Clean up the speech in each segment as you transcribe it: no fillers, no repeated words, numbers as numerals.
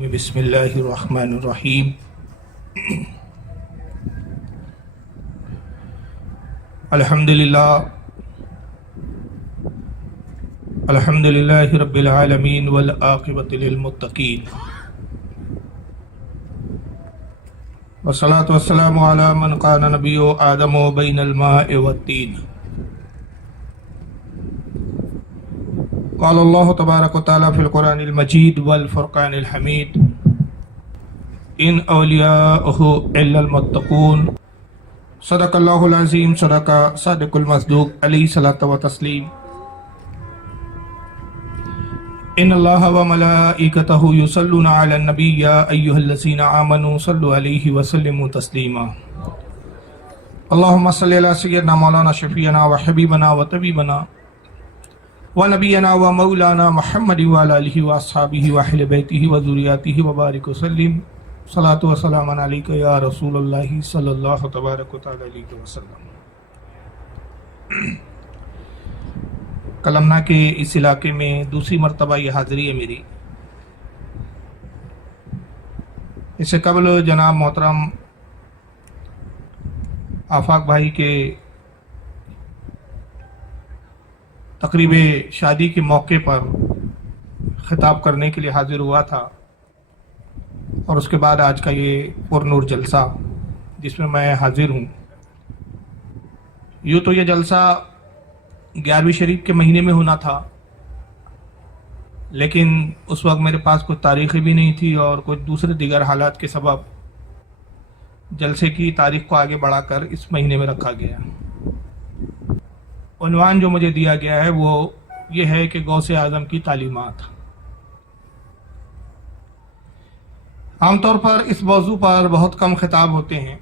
بسم اللہ الرحمن الرحیم الحمد للہ رب العالمین والعاقبۃ للمتقین والصلاة والسلام علی من کان نبی آدم بین الماء والطین قال اللہ تبارک و تعالی فی القرآن المجید والفرقان الحمید ان اولیاءہ الا المتقون صدق اللہ العظیم صدق صادق المصدوق علیہ الصلاۃ والتسلیم ان اللہ وملائکتہ یصلون علی النبی یا ایھا الذین آمنوا صلوا علیہ وسلموا تسلیما اللہم صلی علی سیدنا مولانا شفیعنا وحبیبنا وطبیبنا ونبینا ومولانا محمد وعلی آلہ واصحابہ واہل بیتہ وذریاتہ وبارک وسلم صلاۃ و سلام علیک یا رسول اللہ صلی اللہ تبارک و تعالی علیہ وسلم۔ کلمنا کے اس علاقے میں دوسری مرتبہ یہ حاضری ہے میری۔ اس سے قبل جناب محترم آفاق بھائی کے تقریب شادی کے موقع پر خطاب کرنے کے لیے حاضر ہوا تھا، اور اس کے بعد آج کا یہ پر نور جلسہ جس میں حاضر ہوں۔ یوں تو یہ جلسہ 11ویں شریف کے مہینے میں ہونا تھا، لیکن اس وقت میرے پاس کوئی تاریخی بھی نہیں تھی اور کچھ دوسرے دیگر حالات کے سبب جلسے کی تاریخ کو آگے بڑھا کر اس مہینے میں رکھا گیا۔ عنوان جو مجھے دیا گیا ہے وہ یہ ہے کہ غوث اعظم کی تعلیمات۔ عام طور پر اس موضوع پر بہت کم خطاب ہوتے ہیں۔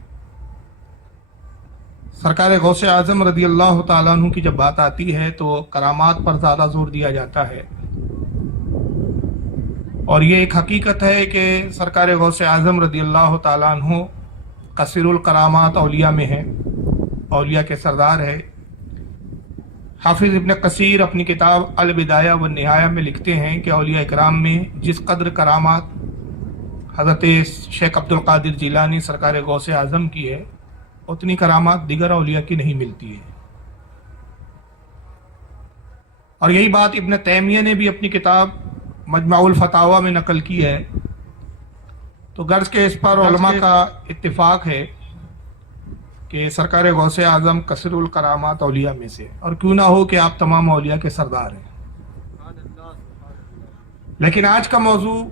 سرکار غوث اعظم رضی اللہ تعالیٰ عنہ کی جب بات آتی ہے تو کرامات پر زیادہ زور دیا جاتا ہے، اور یہ ایک حقیقت ہے کہ سرکار غوث اعظم رضی اللہ تعالیٰ عنہ کثیر الکرامات اولیاء میں ہے، اولیاء کے سردار ہے۔ حافظ ابن کثیر اپنی کتاب البدایہ والنہایہ میں لکھتے ہیں کہ اولیاء اکرام میں جس قدر کرامات حضرت شیخ عبد القادر جیلانی سرکار غوث اعظم کی ہے، اتنی کرامات دیگر اولیاء کی نہیں ملتی ہے۔ اور یہی بات ابن تیمیہ نے بھی اپنی کتاب مجمع الفتاوی میں نقل کی ہے۔ تو غرض کے اس پر علماء کا اتفاق ہے کہ سرکار غوث اعظم کثیر الکرامات اولیاء میں سے، اور کیوں نہ ہو کہ آپ تمام اولیاء کے سردار ہیں۔ لیکن آج کا موضوع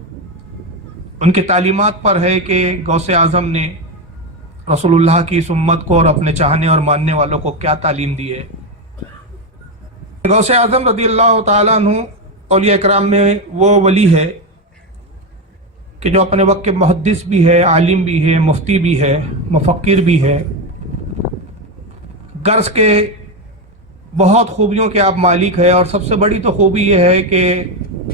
ان کی تعلیمات پر ہے کہ غوث اعظم نے رسول اللہ کی اس امت کو اور اپنے چاہنے اور ماننے والوں کو کیا تعلیم دی ہے۔ غوث اعظم رضی اللہ تعالیٰ عنہ اولیاء اکرام میں وہ ولی ہے کہ جو اپنے وقت کے محدث بھی ہے، عالم بھی ہے، مفتی بھی ہے، مفکر بھی ہے۔ غرض کے بہت خوبیوں کے آپ مالک ہے، اور سب سے بڑی تو خوبی یہ ہے کہ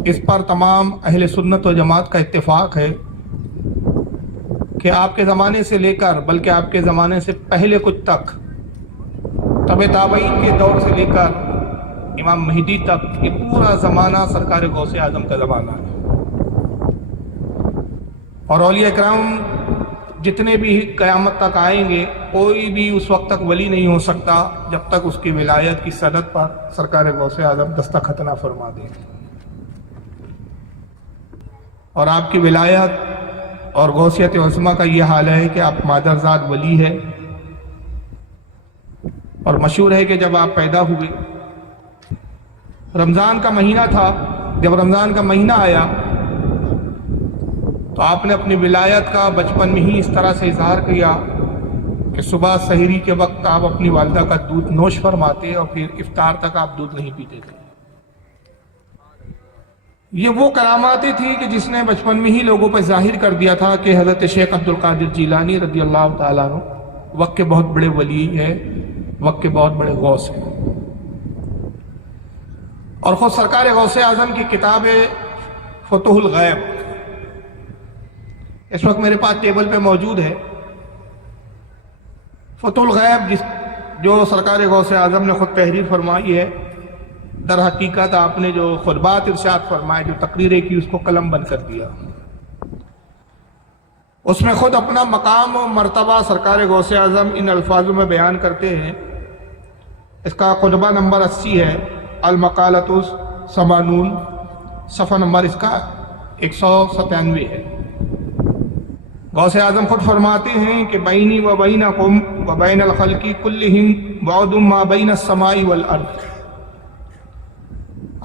اس پر تمام اہل سنت و جماعت کا اتفاق ہے کہ آپ کے زمانے سے لے کر بلکہ آپ کے زمانے سے پہلے کچھ تک، تبع تابعین کے دور سے لے کر امام مہدی تک، یہ پورا زمانہ سرکار غوث اعظم کا زمانہ ہے۔ اور اولیاء اکرام جتنے بھی قیامت تک آئیں گے، کوئی بھی اس وقت تک ولی نہیں ہو سکتا جب تک اس کی ولایت کی سند پر سرکار غوث اعظم دستخط نہ فرما دے۔ اور آپ کی ولایت اور غوثیت عظمیٰ کا یہ حال ہے کہ آپ مادرزاد ولی ہے۔ اور مشہور ہے کہ جب آپ پیدا ہوئے، رمضان کا مہینہ تھا، جب رمضان کا مہینہ آیا تو آپ نے اپنی ولایت کا بچپن میں ہی اس طرح سے اظہار کیا کہ صبح سحری کے وقت آپ اپنی والدہ کا دودھ نوش فرماتے اور پھر افطار تک آپ دودھ نہیں پیتے تھے۔ یہ وہ کراماتیں تھی کہ جس نے بچپن میں ہی لوگوں پر ظاہر کر دیا تھا کہ حضرت شیخ عبد القادر جیلانی رضی اللہ تعالیٰ عنہ وقت کے بہت بڑے ولی ہے، وقت کے بہت بڑے غوث ہیں۔ اور خود سرکار غوث اعظم کی کتاب فتح الغیب اس وقت میرے پاس ٹیبل پہ موجود ہے۔ فتح الغیب جو سرکار غوث اعظم نے خود تحریر فرمائی ہے، در حقیقت آپ نے جو خطبات ارشاد فرمائے، جو تقریریں کی، اس کو قلم بند کر دیا۔ اس میں خود اپنا مقام و مرتبہ سرکار غوث اعظم ان الفاظوں میں بیان کرتے ہیں. اس کا خطبہ نمبر 80 ہے، المقالۃ الثمانون، صفحہ نمبر اس کا 197 ہے. غوث اعظم خود فرماتے ہیں کہ بینی و بینکم و بین الخلق کلہم بعد ما بین السماء والارض.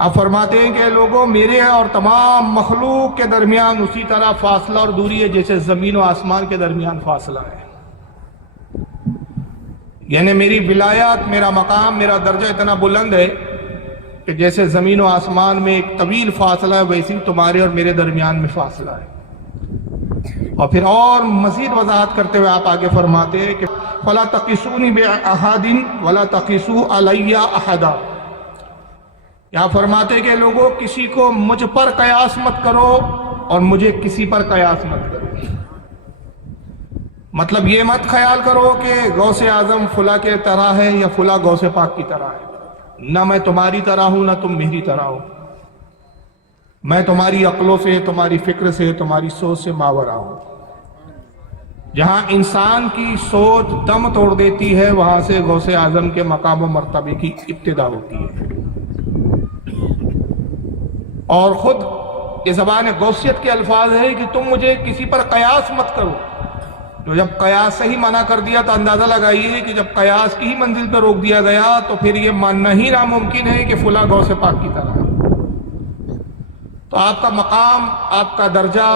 آپ فرماتے ہیں کہ لوگوں، میرے اور تمام مخلوق کے درمیان اسی طرح فاصلہ اور دوری ہے جیسے زمین و آسمان کے درمیان فاصلہ ہے. یعنی میری ولایت، میرا مقام، میرا درجہ اتنا بلند ہے کہ جیسے زمین و آسمان میں ایک طویل فاصلہ ہے، ویسے تمہارے اور میرے درمیان میں فاصلہ ہے. اور پھر اور مزید وضاحت کرتے ہوئے آپ آگے فرماتے ہیں کہ فَلَا تَقِسُونِ بِأَحَدٍ وَلَا تَقِسُوا عَلَيَّ أَحَدًا. یہاں فرماتے ہیں کہ لوگوں، کسی کو مجھ پر قیاس مت کرو اور مجھے کسی پر قیاس مت کرو. مطلب یہ مت خیال کرو کہ غوث اعظم فلاں کے طرح ہے یا فلاں غوث پاک کی طرح ہے. نہ میں تمہاری طرح ہوں، نہ تم میری طرح ہو. میں تمہاری عقلوں سے، تمہاری فکر سے، تمہاری سوچ سے ماورا ہوں. جہاں انسان کی سوچ دم توڑ دیتی ہے، وہاں سے غوث اعظم کے مقام و مرتبے کی ابتدا ہوتی ہے. اور خود یہ زبان غوثیت کے الفاظ ہے کہ تم مجھے کسی پر قیاس مت کرو. تو جب قیاس سے ہی منع کر دیا تو اندازہ لگائیے کہ جب قیاس کی ہی منزل پہ روک دیا گیا تو پھر یہ ماننا ہی ناممکن ہے کہ فلاں غوث پاک کی طرح. تو آپ کا مقام، آپ کا درجہ،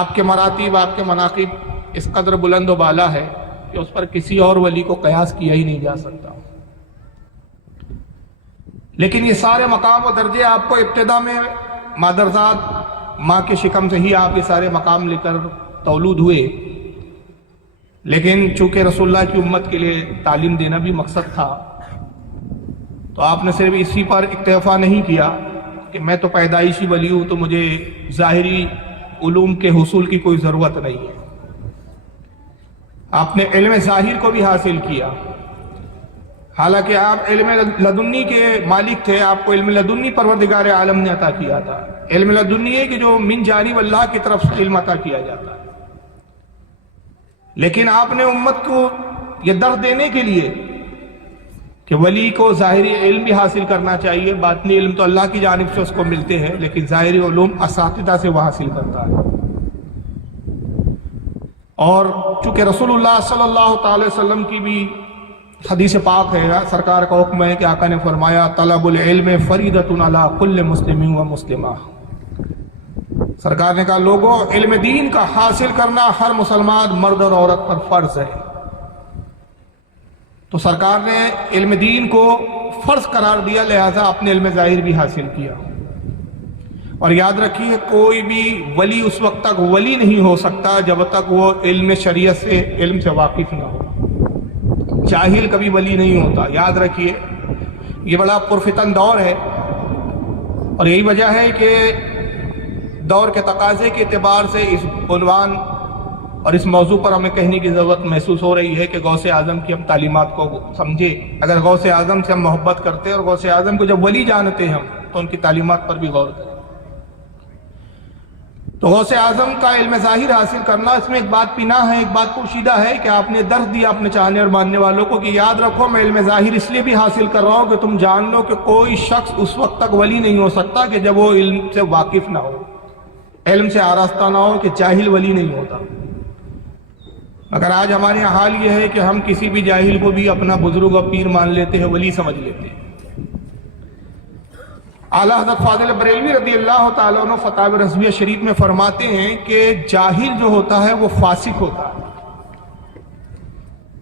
آپ کے مراتب، آپ کے مناقب اس قدر بلند و بالا ہے کہ اس پر کسی اور ولی کو قیاس کیا ہی نہیں جا سکتا. لیکن یہ سارے مقام و درجے آپ کو ابتدا میں مادرزاد ماں کے شکم سے ہی آپ یہ سارے مقام لے کر تولود ہوئے. لیکن چونکہ رسول اللہ کی امت کے لیے تعلیم دینا بھی مقصد تھا، تو آپ نے صرف اسی پر اکتفا نہیں کیا کہ میں تو پیدائشی ولی ہوں تو مجھے ظاہری علوم کے حصول کی کوئی ضرورت نہیں ہے. آپ نے علم ظاہر کو بھی حاصل کیا. حالانکہ آپ علم لدنی کے مالک تھے، آپ کو علم لدنی پروردگار عالم نے عطا کیا تھا. علم لدنی ہے کہ جو من جانب اللہ کی طرف سے علم عطا کیا جاتا ہے. لیکن آپ نے امت کو یہ درد دینے کے لیے کہ ولی کو ظاہری علم بھی حاصل کرنا چاہیے، باطنی علم تو اللہ کی جانب سے اس کو ملتے ہیں، لیکن ظاہری علوم اساتذہ سے وہ حاصل کرتا ہے. اور چونکہ رسول اللہ صلی اللہ تعالی وسلم کی بھی حدیث پاک ہے، سرکار کا حکم ہے کہ آقا نے فرمایا طلب العلم فریضۃ علی کل مسلم و مسلمہ. سرکار نے کہا لوگوں، علم دین کا حاصل کرنا ہر مسلمان مرد اور عورت پر فرض ہے. تو سرکار نے علم دین کو فرض قرار دیا، لہذا اپنے علم ظاہر بھی حاصل کیا. اور یاد رکھیے، کوئی بھی ولی اس وقت تک ولی نہیں ہو سکتا جب تک وہ علم شریعت سے، علم سے واقف نہ ہو. جاہل کبھی ولی نہیں ہوتا. یاد رکھیے، یہ بڑا پرفتن دور ہے، اور یہی وجہ ہے کہ دور کے تقاضے کے اعتبار سے اس عنوان اور اس موضوع پر ہمیں کہنے کی ضرورت محسوس ہو رہی ہے کہ غوث اعظم کی ہم تعلیمات کو سمجھے. اگر غوث اعظم سے ہم محبت کرتے ہیں اور غوث اعظم کو جب ولی جانتے ہیں ہم، تو ان کی تعلیمات پر بھی غور کریں. تو غوث اعظم کا علم ظاہر حاصل کرنا، اس میں ایک بات پینا ہے، ایک بات پوشیدہ ہے کہ آپ نے درس دیا اپنے چاہنے اور ماننے والوں کو کہ یاد رکھو، میں علم ظاہر اس لیے بھی حاصل کر رہا ہوں کہ تم جان لو کہ کوئی شخص اس وقت تک ولی نہیں ہو سکتا کہ جب وہ علم سے واقف نہ ہو، علم سے آراستہ نہ ہو، کہ جاہل ولی نہیں ہوتا. مگر آج ہمارے یہاں حال یہ ہے کہ ہم کسی بھی جاہل کو بھی اپنا بزرگ اور پیر مان لیتے ہیں، ولی سمجھ لیتے ہیں. اعلیٰ حضرت فاضل بریلوی رضی اللہ تعالیٰ عنہ فتاوی رضویہ شریف میں فرماتے ہیں کہ جاہل جو ہوتا ہے وہ فاسق ہوتا ہے.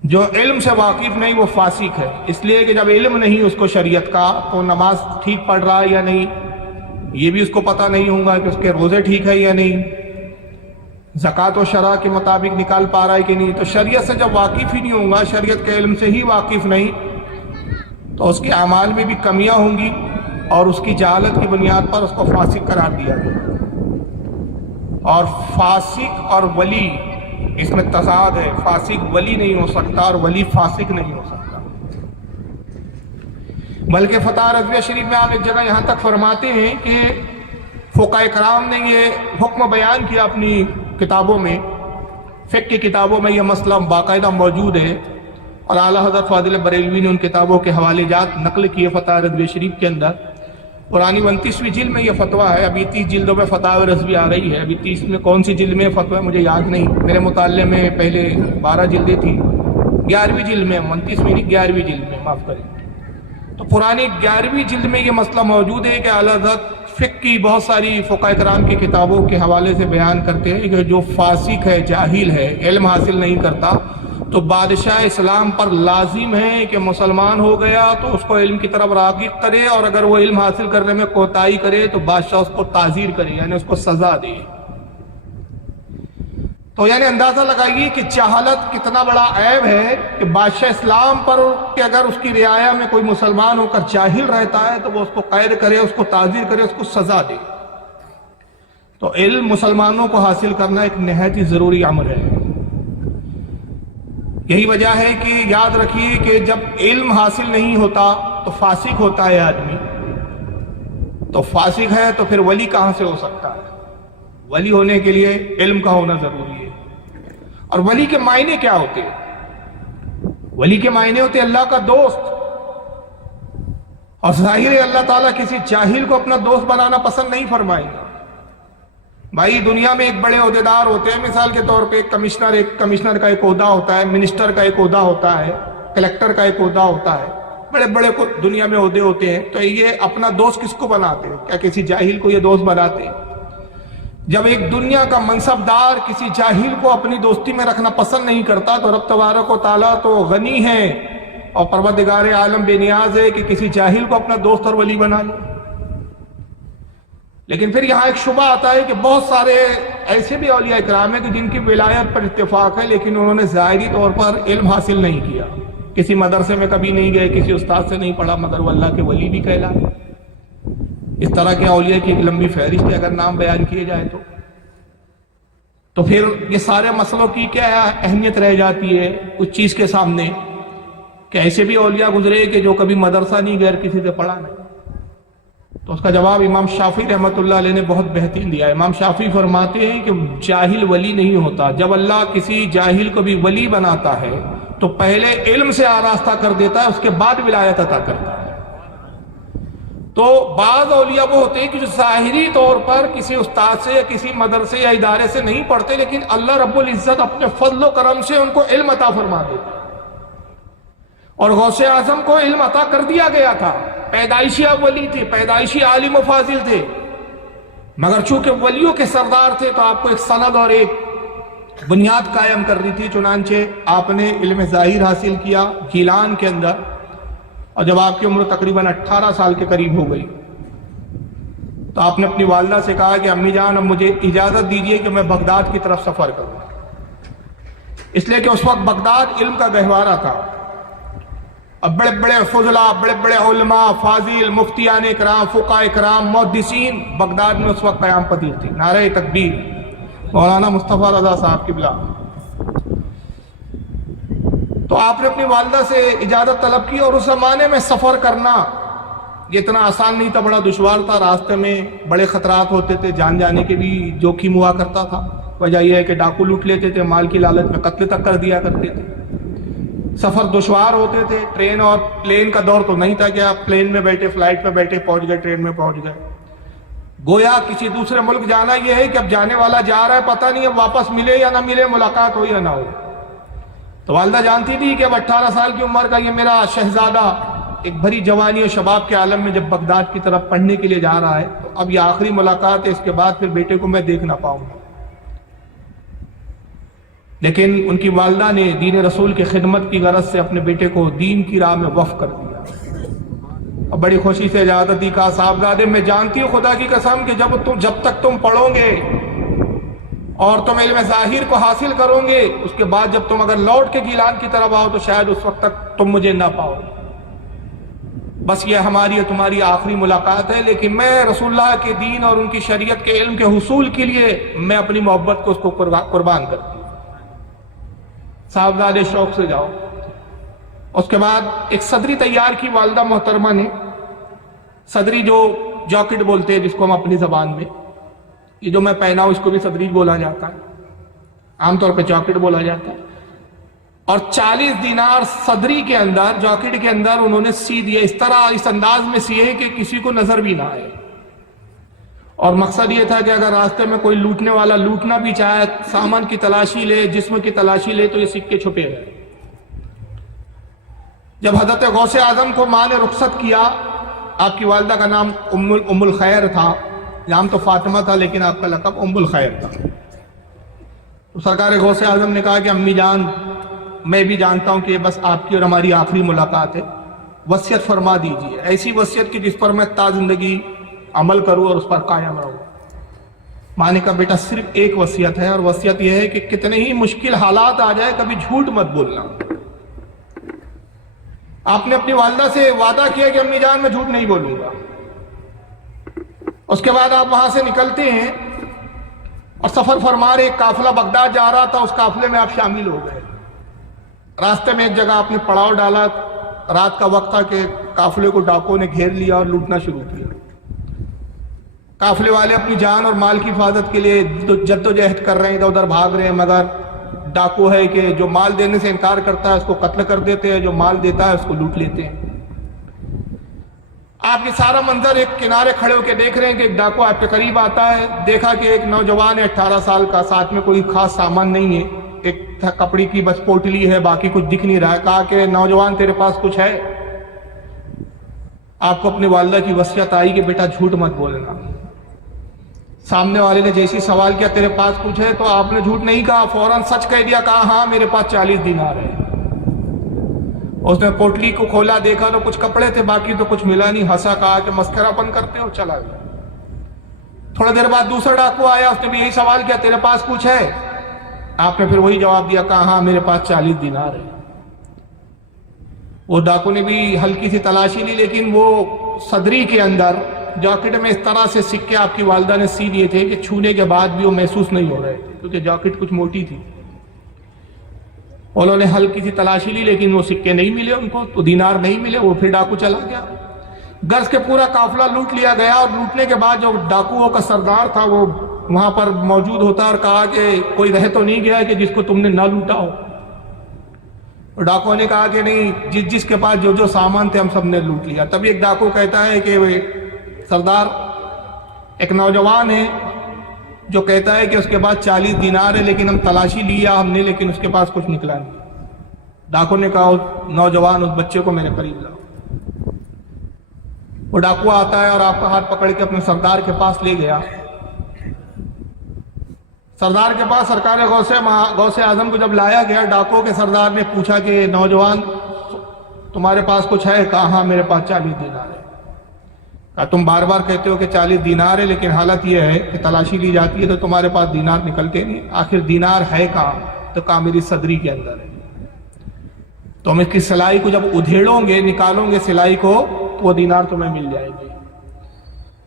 جو علم سے واقف نہیں وہ فاسق ہے. اس لیے کہ جب علم نہیں اس کو شریعت کا، تو نماز ٹھیک پڑھ رہا ہے یا نہیں یہ بھی اس کو پتہ نہیں ہوگا کہ اس کے روزے ٹھیک ہے یا نہیں، زکوٰۃ و شرع کے مطابق نکال پا رہا ہے کہ نہیں. تو شریعت سے جب واقف ہی نہیں ہوگا، شریعت کے علم سے ہی واقف نہیں، تو اس کے اعمال میں بھی کمیاں ہوں گی، اور اس کی جہالت کی بنیاد پر اس کو فاسق قرار دیا گیا. اور فاسق اور ولی، اس میں تضاد ہے. فاسق ولی نہیں ہو سکتا اور ولی فاسق نہیں ہو سکتا. بلکہ فتح رضویہ شریف میں آپ ایک جگہ یہاں تک فرماتے ہیں کہ فقہاء کرام نے یہ حکم بیان کیا اپنی کتابوں میں فقہ کی کتابوں میں یہ مسئلہ باقاعدہ موجود ہے، اور اعلیٰ حضرت فاضل بریلوی نے ان کتابوں کے حوالے جات نقل کیے فتح رضویہ شریف کے اندر۔ قرآن 29ویں جلد میں یہ فتویٰ ہے، ابھی 30 جلدوں میں فتح رضویہ آ رہی ہے، ابھی 30 میں کون سی جلد میں فتویٰ مجھے یاد نہیں، میرے مطالعے میں پہلے 12 جلدیں تھیں، 11ویں جلد میں، 29ویں نہیں 11ویں جلد میں، معاف کریں۔ تو پرانی 11ویں جلد میں یہ مسئلہ موجود ہے کہ اعلیٰ حضرت فقہ کی بہت ساری فقہ کرام کی کتابوں کے حوالے سے بیان کرتے ہیں کہ جو فاسق ہے، جاہل ہے، علم حاصل نہیں کرتا، تو بادشاہ اسلام پر لازم ہے کہ مسلمان ہو گیا تو اس کو علم کی طرف راغب کرے، اور اگر وہ علم حاصل کرنے میں کوتاہی کرے تو بادشاہ اس کو تعزیر کرے، یعنی اس کو سزا دے۔ تو یعنی اندازہ لگائیے کہ جہالت کتنا بڑا عیب ہے کہ بادشاہ اسلام پر کہ اگر اس کی رعایا میں کوئی مسلمان ہو کر جاہل رہتا ہے تو وہ اس کو قید کرے، اس کو تعزیر کرے، اس کو سزا دے۔ تو علم مسلمانوں کو حاصل کرنا ایک نہایت ہی ضروری امر ہے۔ یہی وجہ ہے کہ یاد رکھیے کہ جب علم حاصل نہیں ہوتا تو فاسق ہوتا ہے آدمی، تو فاسق ہے تو پھر ولی کہاں سے ہو سکتا ہے؟ ولی ہونے کے لیے علم کا ہونا ضروری ہے۔ اور ولی کے معنی کیا ہوتے ہیں؟ ولی کے معنی ہوتے ہیں اللہ کا دوست، اور ظاہر ہے اللہ تعالیٰ کسی جاہل کو اپنا دوست بنانا پسند نہیں فرمائے گا۔ بھائی دنیا میں ایک بڑے عہدیدار ہوتے ہیں، مثال کے طور پہ ایک کمشنر کا ایک عہدہ ہوتا ہے، منسٹر کا ایک عہدہ ہوتا ہے، کلیکٹر کا ایک عہدہ ہوتا ہے، بڑے بڑے دنیا میں عہدے ہوتے ہیں۔ تو یہ اپنا دوست کس کو بناتے ہیں؟ کیا کسی جاہل کو یہ دوست بناتے ہیں؟ جب ایک دنیا کا منصب دار کسی جاہل کو اپنی دوستی میں رکھنا پسند نہیں کرتا تو رب تبارک و تعالیٰ تو غنی ہے اور پروردگار عالم بے نیاز ہے کہ کسی جاہل کو اپنا دوست اور ولی بنا لے۔ لیکن پھر یہاں ایک شبہ آتا ہے کہ بہت سارے ایسے بھی اولیاء کرام ہیں کہ جن کی ولایت پر اتفاق ہے، لیکن انہوں نے ظاہری طور پر علم حاصل نہیں کیا، کسی مدرسے میں کبھی نہیں گئے، کسی استاد سے نہیں پڑھا، مگر وہ اللہ کے ولی بھی کہلائے۔ اس طرح کے اولیاء کی ایک لمبی فہرست ہے اگر نام بیان کیے جائے تو پھر یہ سارے مسئلوں کی کیا اہمیت رہ جاتی ہے اس چیز کے سامنے کہ ایسے بھی اولیاء گزرے کہ جو کبھی مدرسہ نہیں گئے، کسی سے پڑھا نہیں۔ تو اس کا جواب امام شافعی رحمۃ اللہ علیہ نے بہت بہترین دیا ہے۔ امام شافعی فرماتے ہیں کہ جاہل ولی نہیں ہوتا، جب اللہ کسی جاہل کو بھی ولی بناتا ہے تو پہلے علم سے آراستہ کر دیتا ہے، اس کے بعد ولایت عطا کرتا ہے۔ تو بعض اولیاء وہ ہوتے ہیں کہ جو ظاہری طور پر کسی استاد سے یا کسی مدرسے یا ادارے سے نہیں پڑھتے، لیکن اللہ رب العزت اپنے فضل و کرم سے ان کو علم عطا فرما دیتا ہے۔ اور غوث اعظم کو علم عطا کر دیا گیا تھا، پیدائشی ولی تھے، پیدائشی عالم و فاضل تھے، مگر چونکہ ولیوں کے سردار تھے تو آپ کو ایک سند اور ایک بنیاد قائم کرنی تھی، چنانچہ آپ نے علم ظاہر حاصل کیا گیلان کے اندر، اور جب آپ کی عمر تقریباً 18 سال کے قریب ہو گئی تو آپ نے اپنی والدہ سے کہا کہ امی جان اب مجھے اجازت دیجیے کہ میں بغداد کی طرف سفر کروں، اس لیے کہ اس وقت بغداد علم کا گہوارہ تھا۔ اب بڑے بڑے فضلاء، بڑے بڑے علماء، فاضل، مفتیان کرام، فقہاء کرام، محدثین بغداد میں اس وقت قیام پذیر تھی۔ نعرہ تکبیر، مولانا مصطفیٰ رضا صاحب قبلہ۔ تو آپ نے اپنی والدہ سے اجازت طلب کی، اور اس زمانے میں سفر کرنا یہ اتنا آسان نہیں تھا، بڑا دشوار تھا، راستے میں بڑے خطرات ہوتے تھے، جان جانے کے بھی جوخم ہوا کرتا تھا۔ وجہ یہ ہے کہ ڈاکو لوٹ لیتے تھے، مال کی لالچ میں قتل تک کر دیا کرتے تھے، سفر دشوار ہوتے تھے، ٹرین اور پلین کا دور تو نہیں تھا کہ آپ پلین میں بیٹھے، فلائٹ میں بیٹھے، پہنچ گئے، ٹرین میں پہنچ گئے۔ گویا کسی دوسرے ملک جانا یہ ہے کہ اب جانے والا جا رہا ہے، پتہ نہیں اب واپس ملے یا نہ ملے، ملاقات ہو یا نہ ہو۔ تو والدہ جانتی تھی کہ اب 18 سال کی عمر کا یہ میرا شہزادہ ایک بھری جوانی اور شباب کے عالم میں جب بغداد کی طرف پڑھنے کے لیے جا رہا ہے تو اب یہ آخری ملاقات ہے، اس کے بعد پھر بیٹے کو میں دیکھ نہ پاؤں گا۔ لیکن ان کی والدہ نے دین رسول کی خدمت کی غرض سے اپنے بیٹے کو دین کی راہ میں وقف کر دیا، اور بڑی خوشی سے اجازت دی، کہا صاحبزادے میں جانتی ہوں خدا کی قسم کہ جب تک تم پڑھو گے اور تم علم ظاہر کو حاصل کرو گے، اس کے بعد جب تم اگر لوٹ کے گیلان کی طرف آؤ تو شاید اس وقت تک تم مجھے نہ پاؤ، بس یہ ہماری اور تمہاری آخری ملاقات ہے، لیکن میں رسول اللہ کے دین اور ان کی شریعت کے علم کے حصول کے لیے میں اپنی محبت کو اس کو قربان کرتی ہوں۔ صاحبزادے شوق سے جاؤ۔ اس کے بعد ایک صدری تیار کی والدہ محترمہ نے، صدری جو جاکٹ بولتے ہیں جس کو ہم اپنی زبان میں، یہ جو میں پہنا ہوں اس کو بھی صدری بولا جاتا ہے، عام طور پہ جاکٹ بولا جاتا ہے، اور 40 دینار صدری کے اندر، جاکٹ کے اندر انہوں نے سی دیا، اس طرح اس انداز میں سیے کہ کسی کو نظر بھی نہ آئے، اور مقصد یہ تھا کہ اگر راستے میں کوئی لوٹنے والا لوٹنا بھی چاہے، سامان کی تلاشی لے، جسم کی تلاشی لے، تو یہ سکے چھپے رہے۔ جب حضرت غوث اعظم کو ماں نے رخصت کیا، آپ کی والدہ کا نام ام الخیر تھا، نام تو فاطمہ تھا لیکن آپ کا لقب ام الخیر تھا، تو سرکار غوث اعظم نے کہا کہ امی جان، میں بھی جانتا ہوں کہ یہ بس آپ کی اور ہماری آخری ملاقات ہے، وصیت فرما دیجیے، ایسی وصیت کی جس پر میں تا زندگی عمل کروں اور اس پر قائم رہوں۔ ماں نے کہا بیٹا صرف ایک وصیت ہے، اور وصیت یہ ہے کہ کتنے ہی مشکل حالات آ جائے کبھی جھوٹ مت بولنا۔ آپ نے اپنی والدہ سے وعدہ کیا کہ امی جان میں جھوٹ نہیں بولوں گا۔ اس کے بعد آپ وہاں سے نکلتے ہیں اور سفر فرما رہے، ایک قافلہ بغداد جا رہا تھا، اس قافلے میں آپ شامل ہو گئے۔ راستے میں ایک جگہ آپ نے پڑاؤ ڈالا، رات کا وقت تھا کہ قافلے کو ڈاکوں نے گھیر لیا اور لوٹنا شروع کیا۔ قافلے والے اپنی جان اور مال کی حفاظت کے لیے جدوجہد کر رہے ہیں، ادھر ادھر بھاگ رہے ہیں، مگر ڈاکو ہے کہ جو مال دینے سے انکار کرتا ہے اس کو قتل کر دیتے ہیں، جو مال دیتا ہے اس کو لوٹ لیتے ہیں۔ آپ یہ سارا منظر ایک کنارے کھڑے ہو کے دیکھ رہے ہیں کہ ایک ڈاکو آپ کے قریب آتا ہے، دیکھا کہ ایک نوجوان ہے 18 سال کا، ساتھ میں کوئی خاص سامان نہیں ہے، ایک کپڑی کی بس پوٹلی ہے، باقی کچھ دکھ نہیں رہا ہے۔ کہا کہ نوجوان تیرے پاس کچھ ہے؟ آپ کو اپنی والدہ کی وصیت آئی کہ بیٹا جھوٹ مت بولنا۔ سامنے والے نے جیسی سوال کیا تیرے پاس کچھ ہے، تو آپ نے جھوٹ نہیں کہا، فوراً سچ کہہ دیا، کہا ہاں میرے پاس 40 دینار ہے۔ اس نے پوٹلی کو کھولا، دیکھا تو کچھ کپڑے تھے، باقی تو کچھ ملا نہیں، ہنسا، کہا کہ مسخرہ پن کرتے ہو، چلا گیا۔ تھوڑا دیر بعد دوسرا ڈاکو آیا، اس نے بھی یہی سوال کیا تیرے پاس کچھ ہے؟ آپ نے پھر وہی جواب دیا، کہا ہاں میرے پاس 40 دینار ہے۔ وہ ڈاکو نے بھی ہلکی سی تلاشی لی، لیکن وہ صدری کے اندر جاکٹ میں اس طرح سے سکے آپ کی والدہ نے سی دیے تھے کہ چھونے کے بعد بھی وہ محسوس نہیں ہو رہے تھے، کیونکہ جاکٹ کچھ موٹی تھی۔ انہوں نے ہلکی سی تلاشی لی لیکن وہ سکے نہیں ملے ان کو، تو دینار نہیں ملے، وہ پھر ڈاکو چلا گیا۔ غرض کے پورا قافلہ لوٹ لیا گیا، اور لوٹنے کے بعد جو ڈاکوؤں کا سردار تھا وہ وہاں پر موجود ہوتا اور کہا کہ کوئی رہ تو نہیں گیا کہ جس کو تم نے نہ لوٹا ہو؟ ڈاکو نے کہا کہ نہیں، جس کے پاس جو جو سامان تھے ہم سب نے لوٹ لیا۔ تب ایک ڈاکو کہتا ہے کہ سردار، ایک نوجوان ہے جو کہتا ہے کہ اس کے پاس 40 دینار ہے، لیکن ہم تلاشی لیا ہم نے، لیکن اس کے پاس کچھ نکلا نہیں۔ ڈاکو نے کہا نوجوان اس بچے کو میرے قریب لاؤ۔ وہ ڈاکو آتا ہے اور آپ کا ہاتھ پکڑ کے اپنے سردار کے پاس لے گیا۔ سردار کے پاس سرکار غوث اعظم کو جب لایا گیا، ڈاکو کے سردار نے پوچھا کہ نوجوان تمہارے پاس کچھ ہے؟ کہا ہاں میرے پاس 40 دینار ہے۔ کہا تم بار بار کہتے ہو کہ 40 دینار ہے، لیکن حالت یہ ہے کہ تلاشی لی جاتی ہے تو تمہارے پاس دینار نکلتے نہیں، آخر دینار ہے کہاں؟ تو کہا میری صدری کے اندر ہے۔ تو ہم اس کی سلائی کو جب ادھیڑوں گے، نکالوں گے سلائی کو، تو وہ دینار تمہیں مل جائے گی۔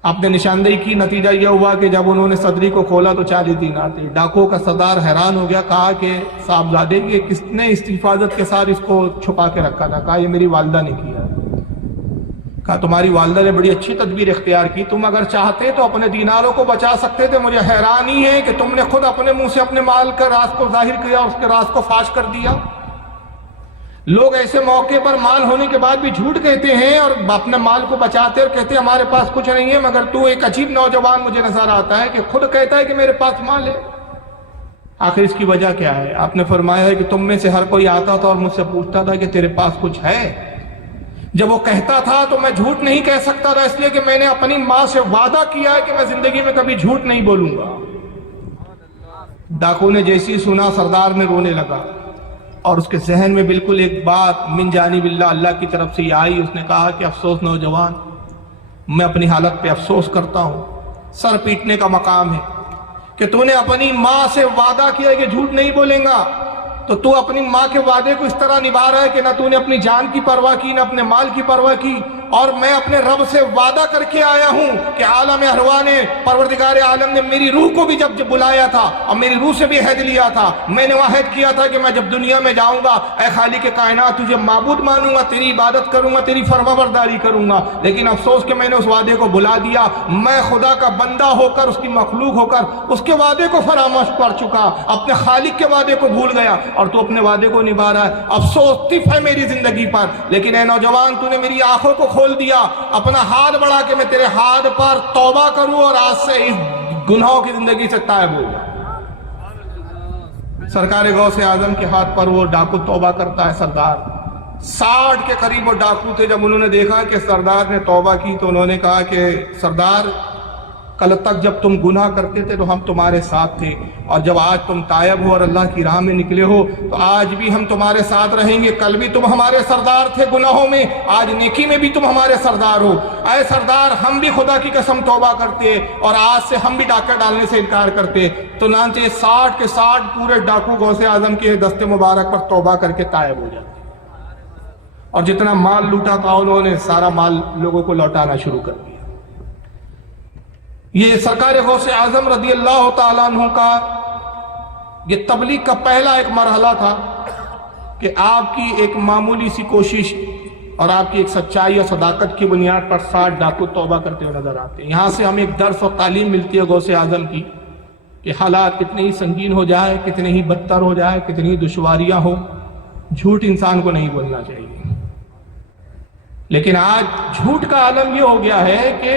آپ نے نشاندہی کی، نتیجہ یہ ہوا کہ جب انہوں نے صدری کو کھولا تو 40 دینار تھے۔ ڈاکو کا سردار حیران ہو گیا، کہا کہ صاحبزادے کی کس نے اس حفاظت کے ساتھ اس کو چھپا کے رکھا تھا؟ کہا یہ میری والدہ نے کیا۔ کہا تمہاری والدہ نے بڑی اچھی تدبیر اختیار کی، تم اگر چاہتے تو اپنے دیناروں کو بچا سکتے تھے، مجھے حیرانی ہے کہ تم نے خود اپنے منہ سے اپنے مال کا راز کو ظاہر کیا، اس کے راز کو فاش کر دیا۔ لوگ ایسے موقع پر مال ہونے کے بعد بھی جھوٹ کہتے ہیں اور اپنے مال کو بچاتے اور کہتے ہیں ہمارے پاس کچھ نہیں ہے، مگر تو ایک عجیب نوجوان مجھے نظر آتا ہے کہ خود کہتا ہے کہ میرے پاس مال ہے۔ آخر اس کی وجہ کیا ہے؟ آپ نے فرمایا ہے کہ تم میں سے ہر کوئی آتا تھا اور مجھ سے پوچھتا تھا کہ تیرے پاس کچھ ہے۔ جب وہ کہتا تھا تو میں جھوٹ نہیں کہہ سکتا تھا، اس لیے کہ میں نے اپنی ماں سے وعدہ کیا ہے کہ میں زندگی میں کبھی جھوٹ نہیں بولوں گا۔ ڈاکو نے جیسی سنا، سردار نے رونے لگا، اور اس کے ذہن میں بالکل ایک بات من جانب اللہ کی طرف سے یہ آئی۔ اس نے کہا کہ افسوس نوجوان، میں اپنی حالت پہ افسوس کرتا ہوں، سر پیٹنے کا مقام ہے کہ تو نے اپنی ماں سے وعدہ کیا کہ جھوٹ نہیں بولیں گا، تو اپنی ماں کے وعدے کو اس طرح نبھا رہا ہے کہ نہ تو نے اپنی جان کی پرواہ کی، نہ اپنے مال کی پرواہ کی، اور میں اپنے رب سے وعدہ کر کے آیا ہوں کہ عالم ارواح نے، پروردگار عالم نے میری روح کو بھی جب بلایا تھا اور میری روح سے بھی عہد لیا تھا، میں نے عہد کیا تھا کہ میں جب دنیا میں جاؤں گا اے خالق کائنات تجھے معبود مانوں گا، تیری عبادت کروں گا، تیری فرمانبرداری کروں گا، لیکن افسوس کہ میں نے اس وعدے کو بلا دیا، میں خدا کا بندہ ہو کر، اس کی مخلوق ہو کر اس کے وعدے کو فراموش کر چکا، اپنے خالق کے وعدے کو بھول گیا، اور تو اپنے وعدے کو نبھا رہا ہے۔ افسوس طف ہے میری زندگی پر، لیکن اے نوجوان تو نے میری آنکھوں کو کھول دیا، اپنا ہاتھ بڑھا کے میں تیرے ہاتھ پر توبہ کروں اور آج سے اس گناہوں کی زندگی سے تائب ہو جاؤں۔ سرکار غوث اعظم کے ہاتھ پر وہ ڈاکو توبہ کرتا ہے۔ سردار 60 کے قریب وہ ڈاکو تھے، جب انہوں نے دیکھا کہ سردار نے توبہ کی تو انہوں نے کہا کہ سردار کل تک جب تم گناہ کرتے تھے تو ہم تمہارے ساتھ تھے، اور جب آج تم تائب ہو اور اللہ کی راہ میں نکلے ہو تو آج بھی ہم تمہارے ساتھ رہیں گے۔ کل بھی تم ہمارے سردار تھے گناہوں میں، آج نیکی میں بھی تم ہمارے سردار ہو۔ اے سردار ہم بھی خدا کی قسم توبہ کرتے اور آج سے ہم بھی ڈاکہ ڈالنے سے انکار کرتے۔ تو چنانچہ 60 کے 60 پورے ڈاکو غوث اعظم کے دست مبارک پر توبہ کر کے تائب ہو جاتے، اور جتنا مال لوٹا تھا انہوں نے سارا مال لوگوں کو لوٹانا شروع کر دیا۔ یہ سرکار غوث اعظم رضی اللہ تعالیٰ عنہ کا یہ تبلیغ کا پہلا ایک مرحلہ تھا کہ آپ کی ایک معمولی سی کوشش اور آپ کی ایک سچائی اور صداقت کی بنیاد پر 60 ڈاکو توبہ کرتے ہوئے نظر آتے ہیں۔ یہاں سے ہمیں ایک درس اور تعلیم ملتی ہے غوث اعظم کی کہ حالات کتنے ہی سنگین ہو جائے، کتنے ہی بدتر ہو جائے، کتنی ہی دشواریاں ہوں، جھوٹ انسان کو نہیں بولنا چاہیے۔ لیکن آج جھوٹ کا عالم یہ ہو گیا ہے کہ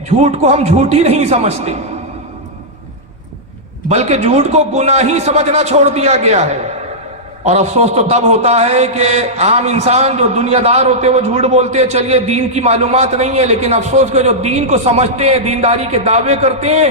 جھوٹ کو ہم جھوٹ ہی نہیں سمجھتے، بلکہ جھوٹ کو گناہ ہی سمجھنا چھوڑ دیا گیا ہے۔ اور افسوس تو تب ہوتا ہے کہ عام انسان جو دنیا دار ہوتے ہیں وہ جھوٹ بولتے ہیں، چلیے دین کی معلومات نہیں ہے، لیکن افسوس کہ جو دین کو سمجھتے ہیں، دینداری کے دعوے کرتے ہیں،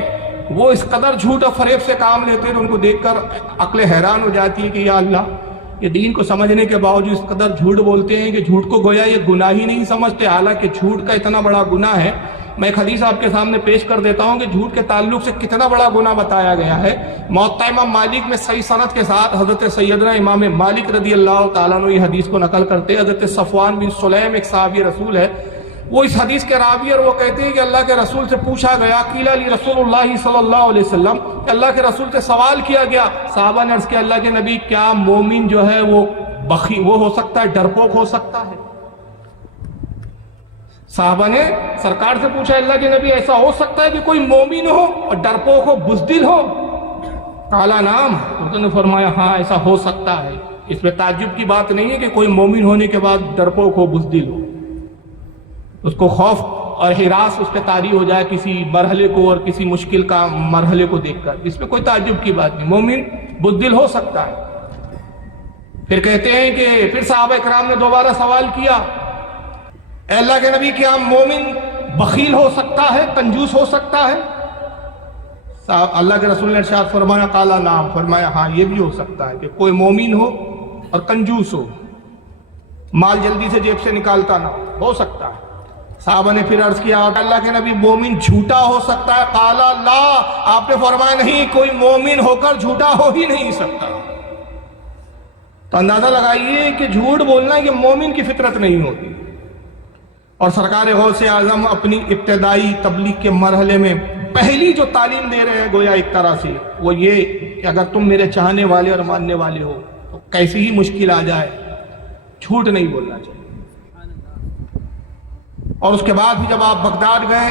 وہ اس قدر جھوٹ اور فریب سے کام لیتے ہیں تو ان کو دیکھ کر عقل حیران ہو جاتی ہے کہ یا اللہ، یہ دین کو سمجھنے کے باوجود اس قدر جھوٹ بولتے ہیں کہ جھوٹ کو گویا یہ گناہ ہی نہیں سمجھتے، حالانکہ جھوٹ کا اتنا بڑا گناہ ہے۔ میں ایک حدیث آپ کے سامنے پیش کر دیتا ہوں کہ جھوٹ کے تعلق سے کتنا بڑا گناہ بتایا گیا ہے۔ موطا امام مالک میں صحیح سند کے ساتھ حضرت سیدنا امام مالک رضی اللہ تعالیٰ عنہ یہ حدیث کو نقل کرتے ہیں۔ حضرت صفوان بن سلیم ایک صحابی رسول ہے، وہ اس حدیث کے راوی، اور وہ کہتے ہیں کہ اللہ کے رسول سے پوچھا گیا، قیل لی رسول اللہ صلی اللہ علیہ وسلم، کہ اللہ کے رسول سے سوال کیا گیا، صحابہ نے عرض کیا اللہ کے نبی کیا مومن جو ہے وہ وہ ہو سکتا ہے، ڈرپوک ہو سکتا ہے؟ صحابہ نے سرکار سے پوچھا اللہ کے نبی ایسا ہو سکتا ہے کہ کوئی مومن ہو اور ڈرپوک ہو، بزدل ہو؟ قالا نعم، انہوں نے فرمایا ہاں ایسا ہو سکتا ہے۔ اس میں تعجب کی بات نہیں ہے کہ کوئی مومن ہونے کے بعد ڈرپوک ہو، بزدل ہو، اس کو خوف اور ہراس اس پہ طاری ہو جائے کسی مرحلے کو اور کسی مشکل کا مرحلے کو دیکھ کر، اس میں کوئی تعجب کی بات نہیں، مومن بزدل ہو سکتا ہے۔ پھر کہتے ہیں کہ پھر صحابہ اکرام نے دوبارہ سوال کیا، اے اللہ کے نبی کیا مومن بخیل ہو سکتا ہے، کنجوس ہو سکتا ہے؟ اللہ کے رسول نے ارشاد فرمایا قالا نعم، فرمایا ہاں یہ بھی ہو سکتا ہے کہ کوئی مومن ہو اور کنجوس ہو، مال جلدی سے جیب سے نکالتا نہ ہو سکتا ہے۔ صحابہ نے پھر عرض کیا اللہ کے نبی مومن جھوٹا ہو سکتا ہے؟ قالا لا، آپ نے فرمایا نہیں، کوئی مومن ہو کر جھوٹا ہو ہی نہیں سکتا۔ تو اندازہ لگائیے کہ جھوٹ بولنا یہ مومن کی فطرت نہیں ہوتی۔ اور سرکار غوث اعظم اپنی ابتدائی تبلیغ کے مرحلے میں پہلی جو تعلیم دے رہے ہیں گویا ایک طرح سے وہ یہ کہ اگر تم میرے چاہنے والے اور ماننے والے ہو تو کیسی ہی مشکل آ جائے جھوٹ نہیں بولنا چاہیے۔ اور اس کے بعد بھی جب آپ بغداد گئے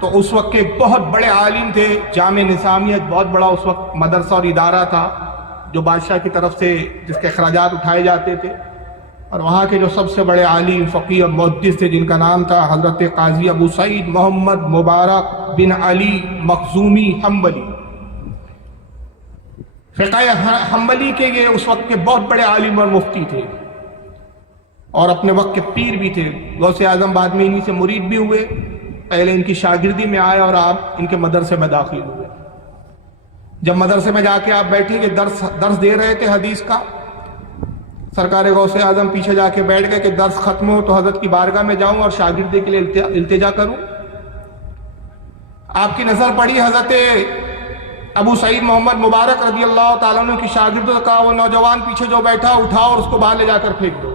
تو اس وقت کے بہت بڑے عالم تھے، جامع نظامیہ بہت بڑا اس وقت مدرسہ اور ادارہ تھا جو بادشاہ کی طرف سے جس کے اخراجات اٹھائے جاتے تھے، اور وہاں کے جو سب سے بڑے عالم فقیہ اور محدث تھے جن کا نام تھا حضرت قاضی ابو سعید محمد مبارک بن علی مخزومی حنبلی، فقہ حنبلی کے یہ اس وقت کے بہت بڑے عالم اور مفتی تھے اور اپنے وقت کے پیر بھی تھے۔ غوث اعظم بعد میں انہی سے مرید بھی ہوئے، پہلے ان کی شاگردی میں آئے اور آپ ان کے مدرسے میں داخل ہوئے۔ جب مدرسے میں جا کے آپ بیٹھے کہ درس دے رہے تھے حدیث کا، سرکار غوث اعظم پیچھے جا کے بیٹھ گئے کہ درس ختم ہو تو حضرت کی بارگاہ میں جاؤں اور شاگردی کے لیے التجا کروں۔ آپ کی نظر پڑی حضرت ابو سعید محمد مبارک رضی اللہ تعالیٰ عنہ کی شاگردوں نے کہا وہ نوجوان پیچھے جو بیٹھا اٹھاؤ اور اس کو باہر لے جا کر پھینک دو۔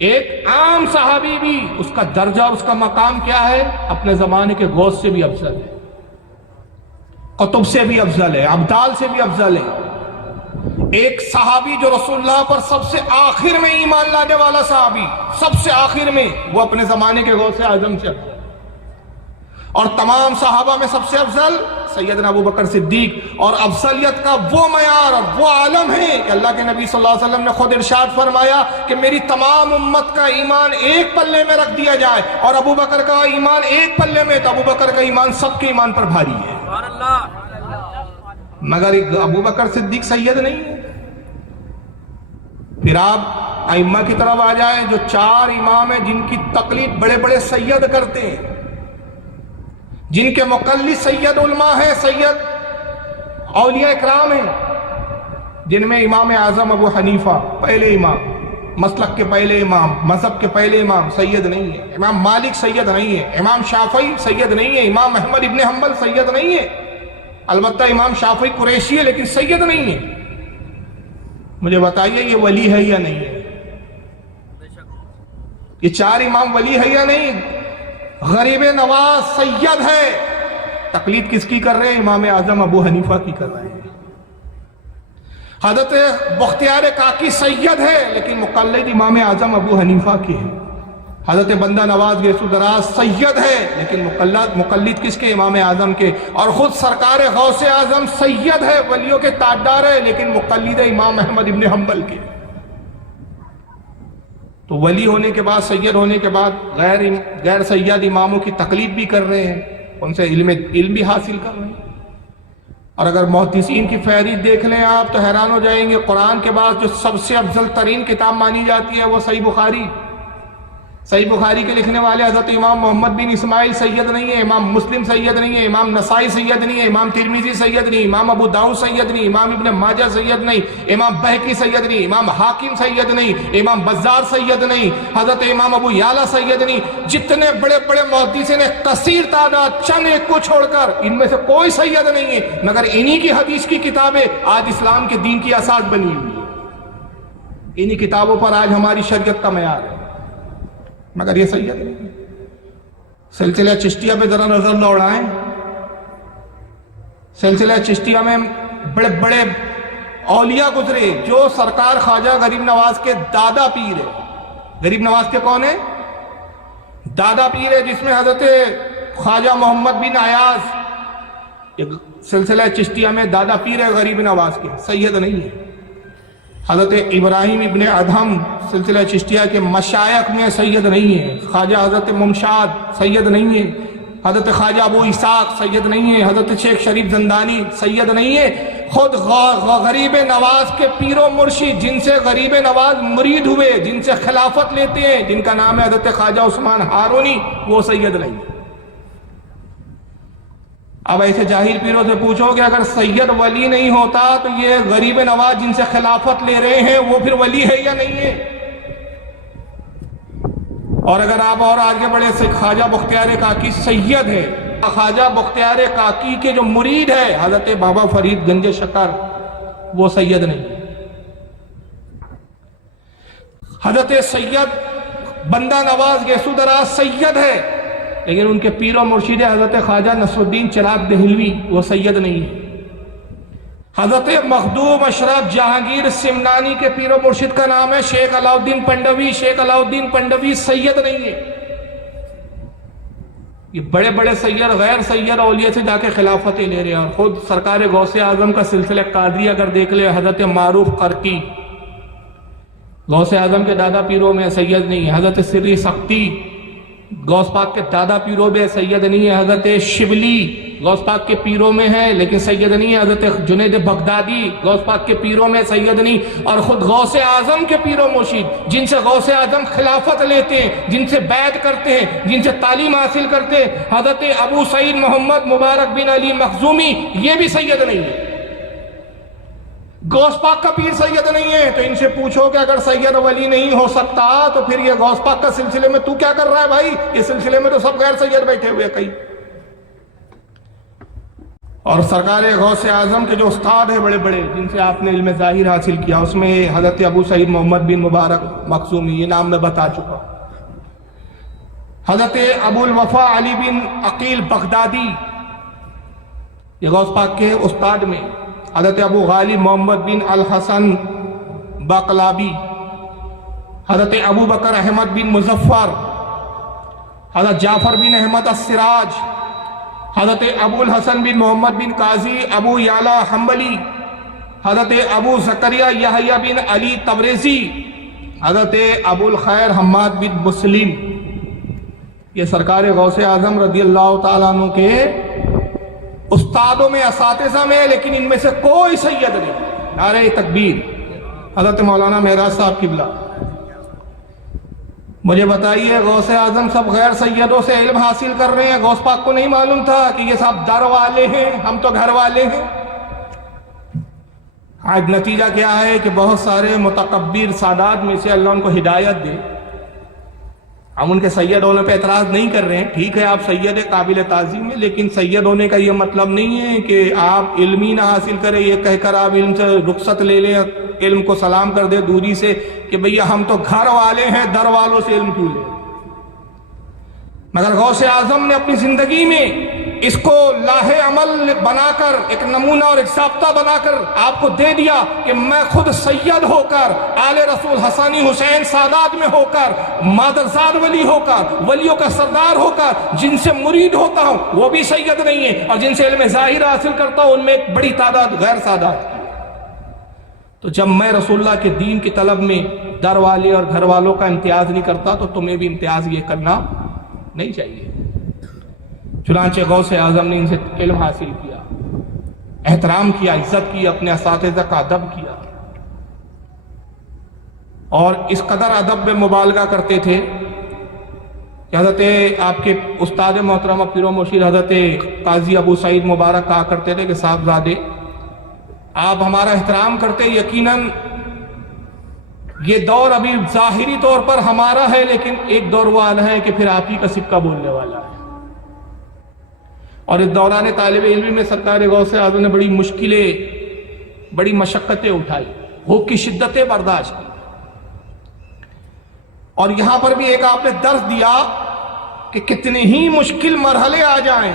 ایک عام صحابی بھی اس کا درجہ اور اس کا مقام کیا ہے؟ اپنے زمانے کے غوث سے بھی افضل ہے، قطب سے بھی افضل ہے، ابدال سے بھی افضل ہے۔ ایک صحابی جو رسول اللہ پر سب سے آخر میں ایمان لانے والا صحابی، سب سے آخر میں، وہ اپنے زمانے کے غوث اعظم سے افضل، اور تمام صحابہ میں سب سے افضل سیدنا ابو بکر صدیق۔ اور افضلیت کا وہ معیار اور وہ عالم ہے کہ اللہ کے نبی صلی اللہ علیہ وسلم نے خود ارشاد فرمایا کہ میری تمام امت کا ایمان ایک پلے میں رکھ دیا جائے، اور ابو بکر کا ایمان ایک پلے میں، تو ابو بکر کا ایمان سب کے ایمان پر بھاری ہے، مگر ابو بکر صدیق سید نہیں ہے۔ پھر آپ ائمہ کی طرف آ جائیں، جو 4 امام ہیں جن کی تقلید بڑے بڑے سید کرتے ہیں، جن کے مقلد سید علماء ہیں، سید اولیاء اکرام ہیں، جن میں امام اعظم ابو حنیفہ پہلے امام، مسلک کے پہلے امام، مذہب کے پہلے امام، سید نہیں ہے۔ امام مالک سید نہیں ہے، امام شافعی سید نہیں ہے، امام احمد ابن حنبل سید نہیں ہے، البتہ امام شافعی قریشی ہے لیکن سید نہیں ہے۔ مجھے بتائیے یہ ولی ہے یا نہیں ہے؟ یہ 4 امام ولی ہے یا نہیں؟ غریب نواز سید ہے، تقلید کس کی کر رہے ہیں؟ امام اعظم ابو حنیفہ کی کر رہے ہیں۔ حضرت بختیار کاکی سید ہے لیکن مقلد امام اعظم ابو حنیفہ کی ہے۔ حضرت بندہ نواز گیسو دراز سید ہے لیکن مقلد کس کے؟ امام اعظم کے۔ اور خود سرکار غوث اعظم سید ہے، ولیوں کے تاجدار ہے، لیکن مقلد امام احمد ابن حنبل کے۔ تو ولی ہونے کے بعد، سید ہونے کے بعد غیر سید اماموں کی تقلید بھی کر رہے ہیں، ان سے علم بھی حاصل کر رہے ہیں۔ اور اگر محدثین کی فہرست دیکھ لیں آپ تو حیران ہو جائیں گے، قرآن کے بعد جو سب سے افضل ترین کتاب مانی جاتی ہے وہ صحیح بخاری۔ صحیح بخاری کے لکھنے والے حضرت امام محمد بن اسماعیل سید نہیں ہے، امام مسلم سید نہیں ہے، امام نسائی سید نہیں ہے، امام ترمذی سید نہیں، امام ابو داؤد سید نہیں، امام ابن ماجہ سید نہیں، امام بہقی سید نہیں، امام حاکم سید نہیں، امام بزار سید نہیں، حضرت امام ابو یعلا سید نہیں۔ جتنے بڑے بڑے محدثین ہیں، کثیر تعداد، چند ایک کو چھوڑ کر ان میں سے کوئی سید نہیں ہے، مگر انہی کی حدیث کی کتابیں آج اسلام کے دین کی اساس بنی ہوئی ہے، انہی کتابوں پر آج ہماری شریعت کا معیار ہے، مگر یہ سید نہیں۔ سلسلہ چشتیہ پہ ذرا نظر دوڑائیں، سلسلہ چشتیہ میں بڑے بڑے اولیاء گزرے جو سرکار خواجہ غریب نواز کے دادا پیر ہے۔ غریب نواز کے کون ہے؟ دادا پیر ہے، جس میں حضرت خواجہ محمد بن ایاز سلسلہ چشتیہ میں دادا پیر ہے غریب نواز کے، سید نہیں ہے۔ حضرت ابراہیم ابن ادھم سلسلہ چشتیہ کے مشائخ میں سید نہیں ہے۔ خواجہ حضرت ممشاد سید نہیں ہے، حضرت خواجہ ابو اسحاق سید نہیں ہے، حضرت شیخ شریف زندانی سید نہیں ہے۔ خود غریب نواز کے پیر و مرشد جن سے غریب نواز مرید ہوئے، جن سے خلافت لیتے ہیں، جن کا نام ہے حضرت خواجہ عثمان ہارونی، وہ سید نہیں ہے۔ اب ایسے جاہل پیروں سے پوچھو کہ اگر سید ولی نہیں ہوتا تو یہ غریب نواز جن سے خلافت لے رہے ہیں وہ پھر ولی ہے یا نہیں ہے؟ اور اگر آپ اور آگے بڑھے سے خواجہ بختیار کاکی سید ہے، خواجہ بختیار کاکی کے جو مرید ہے حضرت بابا فرید گنج شکر، وہ سید نہیں ہے۔ حضرت سید بندہ نواز گیسو دراز سید ہے، لیکن ان کے پیر و مرشد حضرت خواجہ نصر الدین چراغ دہلوی، وہ سید نہیں ہے۔ حضرت مخدوم اشرف جہانگیر سمنانی کے پیر و مرشد کا نام ہے شیخ علاؤالدین پنڈوی، شیخ علاؤالدین پنڈوی سید نہیں ہے۔ یہ بڑے بڑے سید غیر سید اولیاء سے جا کے خلافتیں لے رہے ہیں، اور خود سرکار غوث اعظم کا سلسلہ قادری اگر دیکھ لے، حضرت معروف قرقی غوث اعظم کے دادا پیروں میں سید نہیں ہے، حضرت سری سختی غوث پاک کے دادا پیروں میں سید نہیں ہے، حضرت شبلی غوث پاک کے پیروں میں ہے لیکن سید نہیں ہے، حضرت جنید بغدادی غوث پاک کے پیروں میں سید نہیں، اور خود غوث اعظم کے پیر و مرشد جن سے غوث اعظم خلافت لیتے ہیں، جن سے بیعت کرتے ہیں، جن سے تعلیم حاصل کرتے ہیں، حضرت ابو سعید محمد مبارک بن علی مخزومی، یہ بھی سید نہیں ہے۔ غوث پاک کا پیر سید نہیں ہے، تو ان سے پوچھو کہ اگر سید ولی نہیں ہو سکتا تو پھر یہ غوث پاک کا سلسلے میں تو کیا کر رہا ہے بھائی؟ اس سلسلے میں تو سب غیر سید بیٹھے ہوئے کئی۔ اور سرکار غوث اعظم کے جو استاد ہیں بڑے بڑے جن سے آپ نے علم ظاہر حاصل کیا، اس میں حضرت ابو سعید محمد بن مبارک مخزومی، یہ نام میں بتا چکا ہوں، حضرت ابو الوفا علی بن عقیل بغدادی یہ غوث پاک کے استاد میں، حضرت ابو غالب محمد بن الحسن باقلابی، حضرت ابو بکر احمد بن مظفر، حضرت جعفر بن احمد السراج، حضرت ابو الحسن بن محمد بن قاضی ابو یعلا حنبلی، حضرت ابو زکریا یحییٰ بن علی تبریزی، حضرت ابو الخیر حماد بن مسلم، یہ سرکار غوث اعظم رضی اللہ تعالیٰ عنہ کے استادوں میں، اساتذہ میں، لیکن ان میں سے کوئی سید نہیں۔ نعرہ تکبیر! حضرت مولانا معراج صاحب قبلہ، مجھے بتائیے غوث اعظم سب غیر سیدوں سے علم حاصل کر رہے ہیں، غوث پاک کو نہیں معلوم تھا کہ یہ سب در والے ہیں، ہم تو گھر والے ہیں؟ آج نتیجہ کیا ہے کہ بہت سارے متکبر سادات میں سے اللہ ان کو ہدایت دے، ہم ان کے سید ہونے پہ اعتراض نہیں کر رہے ہیں، ٹھیک ہے آپ سید قابل تعظیم ہیں، لیکن سید ہونے کا یہ مطلب نہیں ہے کہ آپ علم ہی نہ حاصل کریں، یہ کہہ کر آپ علم سے رخصت لے لیں، علم کو سلام کر دے دوری سے کہ بھئی ہم تو گھر والے ہیں، در والوں سے علم کیوں لیں؟ مگر غوث اعظم نے اپنی زندگی میں اس کو لاہ عمل بنا کر، ایک نمونہ اور ایک ضابطہ بنا کر آپ کو دے دیا کہ میں خود سید ہو کر، آل رسول حسانی حسین سادات میں ہو کر، مادرزاد ولی ہو کر، ولیوں کا سردار ہو کر جن سے مرید ہوتا ہوں وہ بھی سید نہیں ہے، اور جن سے علم ظاہر حاصل کرتا ہوں ان میں ایک بڑی تعداد غیر سادات۔ تو جب میں رسول اللہ کے دین کی طلب میں در والے اور گھر والوں کا امتیاز نہیں کرتا تو تمہیں بھی امتیاز یہ کرنا نہیں چاہیے۔ چنانچہ غوث اعظم نے ان سے علم حاصل کیا، احترام کیا، عزت کی، اپنے اساتذہ کا ادب کیا، اور اس قدر ادب میں مبالغہ کرتے تھے کہ حضرت آپ کے استاد محترم پیر و مرشد حضرت قاضی ابو سعید مبارک کہا کرتے تھے کہ صاحبزادے آپ ہمارا احترام کرتے، یقیناً یہ دور ابھی ظاہری طور پر ہمارا ہے، لیکن ایک دور وہ آنا ہے کہ پھر آپ ہی کا سکہ بولنے والا ہے۔ اور اس دوران طالب علمی میں سرکار غوث اعظم نے بڑی مشکلیں، بڑی مشقتیں اٹھائی، بھوک کی شدتیں برداشت کی، اور یہاں پر بھی ایک آپ نے درس دیا کہ کتنے ہی مشکل مرحلے آ جائیں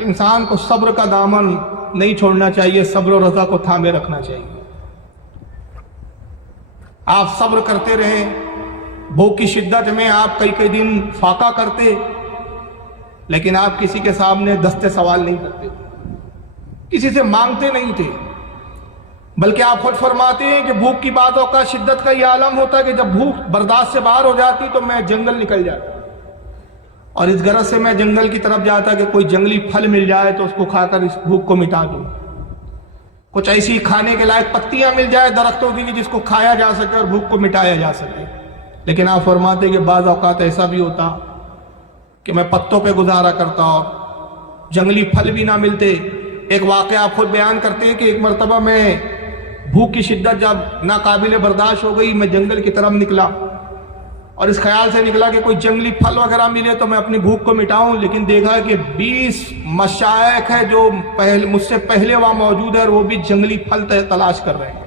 انسان کو صبر کا دامن نہیں چھوڑنا چاہیے، صبر و رضا کو تھامے رکھنا چاہیے۔ آپ صبر کرتے رہیں، بھوک کی شدت میں آپ کئی دن فاقہ کرتے، لیکن آپ کسی کے سامنے دستے سوال نہیں کرتے، کسی سے مانگتے نہیں تھے، بلکہ آپ خود فرماتے ہیں کہ بھوک کی بات اوقات شدت کا یہ عالم ہوتا ہے کہ جب بھوک برداشت سے باہر ہو جاتی تو میں جنگل نکل جاتا، اور اس غرض سے میں جنگل کی طرف جاتا کہ کوئی جنگلی پھل مل جائے تو اس کو کھا کر اس بھوک کو مٹا دوں، کچھ ایسی کھانے کے لائق پتیاں مل جائے درختوں کی جس کو کھایا جا سکے اور بھوک کو مٹایا جا سکے۔ لیکن آپ فرماتے کہ بعض اوقات ایسا بھی ہوتا کہ میں پتوں پہ گزارا کرتا اور جنگلی پھل بھی نہ ملتے۔ ایک واقعہ آپ خود بیان کرتے ہیں کہ ایک مرتبہ میں بھوک کی شدت جب ناقابل برداشت ہو گئی، میں جنگل کی طرف نکلا اور اس خیال سے نکلا کہ کوئی جنگلی پھل وغیرہ ملے تو میں اپنی بھوک کو مٹاؤں، لیکن دیکھا کہ 20 مشائخ ہیں جو مجھ سے پہلے وہاں موجود ہے اور وہ بھی جنگلی پھل تلاش کر رہے ہیں۔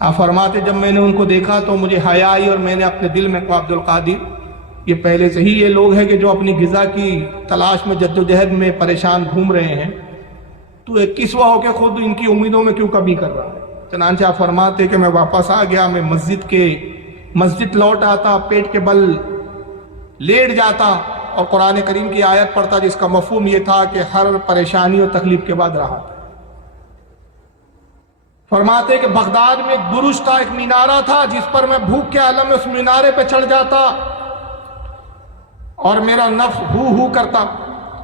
آپ فرماتے جب میں نے ان کو دیکھا تو مجھے حیا آئی اور میں نے اپنے دل میں کہا عبدالقادر یہ پہلے سے ہی یہ لوگ ہیں کہ جو اپنی غذا کی تلاش میں جد و جہد میں پریشان گھوم رہے ہیں، تو ایک کسوہ ہو کے خود ان کی امیدوں میں کیوں کمی کر رہا ہے؟ چنانچہ آپ فرماتے کہ میں واپس آ گیا، میں مسجد لوٹ آتا، پیٹ کے بل لیٹ جاتا اور قرآن کریم کی آیت پڑھتا جس کا مفہوم یہ تھا کہ ہر پریشانی اور تکلیف کے بعد راحت۔ فرماتے کہ بغداد میں ایک برج تھا، ایک مینارہ تھا جس پر میں بھوک کے عالم میں اس مینارے پہ چڑھ جاتا اور میرا نفس ہو کرتا،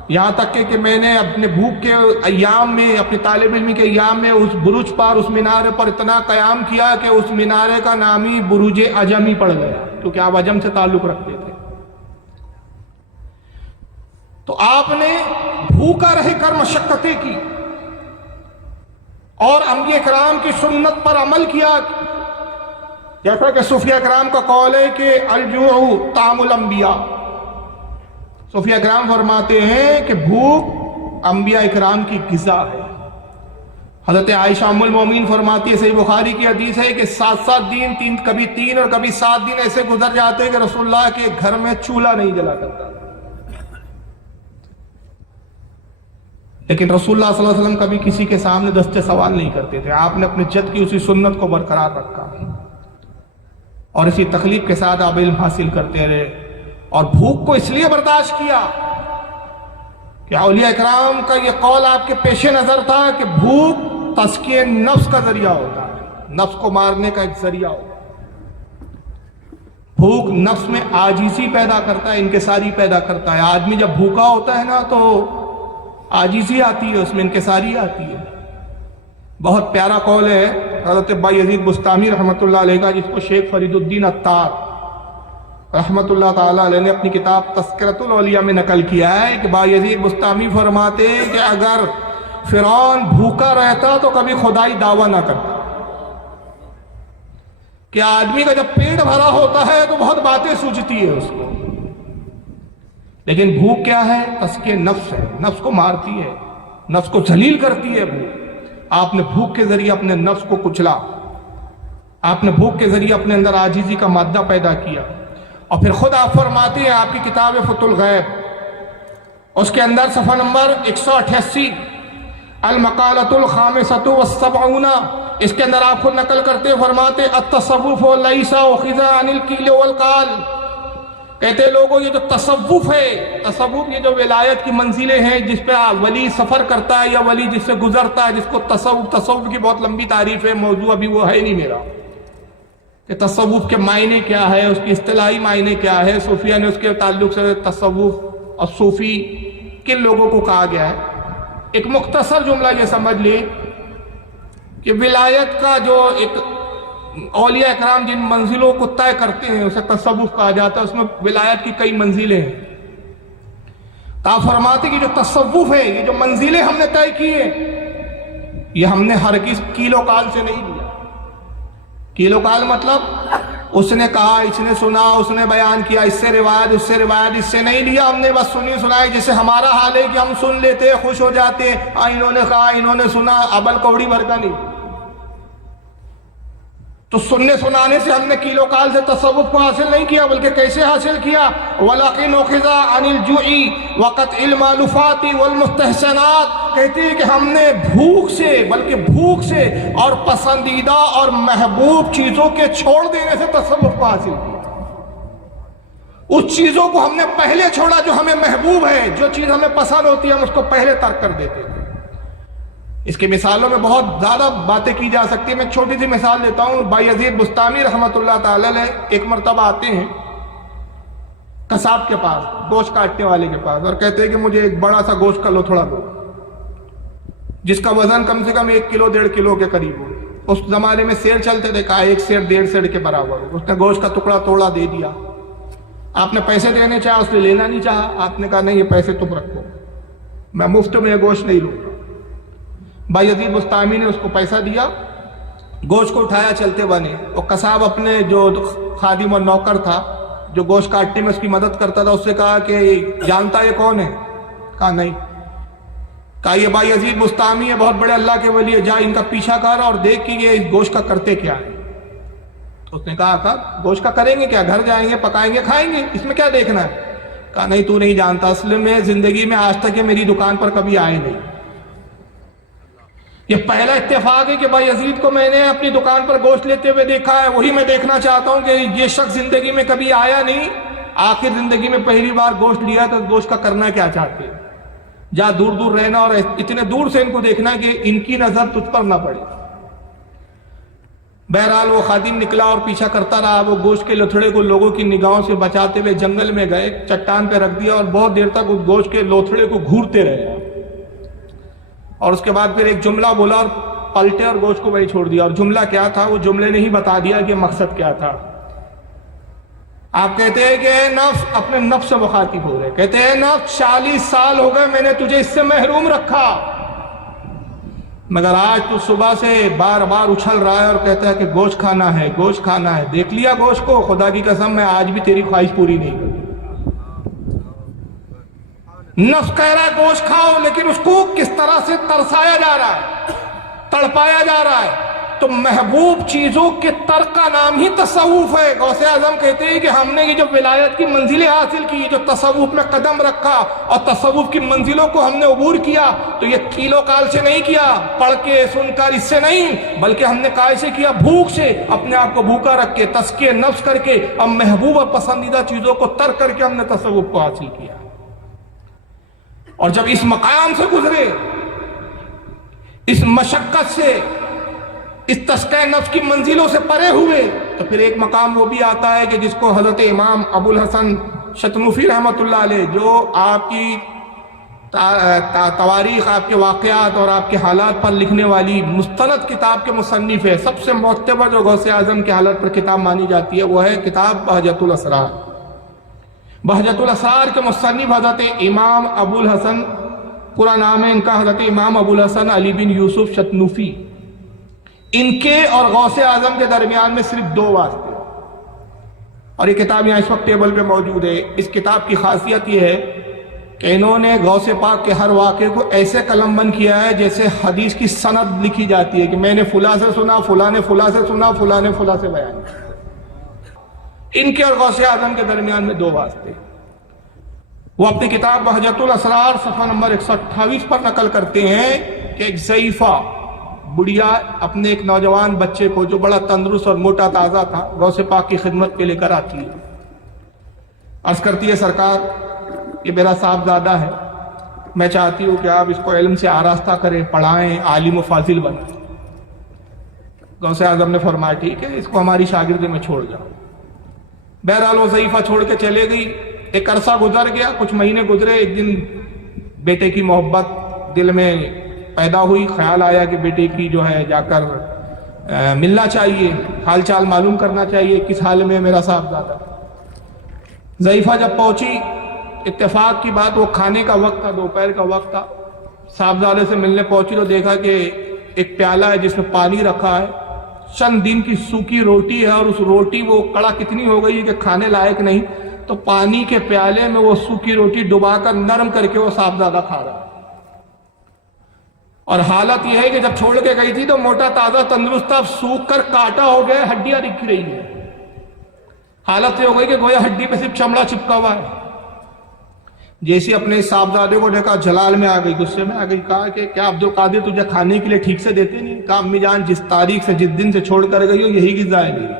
یہاں تک کہ میں نے اپنے بھوک کے ایام میں، اپنے طالب علمی کے ایام میں اس برج پر، اس مینارے پر اتنا قیام کیا کہ اس مینارے کا نام ہی برج عجم ہی پڑ گیا، کیونکہ آپ عجم سے تعلق رکھتے تھے۔ تو آپ نے بھوکا رہ کر مشقتیں کی اور انبیاء کرام کی سنت پر عمل کیا، جیسا کہ صوفیہ کرام کا قول ہے کہ الجوع طعام الانبیاء۔ صوفیہ کرام فرماتے ہیں کہ بھوک انبیاء اکرام کی غذا ہے۔ حضرت عائشہ ام المومنین فرماتی ہے، صحیح بخاری کی حدیث ہے کہ 7 دن کبھی 3 اور کبھی 7 دن ایسے گزر جاتے کہ رسول اللہ کے گھر میں چولہا نہیں جلا کرتا، لیکن رسول اللہ صلی اللہ علیہ وسلم کبھی کسی کے سامنے دست سوال نہیں کرتے تھے۔ آپ نے اپنے جد کی اسی سنت کو برقرار رکھا اور اسی تکلیف کے ساتھ آپ علم حاصل کرتے رہے، اور بھوک کو اس لیے برداشت کیا کہ اولیاء اکرام کا یہ قول آپ کے پیش نظر تھا کہ بھوک تزکیہ نفس کا ذریعہ ہوتا ہے، نفس کو مارنے کا ایک ذریعہ ہوتا ہے۔ بھوک نفس میں عاجزی پیدا کرتا ہے، انکساری پیدا کرتا ہے۔ آدمی جب بھوکا ہوتا ہے نا تو عاجزی آتی ہے، اس میں انکساری آتی ہے۔ بہت پیارا قول ہے حضرت بایزید بستامی رحمۃ اللہ علیہ کا، جس کو شیخ فرید الدین عطار رحمۃ اللہ تعالیٰ علیہ نے اپنی کتاب تذکرۃ الاولیاء میں نقل کیا ہے کہ بایزید بستامی فرماتے ہیں کہ اگر فرعون بھوکا رہتا تو کبھی خدائی دعویٰ نہ کرتا، کہ آدمی کا جب پیٹ بھرا ہوتا ہے تو بہت باتیں سوچتی ہے اس کو، لیکن بھوک کیا ہے؟ تزکیہ نفس ہے، نفس کو مارتی ہے، نفس کو ذلیل کرتی ہے بھوک۔ آپ نے بھوک کے ذریعے اپنے نفس کو کچلا، آپ نے بھوک کے ذریعے اپنے اندر عاجزی کا مادہ پیدا کیا۔ اور پھر خود آپ فرماتے ہیں، آپ کی کتاب فتح الغیب اس کے اندر صفحہ نمبر 188 المقالۃ الخامسۃ والسبعون، اس کے اندر آپ خود نقل کرتے فرماتے التصوف لیس اخذ عن القیل والقال، کہتے ہیں لوگوں یہ جو تصوف ہے، تصوف یہ جو ولایت کی منزلیں ہیں جس پہ ولی سفر کرتا ہے یا ولی جس سے گزرتا ہے، جس کو تصوف کی بہت لمبی تعریف ہے، موضوع ابھی وہ ہے نہیں میرا، کہ تصوف کے معنی کیا ہے، اس کی اصطلاحی معنی کیا ہے، صوفیہ نے اس کے تعلق سے تصوف اور صوفی کن لوگوں کو کہا گیا ہے۔ ایک مختصر جملہ یہ سمجھ لیں کہ ولایت کا جو ایک اولیاء اکرام جن منزلوں کو طے کرتے ہیں اسے تصوف کہا جاتا ہے، اس میں ولایت کی کئی منزلیں ہیں۔ تو آپ فرماتے کہ جو تصوف ہے، یہ جو منزلیں ہم نے طے کی ہیں، یہ ہم نے ہرگز کیلو کال سے نہیں لیا۔ کیلو کال مطلب اس نے کہا، اس نے سنا، اس نے بیان کیا، اس سے روایت، اس سے روایت، اس سے نہیں لیا ہم نے، بس سنی سنائی۔ جیسے ہمارا حال ہے کہ ہم سن لیتے، خوش ہو جاتے، انہوں نے کہا، انہوں نے سنا، ابل کوڑی بھر کا نہیں۔ تو سننے سنانے سے ہم نے کیلو کال سے تصوف کو حاصل نہیں کیا، بلکہ کیسے حاصل کیا؟ وَلَقِنْ أُخِذَ عَنِ الْجُوعِ وَقَطْعِ الْمَأْلُوفَاتِ وَالْمُسْتَحْسَنَاتِ، کہتے ہیں کہ ہم نے بھوک سے، بلکہ بھوک سے اور پسندیدہ اور محبوب چیزوں کے چھوڑ دینے سے تصوف کو حاصل کیا۔ اس چیزوں کو ہم نے پہلے چھوڑا جو ہمیں محبوب ہے، جو چیز ہمیں پسند ہوتی ہے ہم اس کو پہلے ترک کر دیتے ہیں۔ اس کے مثالوں میں بہت زیادہ باتیں کی جا سکتی ہیں، میں چھوٹی سی مثال دیتا ہوں۔ بایزید بستامی رحمۃ اللہ تعالی علیہ ایک مرتبہ آتے ہیں قصاب کے پاس، گوشت کاٹنے والے کے پاس، اور کہتے ہیں کہ مجھے ایک بڑا سا گوشت کا لوتھڑا دو جس کا وزن کم سے کم 1 کلو 1.5 کلو کے قریب ہو۔ اس زمانے میں سیر چلتے تھے، کہا 1 سیر 1.5 سیر کے برابر ہو۔ اس نے گوشت کا ٹکڑا توڑا دے دیا۔ آپ نے پیسے دینے چاہا، اس نے لینا نہیں چاہا۔ آپ نے کہا نہیں، یہ پیسے تم رکھو، میں مفت میں یہ گوشت نہیں لوں گا۔ بایزید بستامی نے اس کو پیسہ دیا، گوشت کو اٹھایا، چلتے بنے۔ اور قصاب اپنے جو خادم اور نوکر تھا جو گوشت کاٹنے میں اس کی مدد کرتا تھا، اس سے کہا کہ جانتا یہ کون ہے؟ کہا نہیں۔ کہا یہ بایزید بستامی ہے، بہت بڑے اللہ کے ولی ہے، جا ان کا پیچھا کر اور دیکھ کہ یہ اس گوشت کا کرتے کیا ہے۔ اس نے کہا گوشت کا کریں گے کیا؟ گھر جائیں گے، پکائیں گے، کھائیں گے، اس میں کیا دیکھنا ہے؟ کہا نہیں، تو نہیں جانتا، اصل میں زندگی میں آج تک یہ میری دکان پر کبھی آئے نہیں۔ یہ پہلا اتفاق ہے کہ بایزید کو میں نے اپنی دکان پر گوشت لیتے ہوئے دیکھا ہے، وہی میں دیکھنا چاہتا ہوں کہ یہ شخص زندگی میں کبھی آیا نہیں، آخر زندگی میں پہلی بار گوشت لیا تو گوشت کا کرنا کیا چاہتے ہیں؟ جا دور دور رہنا اور اتنے دور سے ان کو دیکھنا کہ ان کی نظر تجھ پر نہ پڑے۔ بہرحال وہ خادم نکلا اور پیچھا کرتا رہا۔ وہ گوشت کے لوتھڑے کو لوگوں کی نگاہوں سے بچاتے ہوئے جنگل میں گئے، چٹان پہ رکھ دیا اور بہت دیر تک اس گوشت کے لوتھڑے کو گھورتے رہے، اور اس کے بعد پھر ایک جملہ بولا اور پلٹے اور گوشت کو وہی چھوڑ دیا۔ اور جملہ کیا تھا وہ جملے نے ہی بتا دیا کہ مقصد کیا تھا۔ آپ کہتے ہیں کہ اے نفس، اپنے نفس سے مخاطب ہو رہے، کہتے ہیں نفس 40 سال ہو گئے میں نے تجھے اس سے محروم رکھا، مگر آج تو صبح سے بار بار اچھل رہا ہے اور کہتا ہے کہ گوشت کھانا ہے، گوشت کھانا ہے۔ دیکھ لیا گوشت کو؟ خدا کی قسم میں آج بھی تیری خواہش پوری نہیں کروں۔ نفس کہہ رہا ہے گوشت کھاؤ، لیکن اس کو کس طرح سے ترسایا جا رہا ہے، تڑپایا جا رہا ہے۔ تو محبوب چیزوں کے ترک کا نام ہی تصوف ہے۔ غوث اعظم کہتے ہیں کہ ہم نے یہ جو ولایت کی منزلیں حاصل کی، جو تصوف میں قدم رکھا اور تصوف کی منزلوں کو ہم نے عبور کیا، تو یہ کیلو کال سے نہیں کیا، پڑھ کے سن کر اس سے نہیں، بلکہ ہم نے کائے سے کیا، بھوک سے، اپنے آپ کو بھوکا رکھ کے، تزکیہ نفس کر کے، اور محبوب اور پسندیدہ چیزوں کو ترک کر کے ہم نے تصوف کو حاصل کیا۔ اور جب اس مقام سے گزرے، اس مشقت سے، اس تزکیہ نفس کی منزلوں سے پرے ہوئے، تو پھر ایک مقام وہ بھی آتا ہے کہ جس کو حضرت امام ابو الحسن شتنوفی رحمۃ اللہ علیہ، جو آپ کی تواریخ، آپ کے واقعات اور آپ کے حالات پر لکھنے والی مستند کتاب کے مصنف ہے، سب سے معتبر جو غوث اعظم کے حالات پر کتاب مانی جاتی ہے وہ ہے کتاب بہجت الاسرار۔ بہجت الاسرار کے مصنف حضرت امام ابو الحسن، پورا نام ہے ان کا حضرت امام ابو الحسن علی بن یوسف شتنوفی۔ ان کے اور غوث اعظم کے درمیان میں صرف 2 واسطے، اور یہ کتاب یہاں اس وقت ٹیبل پہ موجود ہے۔ اس کتاب کی خاصیت یہ ہے کہ انہوں نے غوث پاک کے ہر واقعے کو ایسے قلم بند کیا ہے جیسے حدیث کی سند لکھی جاتی ہے کہ میں نے فلاں سے سنا، فلاں نے فلاں سے سنا، فلاں نے فلاں سے بیان کیا۔ ان کے اور غوث اعظم کے درمیان میں 2 واسطے۔ وہ اپنی کتاب بہجت الاسرار صفحہ نمبر 128 پر نقل کرتے ہیں کہ ایک ضعیفہ بڑھیا اپنے ایک نوجوان بچے کو، جو بڑا تندرست اور موٹا تازہ تھا، غوث پاک کی خدمت پہ لے کر آتی ہے، عرض کرتی ہے سرکار یہ میرا صاحبزادہ ہے، میں چاہتی ہوں کہ آپ اس کو علم سے آراستہ کریں، پڑھائیں، عالم و فاضل بنائیں۔ غوث اعظم نے فرمایا ٹھیک ہے، اس کو ہماری شاگردی میں چھوڑ جاؤ۔ بہرحال وہ ضعیفہ چھوڑ کے چلے گئی۔ ایک عرصہ گزر گیا، کچھ مہینے گزرے، ایک دن بیٹے کی محبت دل میں پیدا ہوئی، خیال آیا کہ بیٹے کی جو ہے جا کر ملنا چاہیے، حال چال معلوم کرنا چاہیے، کس حال میں میرا صاحبزادہ۔ ضعیفہ جب پہنچی، اتفاق کی بات وہ کھانے کا وقت تھا، دوپہر کا وقت تھا، صاحبزادے سے ملنے پہنچی تو دیکھا کہ ایک پیالہ ہے جس میں پانی رکھا ہے، چند دن کی سوکھی روٹی ہے، اور اس روٹی وہ کڑک اتنی ہو گئی ہے کہ کھانے لائق نہیں، تو پانی کے پیالے میں وہ سوکھی روٹی ڈبا کر نرم کر کے وہ صاحبزادہ کھا رہا ہے۔ اور حالت یہ ہے کہ جب چھوڑ کے گئی تھی تو موٹا تازہ تندرست تھا، سوکھ کر کاٹا ہو گیا، ہڈیاں دکھ رہی ہیں، حالت یہ ہو گئی کہ گویا ہڈی پہ صرف چمڑا چپکا ہوا ہے۔ جیسے اپنے صاحبزادے کو دیکھا جلال میں آ گئی، غصے میں آ گئی، کہا کہ کیا عبد القادر تجھے کھانے کے لیے ٹھیک سے دیتے نہیں؟ کہا امی جان جس تاریخ سے، جس دن سے چھوڑ کر گئی ہو یہی غذا ہے میری،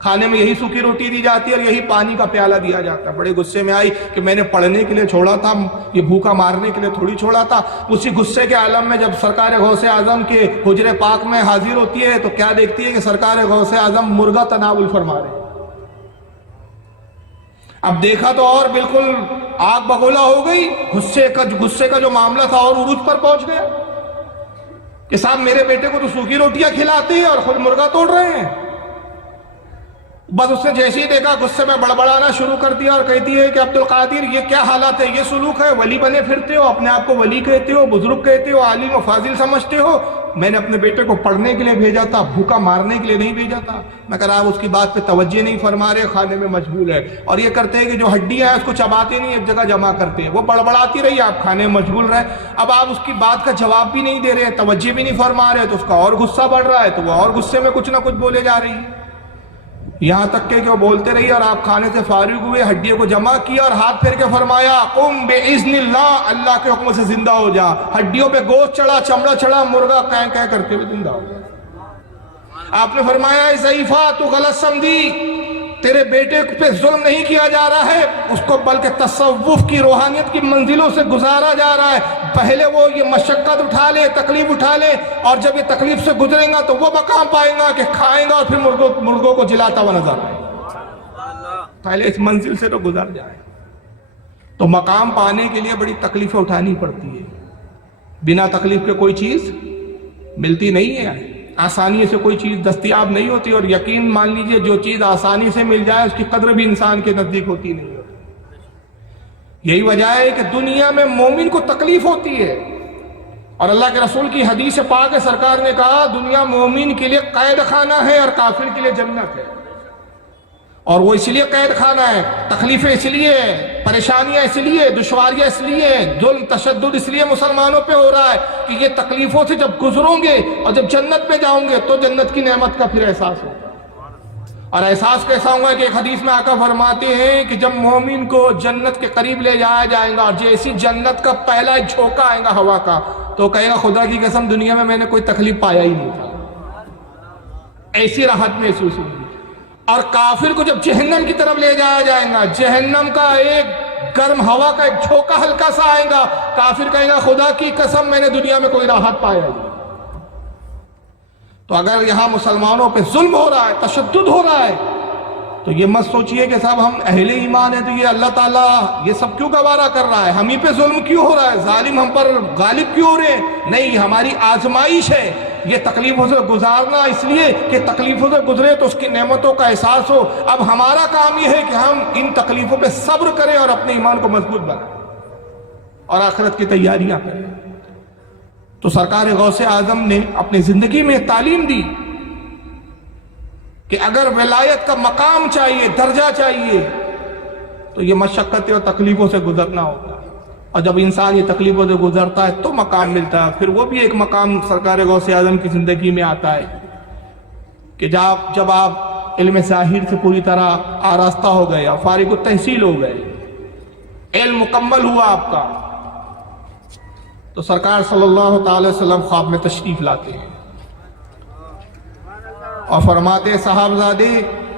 کھانے میں یہی سوکھی روٹی دی جاتی ہے اور یہی پانی کا پیالہ دیا جاتا ہے۔ بڑے غصے میں آئی کہ میں نے پڑھنے کے لیے چھوڑا تھا، یہ بھوکا مارنے کے لیے تھوڑی چھوڑا تھا۔ اسی غصے کے عالم میں جب سرکار غوث اعظم کے حجرے پاک میں حاضر ہوتی ہے تو کیا دیکھتی ہے کہ سرکار غوث اعظم مرغا تناول فرما رہے ہیں۔ اب دیکھا تو اور بالکل آگ بگولا ہو گئی، غصے کا جو معاملہ تھا اور عروج پر پہنچ گیا کہ صاحب میرے بیٹے کو تو سوکھی روٹیاں کھلاتے ہیں اور خود مرغا توڑ رہے ہیں۔ بس اس نے جیسے ہی دیکھا غصے میں بڑبڑانا شروع کر دیا اور کہتی ہے کہ عبد القادر یہ کیا حالات ہے، یہ سلوک ہے، ولی بنے پھرتے ہو، اپنے آپ کو ولی کہتے ہو، بزرگ کہتے ہو، عالم و فاضل سمجھتے ہو، میں نے اپنے بیٹے کو پڑھنے کے لیے بھیجا تھا، بھوکا مارنے کے لیے نہیں بھیجا تھا۔ مگر آپ اس کی بات پہ توجہ نہیں فرما رہے، کھانے میں مشغول ہے، اور یہ کرتے ہیں کہ جو ہڈیاں ہیں اس کو چباتے نہیں، ایک جگہ جمع کرتے ہیں، وہ بڑبڑاتی رہی، آپ کھانے میں مشغول رہے۔ اب آپ اس کی بات کا جواب بھی نہیں دے رہے، توجہ بھی نہیں فرما رہے، تو اس کا اور غصہ بڑھ رہا ہے، تو وہ اور غصے میں کچھ نہ کچھ بولے جا رہی ہے، یہاں تک کہ وہ بولتے رہی اور آپ کھانے سے فارغ ہوئے، ہڈیوں کو جمع کیا اور ہاتھ پھیر کے فرمایا قم باذن اللہ، اللہ کے حکم سے زندہ ہو جا۔ ہڈیوں پہ گوشت چڑھا، چمڑا چڑھا، مرغا کیں کیں کرتے ہوئے زندہ ہو گیا۔ آپ نے فرمایا اے ضعیفہ تو غلط سمجھی، تیرے بیٹے پہ ظلم نہیں کیا جا رہا ہے، اس کو بلکہ تصوف کی روحانیت کی منزلوں سے گزارا جا رہا ہے۔ پہلے وہ یہ مشقت اٹھا لے، تکلیف اٹھا لے، اور جب یہ تکلیف سے گزرے گا تو وہ مقام پائے گا کہ کھائیں گا اور پھر مرغوں کو جلاتا ہوا نظر آئے گا۔ پہلے اس منزل سے تو گزر جائے۔ تو مقام پانے کے لیے بڑی تکلیفیں اٹھانی پڑتی ہے، بنا تکلیف کے کوئی چیز ملتی نہیں ہے، آسانی سے کوئی چیز دستیاب نہیں ہوتی، اور یقین مان لیجئے جو چیز آسانی سے مل جائے اس کی قدر بھی انسان کے نزدیک ہوتی نہیں ہوتی۔ یہی وجہ ہے کہ دنیا میں مومن کو تکلیف ہوتی ہے، اور اللہ کے رسول کی حدیث پاک ہے، سرکار نے کہا دنیا مومن کے لیے قید خانہ ہے اور کافر کے لیے جنت ہے۔ اور وہ اس لیے قید خانہ ہے، تکلیفیں اس لیے، پریشانیاں اس لیے، دشواریاں اس لیے، ظلم تشدد اس لیے مسلمانوں پہ ہو رہا ہے کہ یہ تکلیفوں سے جب گزروں گے اور جب جنت میں جاؤں گے تو جنت کی نعمت کا پھر احساس ہوگا۔ اور احساس کیسا ہوگا کہ ایک حدیث میں آقا فرماتے ہیں کہ جب مومن کو جنت کے قریب لے جایا جائے گا اور جیسی جنت کا پہلا ایک جھونکا آئے گا ہوا کا، تو کہے گا خدا کی قسم دنیا میں نے کوئی تکلیف پایا ہی نہیں تھا، ایسی راحت محسوس ہوگی۔ اور کافر کو جب جہنم کی طرف لے جایا جائے گا، جہنم کا ایک گرم ہوا کا ایک جھونکا ہلکا سا آئے گا، کافر کہے گا خدا کی قسم میں نے دنیا میں کوئی راحت پایا ہی نہیں۔ تو اگر یہاں مسلمانوں پہ ظلم ہو رہا ہے، تشدد ہو رہا ہے، تو یہ مت سوچئے کہ صاحب ہم اہل ایمان ہیں تو یہ اللہ تعالیٰ یہ سب کیوں گوارا کر رہا ہے، ہم ہی پہ ظلم کیوں ہو رہا ہے، ظالم ہم پر غالب کیوں ہو رہے ہیں۔ نہیں، یہ ہماری آزمائش ہے، یہ تکلیفوں سے گزارنا اس لیے کہ تکلیفوں سے گزرے تو اس کی نعمتوں کا احساس ہو۔ اب ہمارا کام یہ ہے کہ ہم ان تکلیفوں پہ صبر کریں اور اپنے ایمان کو مضبوط بنائیں اور آخرت کی تیاریاں کریں۔ تو سرکار غوث اعظم نے اپنی زندگی میں تعلیم دی کہ اگر ولایت کا مقام چاہیے، درجہ چاہیے، تو یہ مشقتیں اور تکلیفوں سے گزرنا ہوتا ہے، اور جب انسان یہ تکلیفوں سے گزرتا ہے تو مقام ملتا ہے۔ پھر وہ بھی ایک مقام سرکار غوث اعظم کی زندگی میں آتا ہے کہ جب آپ علم ظاہر سے پوری طرح آراستہ ہو گئے اور فارغ التحصیل ہو گئے، علم مکمل ہوا آپ کا، تو سرکار صلی اللہ تعالی وسلم خواب میں تشریف لاتے ہیں اور فرماتے صاحبزادے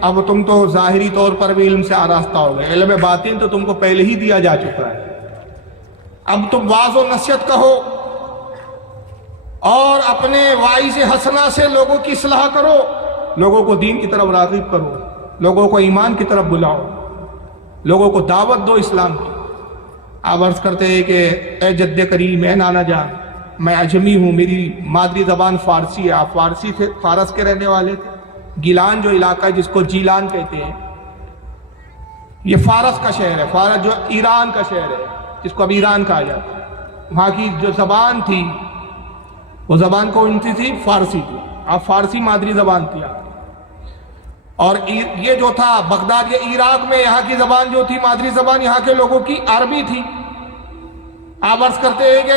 اب تم تو ظاہری طور پر بھی علم سے آراستہ ہو گئے، علم باطن تو تم کو پہلے ہی دیا جا چکا ہے، اب تم واعظ و نصیحت کہو اور اپنے واعظ حسنہ سے لوگوں کی اصلاح کرو، لوگوں کو دین کی طرف راغب کرو، لوگوں کو ایمان کی طرف بلاؤ، لوگوں کو دعوت دو اسلام کی۔ آپ عرض کرتے ہیں کہ اے جد کریم، اے نانا جان، میں عجمی ہوں، میری مادری زبان فارسی ہے، آپ فارسی سے فارس کے رہنے والے تھے۔ گیلان جو علاقہ ہے جس کو جیلان کہتے ہیں، یہ فارس کا شہر ہے، فارس جو ایران کا شہر ہے جس کو اب ایران کہا جاتا ہے، وہاں کی جو زبان تھی وہ زبان کون سی تھی؟ فارسی تھی، آپ فارسی مادری زبان تھی آپ کی۔ اور یہ جو تھا بغداد یا عراق میں یہاں کی زبان جو تھی مادری زبان یہاں کے لوگوں کی عربی تھی۔ آپ عرض کرتے ہیں کہ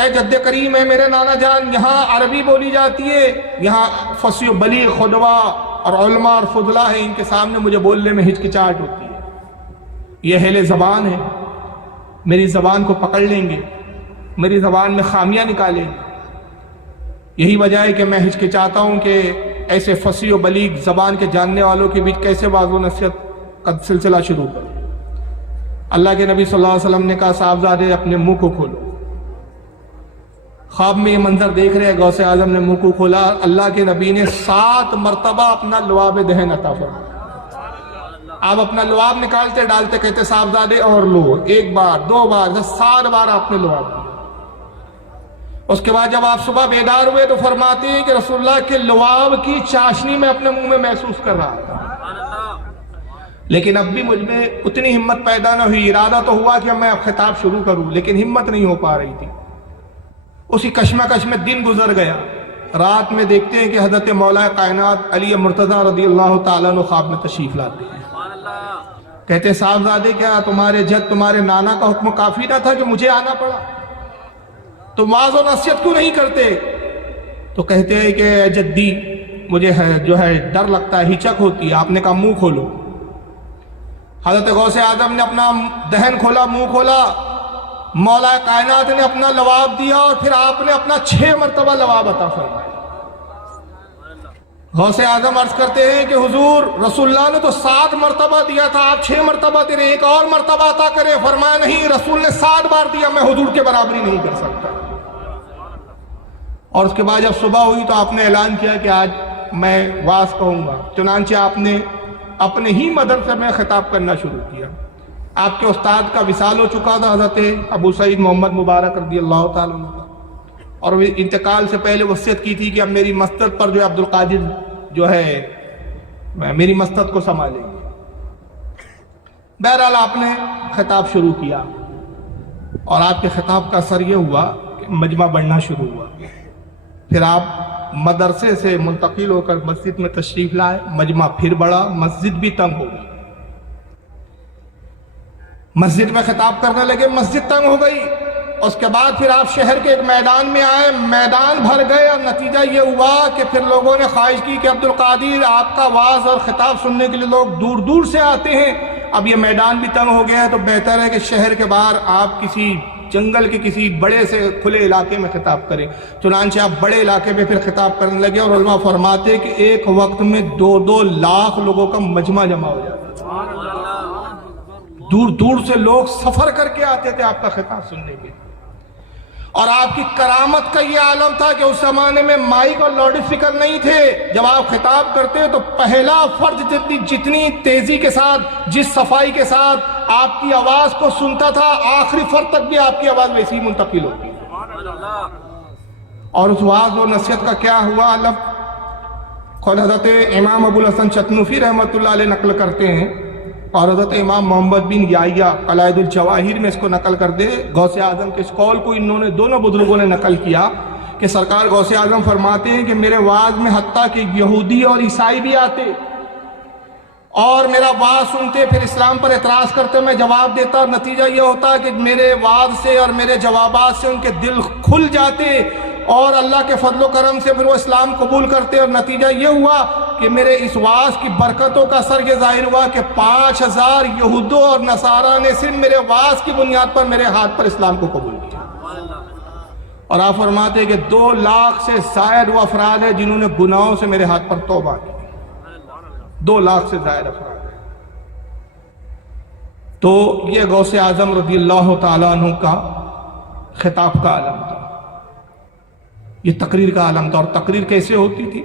اے جد کریم، ہے میرے نانا جان، یہاں عربی بولی جاتی ہے، یہاں فصیح و بلیغ خطبہ اور علماء اور فضلاء ہیں، ان کے سامنے مجھے بولنے میں ہچکچاہٹ ہوتی ہے، یہ اہل زبان ہے، میری زبان کو پکڑ لیں گے، میری زبان میں خامیاں نکالیں گے۔ یہی وجہ ہے کہ میں ہچکچاتا ہوں کہ ایسے فصیح و بلیغ زبان کے جاننے والوں کے بیچ کیسے واعظ و نصیحت کا سلسلہ شروع کریں۔ اللہ کے نبی صلی اللہ علیہ وسلم نے کہا صاحبزادے اپنے منہ کو کھولو۔ خواب میں یہ منظر دیکھ رہے ہیں، غوث اعظم نے منہ کو کھولا، اللہ کے نبی نے 7 مرتبہ اپنا لعاب دہن عطا فرمایا۔ آپ اپنا لعاب نکالتے ڈالتے کہتے صاحبزادے اور لو، 1 بار 2 بار 7 بار آپ نے لعاب دیا۔ اس کے بعد جب آپ صبح بیدار ہوئے تو فرماتے ہیں کہ رسول اللہ کے لعاب کی چاشنی میں اپنے منہ میں محسوس کر رہا تھا، لیکن اب بھی مجھ میں اتنی ہمت پیدا نہ ہوئی، ارادہ تو ہوا کہ میں اب خطاب شروع کروں، لیکن ہمت نہیں ہو پا رہی تھی۔ اسی کشمکش میں دن گزر گیا، رات میں دیکھتے ہیں کہ حضرت مولا کائنات علی مرتضیٰ رضی اللہ تعالیٰ عنہ خواب میں تشریف لاتے ہیں۔ کہتے صاحبزادے کیا تمہارے جد تمہارے نانا کا حکم کافی نہ تھا کہ مجھے آنا پڑا؟ تم واعظ و نصیحت کیوں نہیں کرتے؟ تو کہتے ہیں کہ اے جدی مجھے جو ہے ڈر لگتا ہے، ہچک ہوتی ہے۔ آپ نے کہا منہ کھولو۔ حضرت غوث اعظم نے اپنا دہن کھولا، منہ کھولا، مولا کائنات نے اپنا لعاب دیا اور پھر آپ نے اپنا 6 مرتبہ لعاب عطا فرمایا۔ غوث اعظم عرض کرتے ہیں کہ حضور رسول اللہ نے تو 7 مرتبہ دیا تھا، آپ 6 مرتبہ دے رہے، ایک اور مرتبہ عطا کریں۔ فرمایا نہیں، رسول نے 7 بار دیا، میں حضور کے برابری نہیں کر سکتا۔ اور اس کے بعد جب صبح ہوئی تو آپ نے اعلان کیا کہ آج میں واعظ کہوں گا۔ چنانچہ آپ نے اپنے ہی مدرسے میں خطاب کرنا شروع کیا۔ آپ کے استاد کا وصال ہو چکا تھا، حضرت ابو سعید محمد مبارک رضی اللہ تعالیٰ عنہ، اور وہ انتقال سے پہلے وصیت کی تھی کہ اب میری مسجد پر جو ہے عبد القادر جو ہے میری مسجد کو سنبھالیں گے۔ بہرحال آپ نے خطاب شروع کیا اور آپ کے خطاب کا اثر یہ ہوا کہ مجمع بڑھنا شروع ہوا۔ پھر آپ مدرسے سے منتقل ہو کر مسجد میں تشریف لائے، مجمع پھر بڑھا، مسجد بھی تنگ ہو گئی۔ مسجد میں خطاب کرنے لگے، مسجد تنگ ہو گئی. اس کے بعد پھر آپ شہر کے ایک میدان میں آئے، میدان بھر گئے، اور نتیجہ یہ ہوا کہ پھر لوگوں نے خواہش کی کہ عبدالقادر آپ کا واعظ اور خطاب سننے کے لیے لوگ دور دور سے آتے ہیں، اب یہ میدان بھی تنگ ہو گیا ہے تو بہتر ہے کہ شہر کے باہر آپ کسی جنگل کے کسی بڑے سے کھلے علاقے میں خطاب کریں. چنانچہ آپ بڑے علاقے میں پھر خطاب کرنے لگے، اور علماء فرماتے کہ ایک وقت میں 2-2 لاکھ لوگوں کا مجمع جمع ہو جاتا تھا. دور دور سے لوگ سفر کر کے آتے تھے آپ کا خطاب سننے کے. اور آپ کی کرامت کا یہ عالم تھا کہ اس زمانے میں مائک اور لاؤڈ اسپیکر نہیں تھے. جب آپ خطاب کرتے تو پہلا فرد جتنی تیزی کے ساتھ، جس صفائی کے ساتھ آپ کی آواز کو سنتا تھا، آخری فرد تک بھی آپ کی آواز ویسی منتقل ہوتی. اور اس واعظ و نصیحت کا کیا ہوا خود حضرت امام ابو الحسن چتنوفی رحمۃ اللہ علیہ نقل کرتے ہیں، اور حضرت امام محمد بن یحییٰ قلائد الجواہر میں اس کو نقل کر دے. غوث اعظم کے اس قول کو انہوں نے دونوں بزرگوں نے نقل کیا کہ سرکار غوث اعظم فرماتے ہیں کہ میرے واعظ میں حتیٰ کہ یہودی اور عیسائی بھی آتے اور میرا واعظ سنتے، پھر اسلام پر اعتراض کرتے، میں جواب دیتا، اور نتیجہ یہ ہوتا کہ میرے واعظ سے اور میرے جوابات سے ان کے دل کھل جاتے، اور اللہ کے فضل و کرم سے پھر وہ اسلام قبول کرتے. اور نتیجہ یہ ہوا کہ میرے اس واعظ کی برکتوں کا اثر یہ ظاہر ہوا کہ 5000 یہودوں اور نصارہ نے صرف میرے واعظ کی بنیاد پر میرے ہاتھ پر اسلام کو قبول کیا. اور آپ فرماتے ہیں کہ 2 لاکھ سے زائد وہ افراد ہیں جنہوں نے گناہوں سے میرے ہاتھ پر توبہ کی. 2 لاکھ سے زائد افراد ہیں. تو یہ غوث اعظم رضی اللہ تعالیٰ عنہ کا خطاب کا عالم تھا، یہ تقریر کا عالم تھا. اور تقریر کیسے ہوتی تھی؟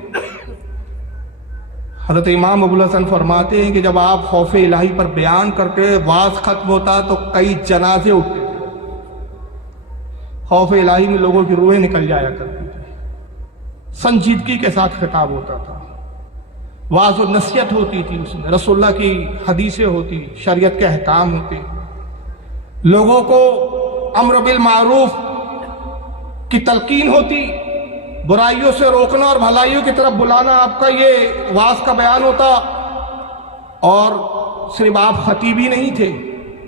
حضرت امام ابو الحسن فرماتے ہیں کہ جب آپ خوف الہی پر بیان کرتے، واعظ ختم ہوتا تو کئی جنازے اٹھتے تھے. خوف الہی میں لوگوں کی روحیں نکل جایا کرتی تھی. سنجیدگی کے ساتھ خطاب ہوتا تھا، واعظ و نصیحت ہوتی تھی، اس میں رسول اللہ کی حدیثیں ہوتی، شریعت کے احکام ہوتے، لوگوں کو امر بالمعروف کی تلقین ہوتی، برائیوں سے روکنا اور بھلائیوں کی طرف بلانا آپ کا یہ واعظ کا بیان ہوتا. اور صرف آپ خطیب ہی نہیں تھے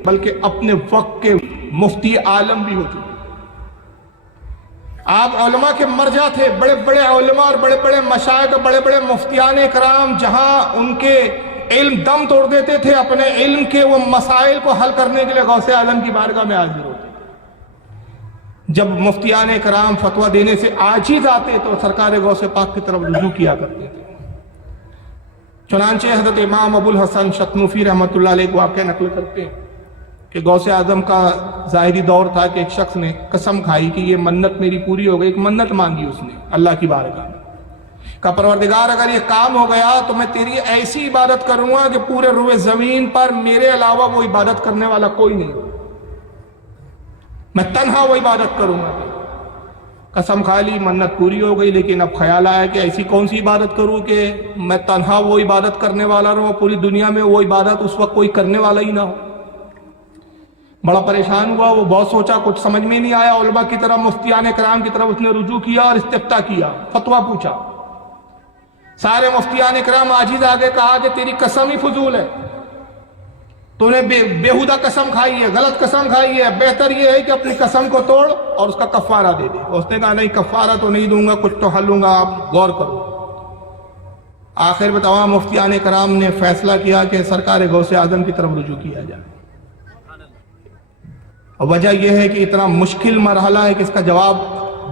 بلکہ اپنے وقت کے مفتی عالم بھی ہو چکے. آپ علماء کے مرجع تھے، بڑے بڑے علماء اور بڑے بڑے مشائخ اور بڑے بڑے مفتیان کرام جہاں ان کے علم دم توڑ دیتے تھے، اپنے علم کے وہ مسائل کو حل کرنے کے لیے غوث اعظم کی بارگاہ میں حاضر ہوتے. جب مفتیان کرام فتویٰ دینے سے عاجز آتے تو سرکار غوث پاک کی طرف رجوع کیا کرتے تھے. چنانچہ حضرت امام ابو الحسن چتنوفی رحمۃ اللہ علیہ کو واقعہ نقل کرتے ہیں کہ غوث اعظم کا ظاہری دور تھا کہ ایک شخص نے قسم کھائی کہ یہ منت میری پوری ہو گئی. ایک منت مانگی اس نے اللہ کی بارگاہ میں، کہا پروردگار اگر یہ کام ہو گیا تو میں تیری ایسی عبادت کروں گا کہ پورے روئے زمین پر میرے علاوہ وہ عبادت کرنے والا کوئی نہیں، میں تنہا وہ عبادت کروں گا. قسم کھا لی، منت پوری ہو گئی، لیکن اب خیال آیا کہ ایسی کون سی عبادت کروں کہ میں تنہا وہ عبادت کرنے والا رہوں، پوری دنیا میں وہ عبادت اس وقت کوئی کرنے والا ہی نہ ہو. بڑا پریشان ہوا، وہ بہت سوچا، کچھ سمجھ میں نہیں آیا. علماء کی طرف، مفتیان کرام کی طرف اس نے رجوع کیا اور استفتاء کیا، فتویٰ پوچھا. سارے مفتیان کرام عاجز آگے کہا کہ تیری قسم ہی فضول ہے، تو نے بےہودہ قسم کھائی ہے، غلط قسم کھائی ہے، بہتر یہ ہے کہ اپنی قسم کو توڑ اور اس کا کفارہ دے دے. اس نے کہا نہیں، کفارہ تو نہیں دوں گا، کچھ تو حل لوں گا، آپ غور کرو. آخر میں تمام مفتیان کرام نے فیصلہ کیا کہ سرکار غوث اعظم کی طرف رجوع کیا جائے. وجہ یہ ہے کہ اتنا مشکل مرحلہ ہے کہ اس کا جواب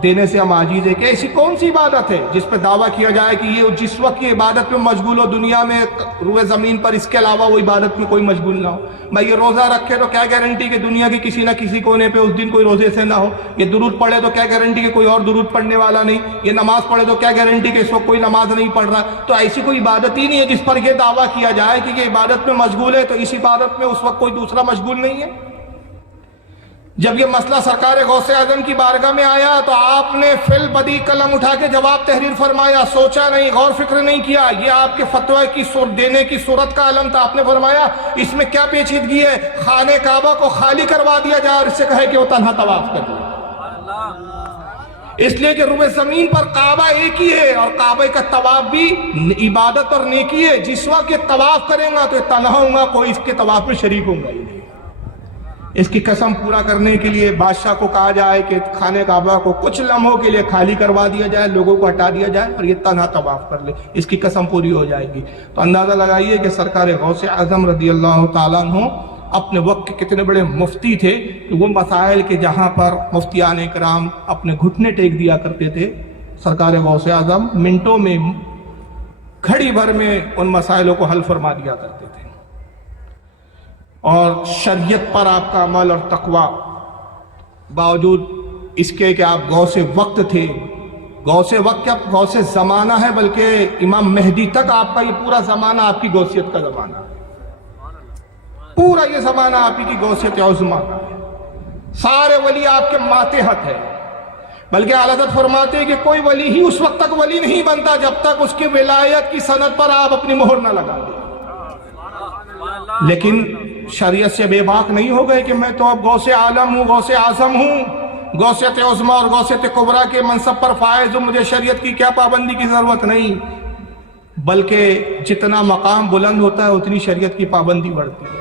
دینے سے ہم عاجز ہیں کہ ایسی کون سی عبادت ہے جس پہ دعویٰ کیا جائے کہ یہ جس وقت یہ عبادت میں مشغول ہو، دنیا میں روئے زمین پر اس کے علاوہ وہ عبادت میں کوئی مشغول نہ ہو. بھائی یہ روزہ رکھے تو کیا گارنٹی کہ دنیا کے کسی نہ کسی کونے پہ اس دن کوئی روزے سے نہ ہو. یہ درود پڑھے تو کیا گارنٹی کہ کوئی اور درود پڑھنے والا نہیں. یہ نماز پڑھے تو کیا گارنٹی کہ اس وقت کوئی نماز نہیں پڑھ رہا. تو ایسی کوئی عبادت ہی نہیں ہے جس پر یہ دعویٰ کیا جائے کہ یہ عبادت میں مشغول ہے تو اس عبادت میں اس وقت کوئی دوسرا مشغول نہیں ہے. جب یہ مسئلہ سرکار غوث اعظم کی بارگاہ میں آیا تو آپ نے فی البدی قلم اٹھا کے جواب تحریر فرمایا، سوچا نہیں، غور فکر نہیں کیا. یہ آپ کے فتوی کی دینے کی صورت کا علم تھا. آپ نے فرمایا اس میں کیا پیچیدگی ہے، خانہ کعبہ کو خالی کروا دیا جائے اور اس سے کہے کہ وہ تنہا طواف کر لے. اس لیے کہ روئے زمین پر کعبہ ایک ہی ہے اور کعبہ کا طواف بھی عبادت اور نیکی ہے. جس وقت یہ طواف کریں گا تو یہ تنہا ہوں گا، کوئی اس کے طواف میں شریک ہوں گا. اس کی قسم پورا کرنے کے لیے بادشاہ کو کہا جائے کہ خانہ کعبہ کو کچھ لمحوں کے لیے خالی کروا دیا جائے، لوگوں کو ہٹا دیا جائے اور یہ تنہا طواف کر لے، اس کی قسم پوری ہو جائے گی۔ تو اندازہ لگائیے کہ سرکار غوث اعظم رضی اللہ تعالیٰ عنہ اپنے وقت کے کتنے بڑے مفتی تھے کہ وہ مسائل کے جہاں پر مفتیان اکرام اپنے گھٹنے ٹیک دیا کرتے تھے، سرکار غوث اعظم منٹوں میں، گھڑی بھر میں ان مسائلوں کو حل فرما دیا کرتے تھے۔ اور شریعت پر آپ کا عمل اور تقوی، باوجود اس کے کہ آپ غوث وقت تھے، غوث وقت کیا غوث زمانہ ہے، بلکہ امام مہدی تک آپ کا یہ پورا زمانہ آپ کی غوثیت کا زمانہ ہے، پورا یہ زمانہ آپ کی غوثیت عظمیٰ کا ہے، سارے ولی آپ کے ماتحت ہے۔ بلکہ اعلیٰ حضرت فرماتے ہیں کہ کوئی ولی ہی اس وقت تک ولی نہیں بنتا جب تک اس کی ولایت کی سند پر آپ اپنی مہر نہ لگا دیں۔ لیکن شریعت سے بے باک نہیں ہو گئے کہ میں تو اب غوث عالم ہوں، غوث اعظم ہوں، غوثیت عظمیٰ اور غوثیت کبریٰ کے منصب پر فائز ہوں، مجھے شریعت کی کیا پابندی کی ضرورت نہیں، بلکہ جتنا مقام بلند ہوتا ہے اتنی شریعت کی پابندی بڑھتی ہے۔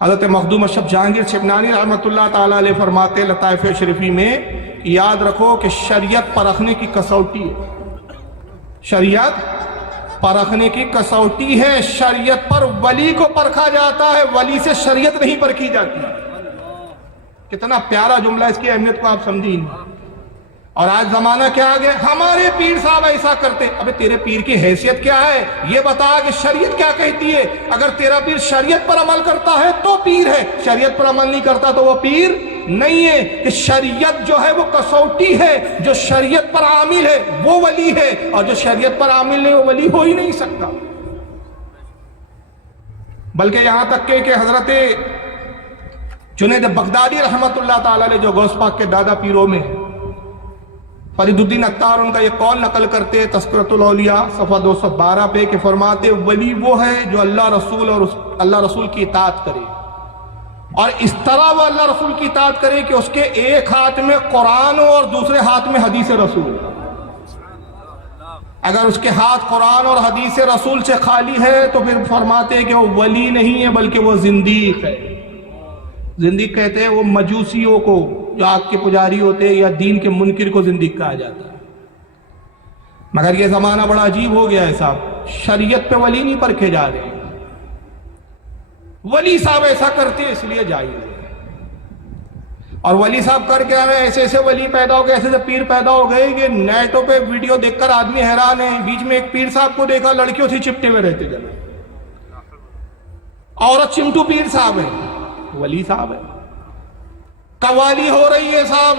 حضرت مخدوم اشرف جہانگیر شبنانی رحمۃ اللہ تعالیٰ علیہ فرماتے ہیں لطائف شریفی میں، یاد رکھو کہ شریعت پرکھنے کی کسوٹی ہے، شریعت پرکھنے کی کسوٹی ہے، شریعت پر ولی کو پرکھا جاتا ہے، ولی سے شریعت نہیں پرکھی جاتی۔ کتنا پیارا جملہ، اس کی اہمیت کو آپ سمجھیں۔ اور آج زمانہ کیا آ گیا، ہمارے پیر صاحب ایسا کرتے، ابے تیرے پیر کی حیثیت کیا ہے، یہ بتا کہ شریعت کیا کہتی ہے۔ اگر تیرا پیر شریعت پر عمل کرتا ہے تو پیر ہے، شریعت پر عمل نہیں کرتا تو وہ پیر نہیں ہے۔ کہ شریعت جو ہے وہ کسوٹی ہے، جو شریعت پر عامل ہے وہ ولی ہے، اور جو شریعت پر عامل نہیں وہ ولی ہو ہی نہیں سکتا۔ بلکہ یہاں تک کہ حضرت جنید بغدادی رحمت اللہ تعالیٰ علیہ جو غوث پاک کے دادا پیروں میں فرید الدین عطار ان کا یہ قول نقل کرتے تذکرۃ الاولیاء صفحہ 212 پہ کہ فرماتے ولی وہ ہے جو اللہ رسول اور اللہ رسول کی اطاعت کرے، اور اس طرح وہ اللہ رسول کی اطاعت کرے کہ اس کے ایک ہاتھ میں قرآن ہو اور دوسرے ہاتھ میں حدیث رسول۔ اگر اس کے ہاتھ قرآن اور حدیث رسول سے خالی ہے تو پھر فرماتے ہیں کہ وہ ولی نہیں ہے بلکہ وہ زندیق ہے۔ زندیق کہتے ہیں وہ مجوسیوں کو جو آگ کے پجاری ہوتے ہیں یا دین کے منکر کو زندیق کہا جاتا ہے۔ مگر یہ زمانہ بڑا عجیب ہو گیا ہے صاحب، شریعت پہ ولی نہیں پرکھے جا رہے، ولی صاحب ایسا کرتے اس لیے جائز ہے، اور ولی صاحب کر کے ہمیں ایسے ایسے ولی پیدا ہو گئے، ایسے ایسے پیر پیدا ہو گئے کہ نیٹوں پہ ویڈیو دیکھ کر آدمی حیران ہے۔ بیچ میں ایک پیر صاحب کو دیکھا لڑکیوں سے چپٹے ہوئے رہتے جب، عورت چمٹو پیر صاحب ہے، ولی صاحب ہے، قوالی ہو رہی ہے صاحب،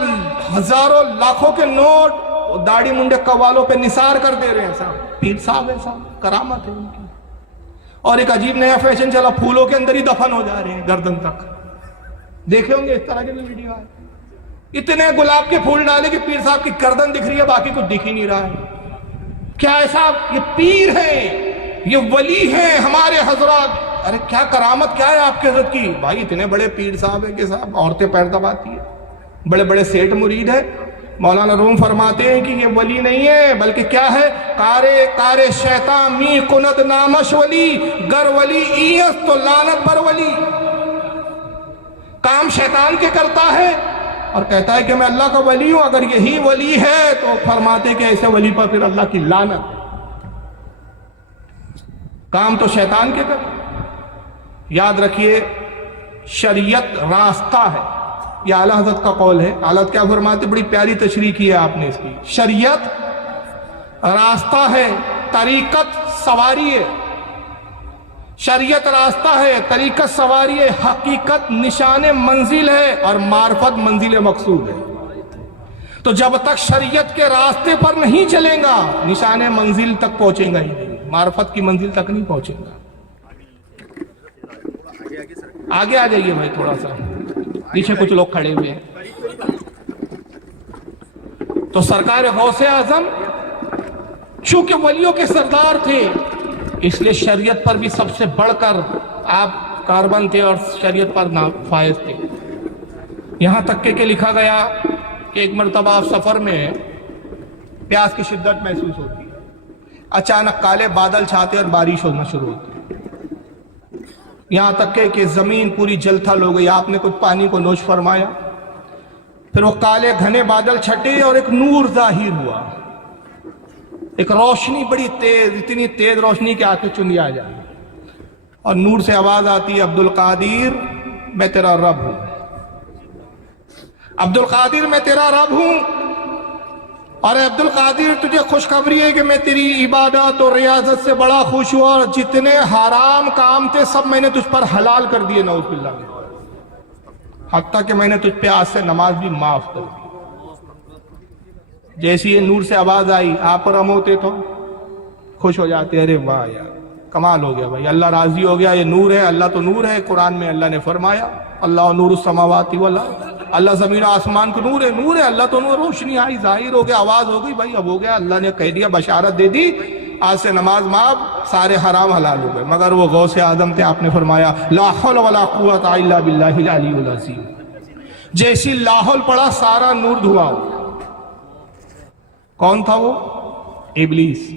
ہزاروں لاکھوں کے نوٹ داڑھی منڈے قوالوں پہ نثار کر دے رہے ہیں صاحب، پیر صاحب ہے صاحب، کرامت ہے ان کی۔ اور ایک عجیب نیا فیشن چلا، پھولوں کے اندر ہی دفن ہو جا رہے ہیں گردن تک، دیکھے ہوں گے اس طرح کے ویڈیو آئے، اتنے گلاب کے پھول ڈالے کہ پیر صاحب کی گردن دکھ رہی ہے باقی کچھ دکھ ہی نہیں رہا ہے۔ کیا ہے صاحب، یہ پیر ہیں، یہ ولی ہیں ہمارے حضرات۔ ارے کیا کرامت کیا ہے آپ کے حضرت کی، بھائی اتنے بڑے پیر صاحب ہیں کہ صاحب عورتیں پیر دباتی ہیں، بڑے بڑے سیٹ مرید ہیں۔ مولانا روم فرماتے ہیں کہ یہ ولی نہیں ہے بلکہ کیا ہے، کارے شیطان می کند نامش ولی، گر ولی ایس تو لعنت بر ولی۔ کام شیطان کے کرتا ہے اور کہتا ہے کہ میں اللہ کا ولی ہوں، اگر یہی ولی ہے تو فرماتے کہ ایسے ولی پر پھر اللہ کی لعنت ہے۔ کام تو شیطان کے کرتا۔ یاد رکھیے شریعت راستہ ہے، یہ اعلیٰ حضرت کا قول ہے۔ اعلیٰ حضرت کیا فرماتے، بڑی پیاری تشریح کی ہے آپ نے اس کی، شریعت راستہ ہے، طریقت سواری ہے۔ شریعت راستہ ہے، طریقت سواری ہے، حقیقت نشان منزل ہے اور معرفت منزل مقصود ہے۔ تو جب تک شریعت کے راستے پر نہیں چلیں گا نشان منزل تک پہنچیں گا ہی نہیں، معرفت کی منزل تک نہیں پہنچیں گا۔ آگے آ جائیے بھائی تھوڑا سا، پیچھے کچھ لوگ کھڑے ہوئے ہیں۔ تو سرکار غوث اعظم چونکہ ولیوں کے سردار تھے اس لیے شریعت پر بھی سب سے بڑھ کر آپ کاربن تھے اور شریعت پر فائز تھے۔ یہاں تک کہ لکھا گیا کہ ایک مرتبہ آپ سفر میں پیاس کی شدت محسوس ہوتی ہے، اچانک کالے بادل چھاتے اور بارش ہونا شروع ہوتی ہے۔ یہاں تک کہ زمین پوری جل تھل ہو گئی. آپ نے کچھ پانی کو نوش فرمایا, پھر وہ کالے گھنے بادل چھٹے اور ایک نور ظاہر ہوا, ایک روشنی بڑی تیز, اتنی تیز روشنی کہ آنکھیں چندی آ جائیں, اور نور سے آواز آتی ہے, عبد القادر میں تیرا رب ہوں, عبد القادر میں تیرا رب ہوں, اور عبد القادر تجھے خوشخبری ہے کہ میں تیری عبادت اور ریاضت سے بڑا خوش ہوا, اور جتنے حرام کام تھے سب میں نے تجھ پر حلال کر دیے, نعوذ باللہ, حتیٰ کہ میں نے تجھ پہ آج سے نماز بھی معاف کر دی. جیسی یہ نور سے آواز آئی, آپ پر ہم ہوتے تو خوش ہو جاتے, ارے واہ یار کمال ہو گیا بھائی, اللہ راضی ہو گیا, یہ نور ہے, اللہ تو نور ہے. قرآن میں اللہ نے فرمایا اللہ نور السماوات والارض, اللہ زمین و آسمان کو نور ہے, نور ہے, اللہ تو نور. روشنی آئی, ظاہر ہو گیا, آواز ہو گئی, بھائی اب ہو گیا, اللہ نے کہہ دیا, بشارت دے دی, آج سے نماز معاف, سارے حرام حلال ہو گئے. مگر وہ غوث اعظم تھے, آپ نے فرمایا لا حول ولا قوت الا باللہ العلی العظیم. جیسی لاحول پڑا سارا نور دھواں ہو. کون تھا وہ؟ ابلیس,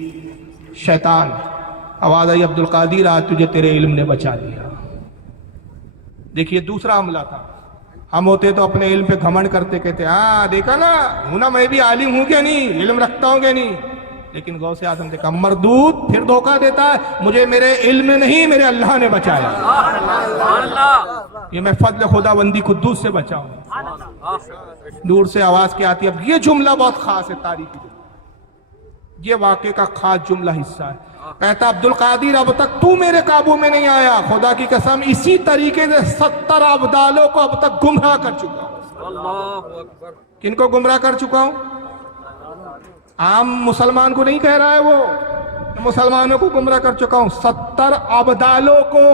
شیطان. آواز آئی, عبد القادر آج تجھے تیرے علم نے بچا لیا. دیکھیے دوسرا حملہ تھا. ہم ہوتے تو اپنے علم پہ گھمنڈ کرتے, کہتے ہاں دیکھا نا, ہوں نا, میں بھی عالم ہوں کہ نہیں, علم رکھتا ہوں کہ نہیں. لیکن غوث اعظم دیکھا, مردود پھر دھوکہ دیتا ہے, مجھے میرے علم میں نہیں, میرے اللہ نے بچایا. یہ میں فضل خدا بندی قدوس سے بچا ہوں. دور سے آواز کیا آتی ہے. اب یہ جملہ بہت خاص ہے تاریخی, یہ واقعے کا خاص جملہ حصہ ہے. کہتا عبد القادر اب تک تو میرے قابو میں نہیں آیا, خدا کی قسم اسی طریقے سے 70 ابدالوں کو اب تک گمراہ کر چکا ہوں. کن کو گمراہ کر چکا ہوں؟ عام مسلمان کو نہیں کہہ رہا ہے, وہ مسلمانوں کو گمراہ کر چکا ہوں, 70 ابدالوں کو.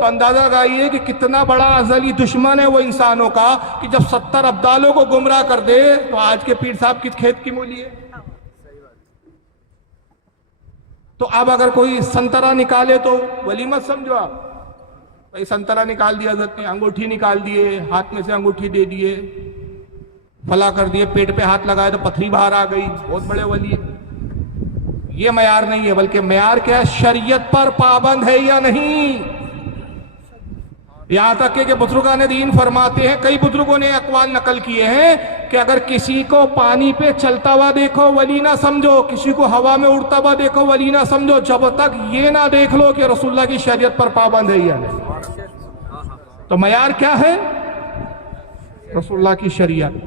تو اندازہ لگائیے کہ کتنا بڑا ازلی دشمن ہے وہ انسانوں کا, کہ جب 70 ابدالوں کو گمراہ کر دے تو آج کے پیر صاحب کس کھیت کی مولی ہے. تو اب اگر کوئی سنترا نکالے تو ولی مت سمجھو آپ, بھائی سنترا نکال دیا حضرت نے, انگوٹھی نکال دیے, ہاتھ میں سے انگوٹھی دے دیے, فلا کر دیے, پیٹ پہ ہاتھ لگائے تو پتھری باہر آ گئی, بہت بڑے ولی ہے. یہ معیار نہیں ہے, بلکہ معیار کیا ہے, شریعت پر پابند ہے یا نہیں. یہاں تک کہ بزرگان دین فرماتے ہیں, کئی بزرگوں نے اقوال نقل کیے ہیں کہ اگر کسی کو پانی پہ چلتا ہوا دیکھو ولی نہ سمجھو, کسی کو ہوا میں اڑتا ہوا دیکھو ولی نہ سمجھو, جب تک یہ نہ دیکھ لو کہ رسول اللہ کی شریعت پر پابند ہے یا نہیں. تو معیار کیا ہے؟ رسول اللہ کی شریعت.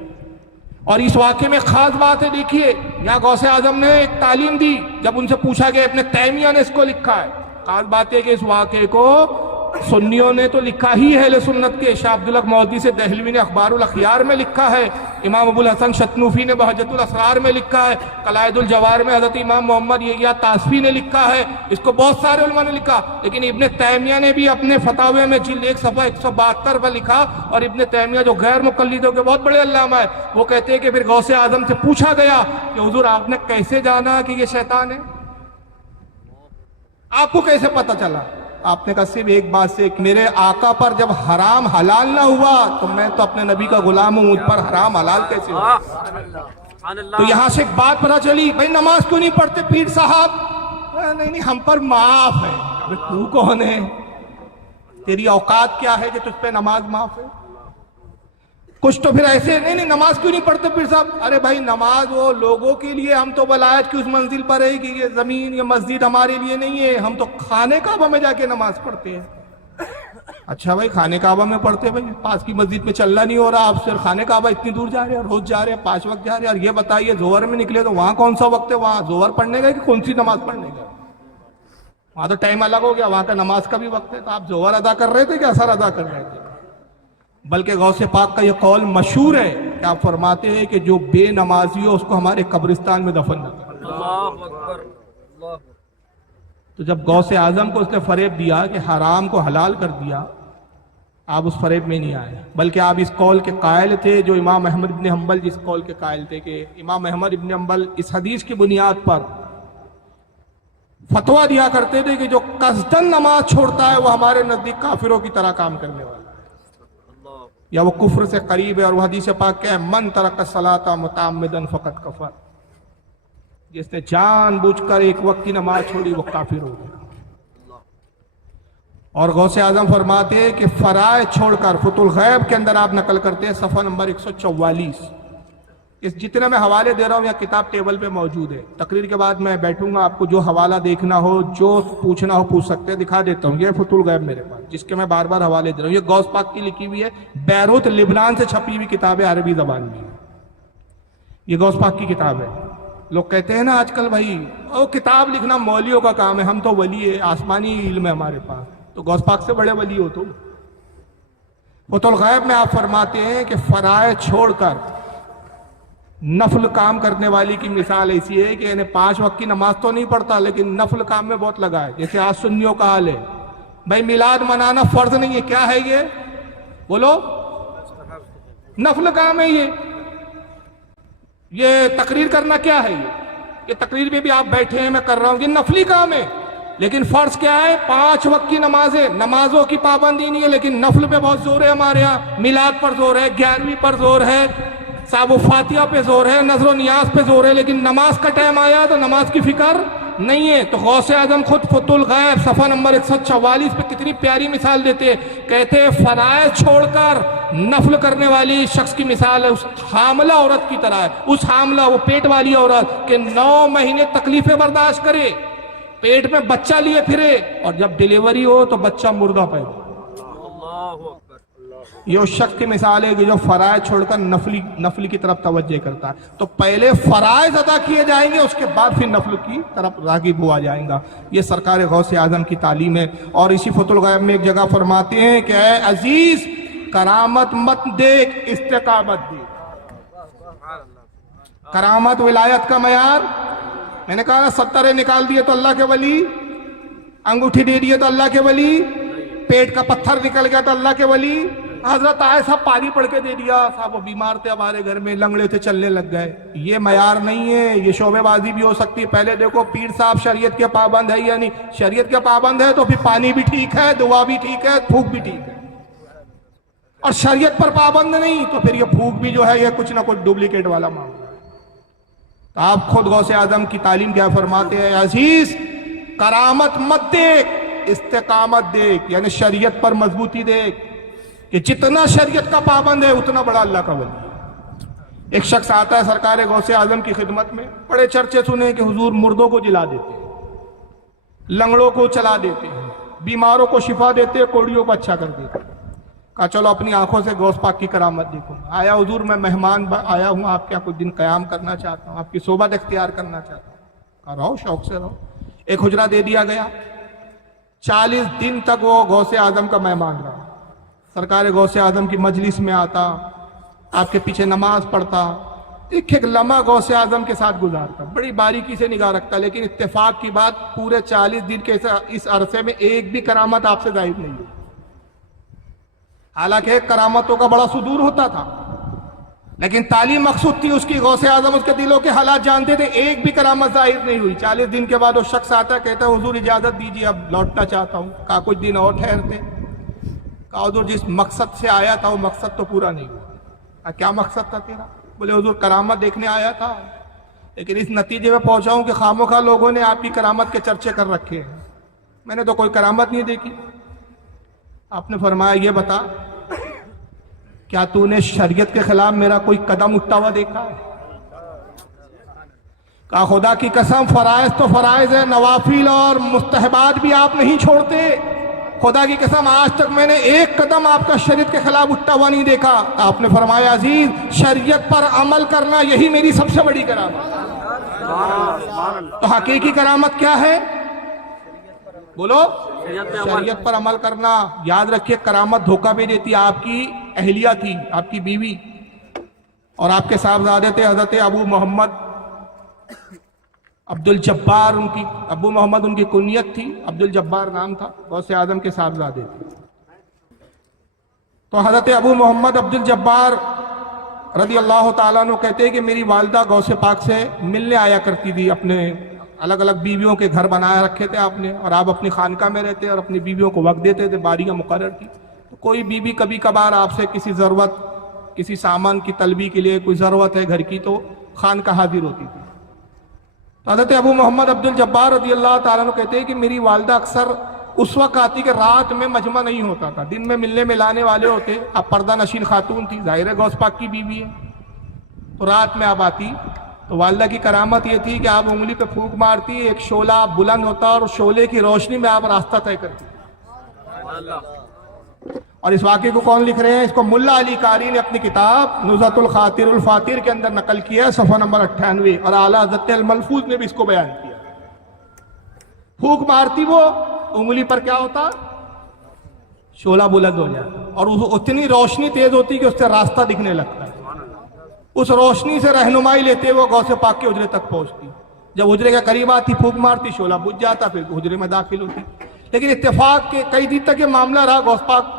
اور اس واقعے میں خاص بات ہے, دیکھیے یہاں غوث اعظم نے ایک تعلیم دی. جب ان سے پوچھا گیا, ابن تیمیہ نے اس کو لکھا ہے. خاص بات ہے کہ اس واقعے کو سنیوں نے تو لکھا ہی ہے, اہل سنت کے. شاہ عبدالحق مودودی سے دہلوی نے اخبار الاخیار میں لکھا ہے, امام ابو الحسن شتنوفی نے بہجت الاسرار میں لکھا ہے, قلائد الجوار میں حضرت امام محمد یحییٰ طاسفی نے لکھا ہے, اس کو بہت سارے علماء نے لکھا. لیکن ابن تیمیہ نے بھی اپنے فتاوے میں جلد 1 صفحہ 172 پر لکھا. اور ابن تیمیہ جو غیر مقلدوں کے بہت بڑے علامہ ہے, وہ کہتے ہیں کہ پھر غوث اعظم سے پوچھا گیا کہ حضور آپ نے کیسے جانا کہ یہ شیطان ہے, آپ کو کیسے پتہ چلا؟ آپ نے کہا صرف ایک بات سے, کہ میرے آقا پر جب حرام حلال نہ ہوا تو میں تو اپنے نبی کا غلام ہوں, مجھ پر حرام حلال کیسے ہوا؟ تو یہاں سے ایک بات پتہ چلی, بھائی نماز کیوں نہیں پڑھتے پیر صاحب؟ نہیں ہم پر معاف ہے. تو کون ہے, تیری اوقات کیا ہے کہ تجھ پہ نماز معاف ہے؟ کچھ تو پھر ایسے نہیں نماز کیوں نہیں پڑھتے پیر صاحب؟ ارے بھائی نماز وہ لوگوں کے لیے, ہم تو ولایت کی اس منزل پر ہے کہ یہ زمین یہ مسجد ہمارے لیے نہیں ہے, ہم تو خانے کعبہ میں جا کے نماز پڑھتے ہیں. اچھا بھائی خانے کعبہ میں پڑھتے, بھائی پاس کی مسجد میں چلنا نہیں ہو رہا, آپ سے خانے کعبہ اتنی دور جا رہے ہیں, روز جا رہے ہیں, 5 وقت جا رہے ہیں, اور یہ بتائیے ظہر میں نکلے تو وہاں کون سا وقت ہے, وہاں ظہر پڑھنے گئے کہ کون سی نماز پڑھنے گئے؟ وہاں تو ٹائم الگ ہو گیا, وہاں کا نماز کا بھی وقت ہے. تو آپ ظہر ادا کر رہے تھے کہ اثر ادا کر رہے تھے؟ بلکہ غوث پاک کا یہ قول مشہور ہے کہ آپ فرماتے ہیں کہ جو بے نمازی ہو اس کو ہمارے قبرستان میں دفن نہ کریں. اللہ اکبر. تو جب غوث اعظم کو اس نے فریب دیا کہ حرام کو حلال کر دیا, آپ اس فریب میں نہیں آئے, بلکہ آپ اس قول کے قائل تھے جو امام احمد بن حنبل جس قول کے قائل تھے, کہ امام احمد بن حنبل اس حدیث کی بنیاد پر فتویٰ دیا کرتے تھے کہ جو قصدن نماز چھوڑتا ہے وہ ہمارے نزدیک کافروں کی طرح کام کرنے والا ہے, یا وہ کفر سے قریب ہے. اور وہ حدیث پاک کیا ہے, من ترک الصلاۃ متعمدا فقد کفر, جس نے جان بوجھ کر ایک وقت کی نماز چھوڑی وہ کافر ہو گیا. اور غوث اعظم فرماتے ہیں کہ فرائض چھوڑ کر فتح الغیب کے اندر آپ نقل کرتے ہیں صفحہ نمبر 144. اس جتنے میں حوالے دے رہا ہوں یا کتاب ٹیبل پہ موجود ہے. تقریر کے بعد میں بیٹھوں گا, آپ کو جو حوالہ دیکھنا ہو, جو پوچھنا ہو پوچھ سکتے ہیں, دکھا دیتا ہوں. یہ فتح الغیب میرے پاس, جس کے میں بار بار حوالے دے رہا ہوں. یہ غوث پاک کی لکھی ہوئی ہے, بیروت لبنان سے چھپی ہوئی کتاب ہے, عربی زبان میں. یہ غوث پاک کی کتاب ہے. لوگ کہتے ہیں نا آج کل بھائی او کتاب لکھنا مولیوں کا کام ہے, ہم تو ولی ہے, آسمانی علم ہے ہمارے پاس. تو غوث پاک سے بڑے ولی ہو تم. فتح الغیب میں آپ فرماتے ہیں کہ فرائض چھوڑ کر نفل کام کرنے والی کی مثال ایسی ہے کہ انہیں 5 وقت کی نماز تو نہیں پڑھتا لیکن نفل کام میں بہت لگا ہے. جیسے آج سنیوں کا حال ہے, بھائی میلاد منانا فرض نہیں ہے, کیا ہے یہ بولو, نفل کام ہے. یہ تقریر کرنا کیا ہے, یہ تقریر میں بھی آپ بیٹھے ہیں, میں کر رہا ہوں, یہ نفلی کام ہے. لیکن فرض کیا ہے, 5 وقت کی نمازیں, نمازوں کی پابندی نہیں ہے لیکن نفل پہ بہت زور ہے ہمارے ہاں. میلاد پر زور ہے, 11ویں پر زور ہے, صاحب و فاتحہ پہ زور ہے, نذر و نیاز پہ زور ہے, لیکن نماز کا ٹائم آیا تو نماز کی فکر نہیں ہے. تو غوث اعظم خود فتح الغیب صفحہ نمبر 144 پہ کتنی پیاری مثال دیتے ہیں. کہتے ہیں فرائض چھوڑ کر نفل کرنے والی شخص کی مثال ہے اس حاملہ عورت کی طرح ہے. اس حاملہ, وہ پیٹ والی عورت کہ 9 مہینے تکلیفیں برداشت کرے, پیٹ میں بچہ لیے پھرے, اور جب ڈیلیوری ہو تو بچہ مردہ پیدا. یہ اس شخص کی مثال ہے کہ جو فرائض چھوڑ کر نفلی کی طرف توجہ کرتا ہے. تو پہلے فرائض ادا کیے جائیں گے, اس کے بعد پھر نفل کی طرف راغب ہوا جائیں گا. یہ سرکار غوث اعظم کی تعلیم ہے. اور اسی فتح الغیب میں ایک جگہ فرماتے ہیں کہ اے عزیز کرامت مت دیکھ, استقامت دیکھ. کرامت ولایت کا معیار, میں نے کہا نا 70 نکال دیے تو اللہ کے ولی, انگوٹھی دے دیے تو اللہ کے ولی, پیٹ کا پتھر نکل گیا تو اللہ کے ولی. حضرت آئے صاحب پانی پڑھ کے دے دیا, صاحب وہ بیمار تھے ہمارے گھر میں, لنگڑے تھے چلنے لگ گئے. یہ معیار نہیں ہے, یہ شعبے بازی بھی ہو سکتی ہے. پہلے دیکھو پیر صاحب شریعت کے پابند ہے یا نہیں. شریعت کے پابند ہے تو پھر پانی بھی ٹھیک ہے, دعا بھی ٹھیک ہے, پھوک بھی ٹھیک ہے. اور شریعت پر پابند نہیں تو پھر یہ پھوک بھی جو ہے یہ کچھ نہ کچھ ڈپلیکیٹ والا معاملہ ہے. تو آپ خود غوث اعظم کی تعلیم کیا فرماتے ہیں, عزیز کرامت مت دیکھ, استقامت دیکھ, یعنی شریعت پر مضبوطی دیکھ کہ جتنا شریعت کا پابند ہے اتنا بڑا اللہ کا ولی ہے. ایک شخص آتا ہے سرکار غوث اعظم کی خدمت میں, بڑے چرچے سنے کہ حضور مردوں کو جلا دیتے ہیں, لنگڑوں کو چلا دیتے ہیں, بیماروں کو شفا دیتے ہیں, کوڑیوں کو اچھا کر دیتے ہیں. کہا چلو اپنی آنکھوں سے غوث پاک کی کرامت دیکھوں. آیا حضور میں مہمان آیا ہوں, آپ کے کچھ دن قیام کرنا چاہتا ہوں, آپ کی صحبت اختیار کرنا چاہتا ہوں. کہا رہو, شوق سے رہو. ایک حجرہ دے دیا گیا. 40 دن تک وہ غوث اعظم کا مہمان رہا. سرکار غوث اعظم کی مجلس میں آتا, آپ کے پیچھے نماز پڑھتا, ایک ایک لمحہ غوث اعظم کے ساتھ گزارتا, بڑی باریکی سے نگاہ رکھتا. لیکن اتفاق کی بات, پورے 40 دن کے اس عرصے میں ایک بھی کرامت آپ سے ظاہر نہیں ہوئی. حالانکہ کرامتوں کا بڑا صدور ہوتا تھا, لیکن تعلیم مقصود تھی اس کی. غوث اعظم اس کے دلوں کے حالات جانتے تھے, ایک بھی کرامت ظاہر نہیں ہوئی. 40 دن کے بعد وہ شخص آتا, کہتا ہے حضور اجازت دیجیے, اب لوٹنا چاہتا ہوں. کہا کچھ دن اور ٹھہرتے. کہا حضور جس مقصد سے آیا تھا وہ مقصد تو پورا نہیں ہوا. کیا مقصد تھا تیرا؟ بولے حضور کرامت دیکھنے آیا تھا, لیکن اس نتیجے میں پہنچا ہوں کہ خاموخواہ لوگوں نے آپ کی کرامت کے چرچے کر رکھے ہیں, میں نے تو کوئی کرامت نہیں دیکھی. آپ نے فرمایا یہ بتا, کیا تو نے شریعت کے خلاف میرا کوئی قدم اٹھتا ہوا دیکھا ہے؟ کہا خدا کی قسم فرائض تو فرائض ہے, نوافل اور مستحبات بھی آپ نہیں چھوڑتے. خدا کی قسم آج تک میں نے ایک قدم آپ کا شریعت کے خلاف اٹھتا ہوا نہیں دیکھا. آپ نے فرمایا عزیز شریعت پر عمل کرنا یہی میری سب سے بڑی کرامت. تو حقیقی کرامت کیا ہے بولو؟ شریعت پر عمل کرنا. یاد رکھیے کرامت دھوکہ بھی دیتی. آپ کی اہلیہ تھی, آپ کی بیوی, اور آپ کے صاحبزادے تھے حضرت ابو محمد عبد الجبار. ان کی ابو محمد ان کی کنیت تھی, عبد الجبار نام تھا, غوث اعظم کے صاحبزادے تھے. تو حضرت ابو محمد عبد الجبار رضی اللہ تعالیٰ عنہ کہتے ہیں کہ میری والدہ غوث پاک سے ملنے آیا کرتی تھی. اپنے الگ الگ بیویوں کے گھر بنایا رکھے تھے آپ نے, اور آپ اپنی خانقاہ میں رہتے اور اپنی بیویوں کو وقت دیتے تھے, باریاں مقرر تھی. تو کوئی بیوی کبھی کبھار آپ سے کسی ضرورت, کسی سامان کی طلبی کے لیے کوئی ضرورت ہے گھر کی, تو خانقاہ حاضر ہوتی تھی. تو حضرت ابو محمد عبد الجبار رضی اللہ تعالیٰ عنہ کہتے ہیں کہ میری والدہ اکثر اس وقت آتی کہ رات میں مجمع نہیں ہوتا تھا, دن میں ملنے ملانے والے ہوتے. اب پردہ نشین خاتون تھی, ظاہر ہے غوث پاک کی بیوی ہے, تو رات میں اب آتی. تو والدہ کی کرامت یہ تھی کہ آپ انگلی پہ پھونک مارتی, ایک شعلہ بلند ہوتا اور شعلے کی روشنی میں آپ راستہ طے کرتی. اور اس واقعے کو کون لکھ رہے ہیں؟ اس کو ملا علی قاری نے اپنی کتاب نزہۃ الخاطر الفاتر کے اندر نقل کیا, صفحہ نمبر 98, اور اعلیٰ حضرت الملفوظ نے بھی اس کو بیان کیا. پھونک مارتی وہ, انگلی پر کیا ہوتا؟ شعلہ بلند ہو جاتا, اور اتنی روشنی تیز ہوتی کہ اس سے راستہ دکھنے لگتا ہے. اس روشنی سے رہنمائی لیتے وہ غوث پاک کے حجرے تک پہنچتی. جب حجرے کے قریب آتی پھونک مارتی, شعلہ بجھ جاتا, پھر حجرے میں داخل ہوتی. لیکن اتفاق کے کئی دن تک یہ معاملہ رہا, غوث پاک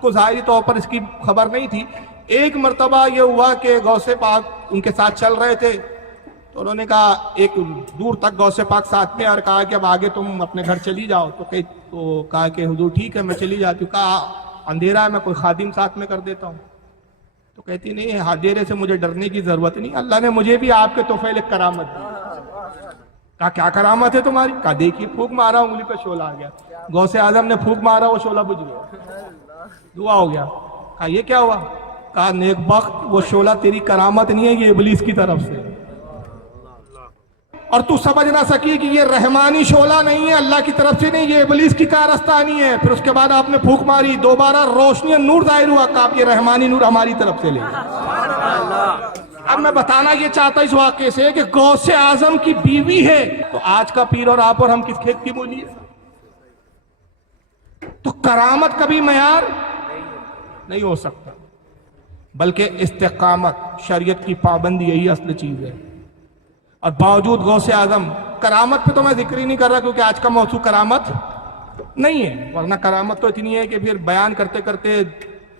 کو ظاہری طور پر اس کی خبر نہیں تھی. ایک مرتبہ یہ ہوا کہ غوث پاک ان کے ساتھ چل رہے تھے, تو انہوں نے کہا, ایک دور تک غوث پاک ساتھ میں, اور کہا کہ اب آگے تم اپنے گھر چلی جاؤ. تو کہا کہ حضور ٹھیک ہے میں چلی جاتی ہوں. کہا اندھیرا ہے, میں کوئی خادم ساتھ میں کر دیتا ہوں. تو کہتی نہیں, اندھیرے سے مجھے ڈرنے کی ضرورت نہیں, اللہ نے مجھے بھی آپ کے طفیل ایک کرامت دی. کہا کیا کرامت ہے تمہاری؟ کہا دیکھیے پھونک مارا, انگلی پہ شعلہ آ گیا. غوث اعظم نے پھونک مارا, وہ شعلہ بجھ گیا, دعا ہو گیا. کہا یہ کیا ہوا؟ کہا نیک بخت, وہ شعلہ تیری کرامت نہیں ہے, یہ ابلیس کی طرف سے, اور تو سمجھ نہ سکی کہ یہ رحمانی شعلہ نہیں ہے, اللہ کی طرف سے نہیں, یہ ابلیس کی کارستانی ہے. پھر اس کے بعد آپ نے پھونک ماری, دوبارہ روشنی نور ظاہر ہوا, کہ آپ یہ رحمانی نور ہماری طرف سے لیں. اب میں بتانا یہ چاہتا اس واقعے سے کہ غوث اعظم کی بیوی ہے, تو آج کا پیر اور آپ اور ہم کس کھیت کی مولی ہے؟ تو کرامت کبھی معیار نہیں ہو سکتا, بلکہ استقامت, شریعت کی پابندی, یہی اصل چیز ہے. اور باوجود غوث اعظم, کرامت پہ تو میں ذکر ہی نہیں کر رہا کیونکہ آج کا موضوع کرامت نہیں ہے, ورنہ کرامت تو اتنی ہے کہ پھر بیان کرتے کرتے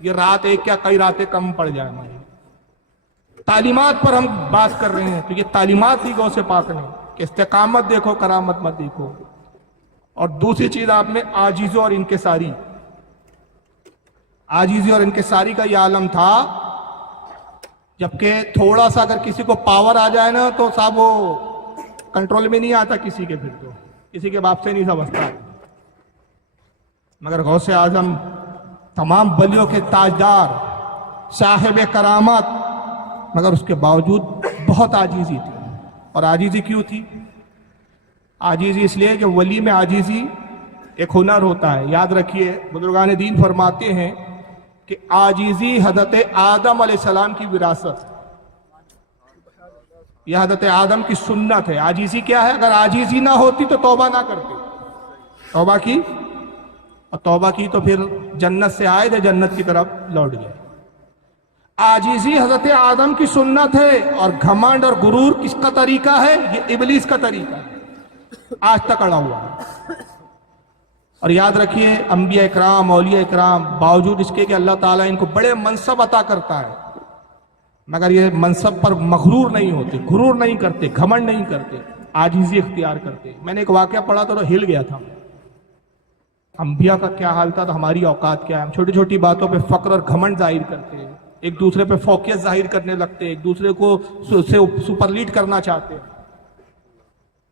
یہ رات ایک کیا کئی راتیں کم پڑ جائیں. ہماری تعلیمات پر ہم بات کر رہے ہیں, تو یہ تعلیمات دی غوث پاک نے کہ استقامت دیکھو, کرامت مت دیکھو. اور دوسری چیز آپ میں عاجزی اور انکساری, عاجزی اور انکساری کا یہ عالم تھا. جبکہ تھوڑا سا اگر کسی کو پاور آ جائے نا تو صاحب وہ کنٹرول میں نہیں آتا کسی کے, پھر تو کسی کے باپ سے نہیں سمجھتا. مگر غوث اعظم تمام بلیوں کے تاجدار, صاحب کرامت, مگر اس کے باوجود بہت عاجزی تھی. اور عاجزی کیوں تھی؟ عاجزی اس لیے کہ ولی میں عاجزی ایک ہنر ہوتا ہے. یاد رکھیے, بزرگان دین فرماتے ہیں کہ عاجزی حضرت آدم علیہ السلام کی وراثت, یہ حضرت آدم کی سنت ہے. عاجزی کیا ہے؟ اگر عاجزی نہ ہوتی تو توبہ نہ کرتے, توبہ کی, اور توبہ کی تو پھر جنت سے آئے تھے, جنت کی طرف لوٹ گئے. عاجزی حضرت آدم کی سنت ہے, اور گھمنڈ اور غرور کس کا طریقہ ہے؟ یہ ابلیس کا طریقہ ہے, آج تک اڑا ہوا ہے. اور یاد رکھیے, انبیاء اکرام, اولیاء اکرام, باوجود اس کے کہ اللہ تعالیٰ ان کو بڑے منصب عطا کرتا ہے, مگر یہ منصب پر مغرور نہیں ہوتے, غرور نہیں کرتے, گھمنڈ نہیں کرتے, عاجزی اختیار کرتے. میں نے ایک واقعہ پڑھا تھا تو ہل گیا تھا. انبیاء کا کیا حال تھا, تو ہماری اوقات کیا ہے. ہم چھوٹی چھوٹی باتوں پہ فقر اور گھمنڈ ظاہر کرتے ہیں, ایک دوسرے پہ فوقیت ظاہر کرنے لگتے ہیں, ایک دوسرے کو سپرلیٹ کرنا چاہتے ہیں.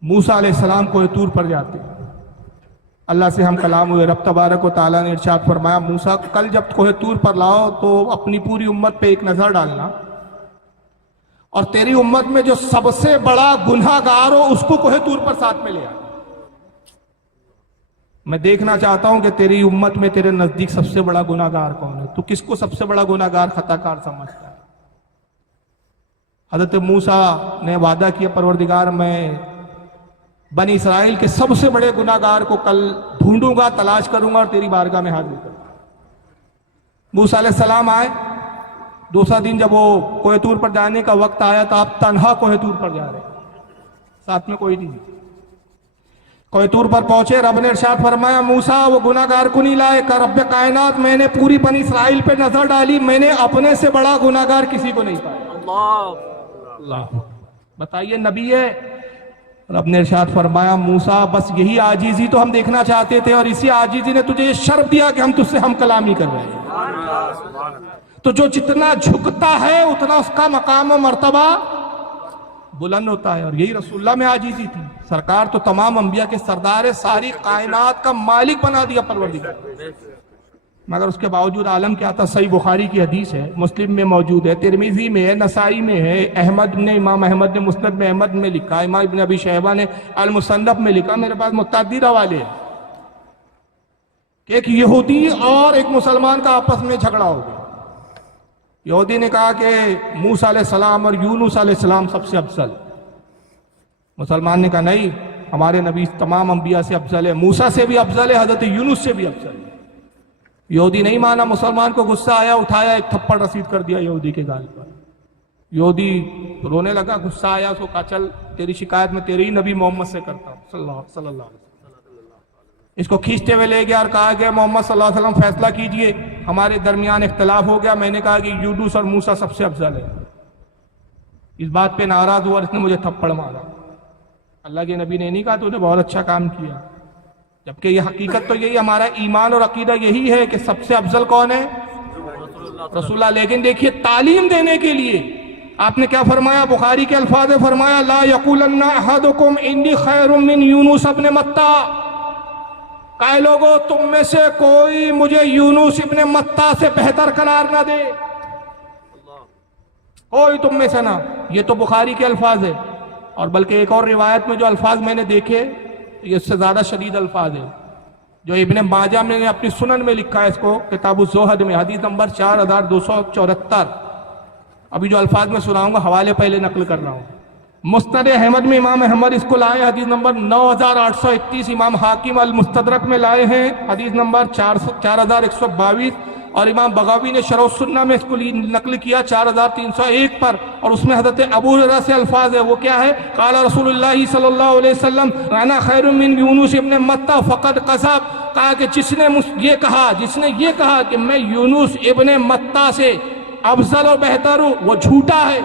موسیٰ علیہ السلام کوہ طور پر جاتے ہیں, اللہ سے ہم کلام ہوئے. رب تبارک و تعالیٰ نے ارشاد فرمایا, موسیٰ کل جب کوہ طور پر لاؤ تو اپنی پوری امت پہ ایک نظر ڈالنا, اور تیری امت میں جو سب سے بڑا گناہ گار ہو اس کو کوہ طور پر ساتھ میں لے آ. میں دیکھنا چاہتا ہوں کہ تیری امت میں تیرے نزدیک سب سے بڑا گناہ گار کون ہے, تو کس کو سب سے بڑا گناہ گار, خطا کار سمجھتا ہے؟ حضرت موسیٰ نے وعدہ کیا, پروردگار میں بنی اسرائیل کے سب سے بڑے گناہ گار کو کل ڈھونڈوں گا, تلاش کروں گا اور تیری بارگاہ میں حاضر کروں گا. موسیٰ علیہ السلام آئے. دوسرا دن جب وہ کوہ طور پر جانے کا وقت آیا تو آپ تنہا کوہ طور پر جا رہے, ساتھ میں کوئی نہیں. کوہ طور پر پہنچے, رب نے ارشاد فرمایا, موسیٰ وہ گناہ گار کو نہیں لائے. کہ رب کائنات, میں نے پوری بنی اسرائیل پہ نظر ڈالی, میں نے اپنے سے بڑا گناہ گار کسی کو نہیں پایا. اللہ بتائیے, نبی ہے. رب نے ارشاد فرمایا, موسیٰ بس یہی عاجزی تو ہم دیکھنا چاہتے تھے, اور اسی عاجزی نے تجھے یہ شرف دیا کہ ہم تجھ سے ہم کلامی کر رہے ہیں. تو جو جتنا جھکتا ہے اتنا اس کا مقام و مرتبہ بلند ہوتا ہے. اور یہی رسول اللہ میں عاجزی تھی. سرکار تو تمام انبیاء کے سردار، ساری کائنات کا مالک بنا دیا پروردگار، مگر اس کے باوجود عالم کیا تھا؟ صحیح بخاری کی حدیث ہے، مسلم میں موجود ہے، ترمذی میں ہے، نسائی میں ہے، امام احمد نے مسند میں احمد میں لکھا، امام ابن ابی شیبہ نے المصنف میں لکھا، میرے پاس متعدد حوالے ہیں کہ ایک یہودی اور ایک مسلمان کا آپس میں جھگڑا ہو گیا. یہودی نے کہا کہ موسیٰ علیہ السلام اور یونس علیہ السلام سب سے افضل. مسلمان نے کہا نہیں، ہمارے نبی تمام انبیاء سے افضل ہے، موسیٰ سے بھی افضل ہے، حضرت یونس سے بھی افضل ہے. یہودی نہیں مانا، مسلمان کو غصہ آیا، اٹھایا، ایک تھپڑ رسید کر دیا یہودی کے گال پر. یہودی رونے لگا، غصہ آیا، اس کو کہا چل تیری شکایت میں تیرے ہی نبی محمد سے کرتا ہوں صلی اللہ علیہ وسلم. اس کو کھینچتے ہوئے لے گیا اور کہا کہ محمد صلی اللہ علیہ وسلم فیصلہ کیجئے، ہمارے درمیان اختلاف ہو گیا، میں نے کہا کہ یونس اور موسیٰ سب سے افضل ہے. اس بات پہ ناراض ہوا اور اس نے مجھے تھپڑ مارا. اللہ کے نبی نے نہیں کہا تو نے بہت اچھا کام کیا، جبکہ یہ حقیقت تو یہی، ہمارا ایمان اور عقیدہ یہی ہے کہ سب سے افضل کون ہے؟ رسول اللہ. لیکن دیکھیے تعلیم دینے کے لیے آپ نے کیا فرمایا؟ بخاری کے الفاظ فرمایا لا یقولن احدکم انی خیر من یونس ابن متى. کہے لوگوں تم میں سے کوئی مجھے یونس ابن متى سے بہتر قرار نہ دے، کوئی تم میں سے نہ. یہ تو بخاری کے الفاظ ہے، اور بلکہ ایک اور روایت میں جو الفاض میں نے دیکھے یہ اس سے زیادہ شدید الفاظ ہیں جو ابن ماجہ میں نے اپنی سنن میں لکھا ہے، اس کو کتاب الزہد میں حدیث نمبر 4274. ابھی جو الفاظ میں سناؤں گا حوالے پہلے نقل کر رہا ہوں. مسند احمد میں امام احمد اس کو لائے حدیث نمبر 9831. امام حاکم المستدرک میں لائے ہیں حدیث نمبر 4122. اور امام بغوی نے شرح السنہ میں اس کو نقل کیا 4301 پر، اور اس میں حضرت ابو ہریرہ سے الفاظ ہے. وہ کیا ہے؟ قال رسول اللہ صلی اللہ علیہ وسلم انا خیر من یونس ابن متى فقد کذب. کہا کہ جس نے یہ کہا کہ میں یونس ابن متى سے افضل اور بہتر ہوں، وہ جھوٹا ہے.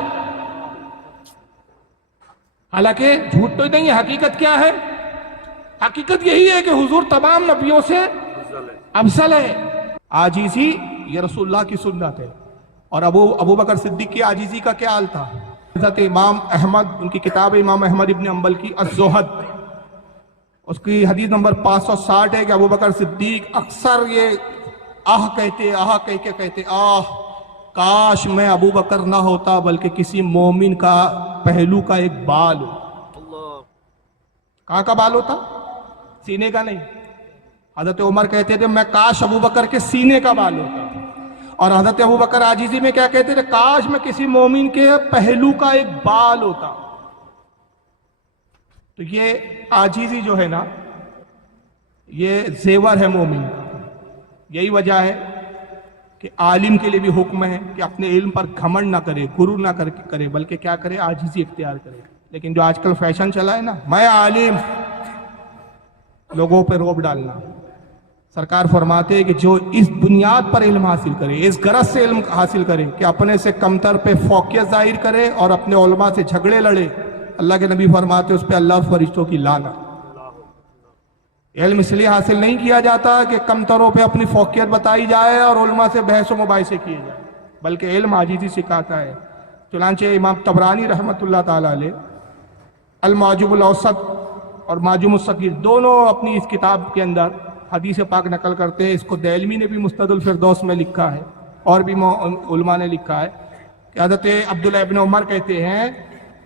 حالانکہ جھوٹ تو نہیں ہے، حقیقت کیا ہے؟ حقیقت یہی ہے کہ حضور تمام نبیوں سے افضل ہے. عاجزی یہ رسول اللہ کی سنت ہے. اور ابو بکر صدیق کی عاجزی کا کیا حال تھا؟ حضرت امام احمد، ان کی کتاب امام احمد ابن حنبل کی الزہد، اس کی حدیث نمبر 560 ہے کہ ابو بکر صدیق اکثر یہ کہتے کاش میں ابو بکر نہ ہوتا بلکہ کسی مومن کا پہلو کا ایک بال ہو. کہاں کا بال ہوتا؟ سینے کا نہیں. حضرت عمر کہتے تھے میں کاش ابو بکر کے سینے کا بال ہوتا. اور حضرت ابو بکر عاجزی میں کیا کہتے تھے؟ کاش میں کسی مومن کے پہلو کا ایک بال ہوتا. تو یہ عاجزی جو ہے نا، یہ زیور ہے مومن کا. یہی وجہ ہے کہ عالم کے لیے بھی حکم ہے کہ اپنے علم پر گھمنڈ نہ کرے، غرور نہ کرے، بلکہ کیا کرے؟ عاجزی اختیار کرے. لیکن جو آج کل فیشن چلا ہے نا، میں عالم، لوگوں پہ روب ڈالنا. سرکار فرماتے ہیں کہ جو اس بنیاد پر علم حاصل کرے، اس غرض سے علم حاصل کرے کہ اپنے سے کمتر پہ فوقیت ظاہر کرے اور اپنے علماء سے جھگڑے لڑے، اللہ کے نبی فرماتے اس پہ اللہ اور فرشتوں کی لعنت. علم اس لیے حاصل نہیں کیا جاتا کہ کمتروں پہ اپنی فوقیت بتائی جائے اور علماء سے بحث و مباحثے کیے جائے، بلکہ علم عاجزی سکھاتا ہے. چنانچہ امام طبرانی رحمۃ اللہ تعالیٰ علیہ المعجم الاوسط اور معجم الصغیر دونوں اپنی اس کتاب کے اندر حدیث پاک نقل کرتے ہیں. اس کو دہلوی نے بھی مسند الفردوس میں لکھا ہے اور بھی علماء نے لکھا ہے کہ حضرت عبداللہ ابن عمر کہتے ہیں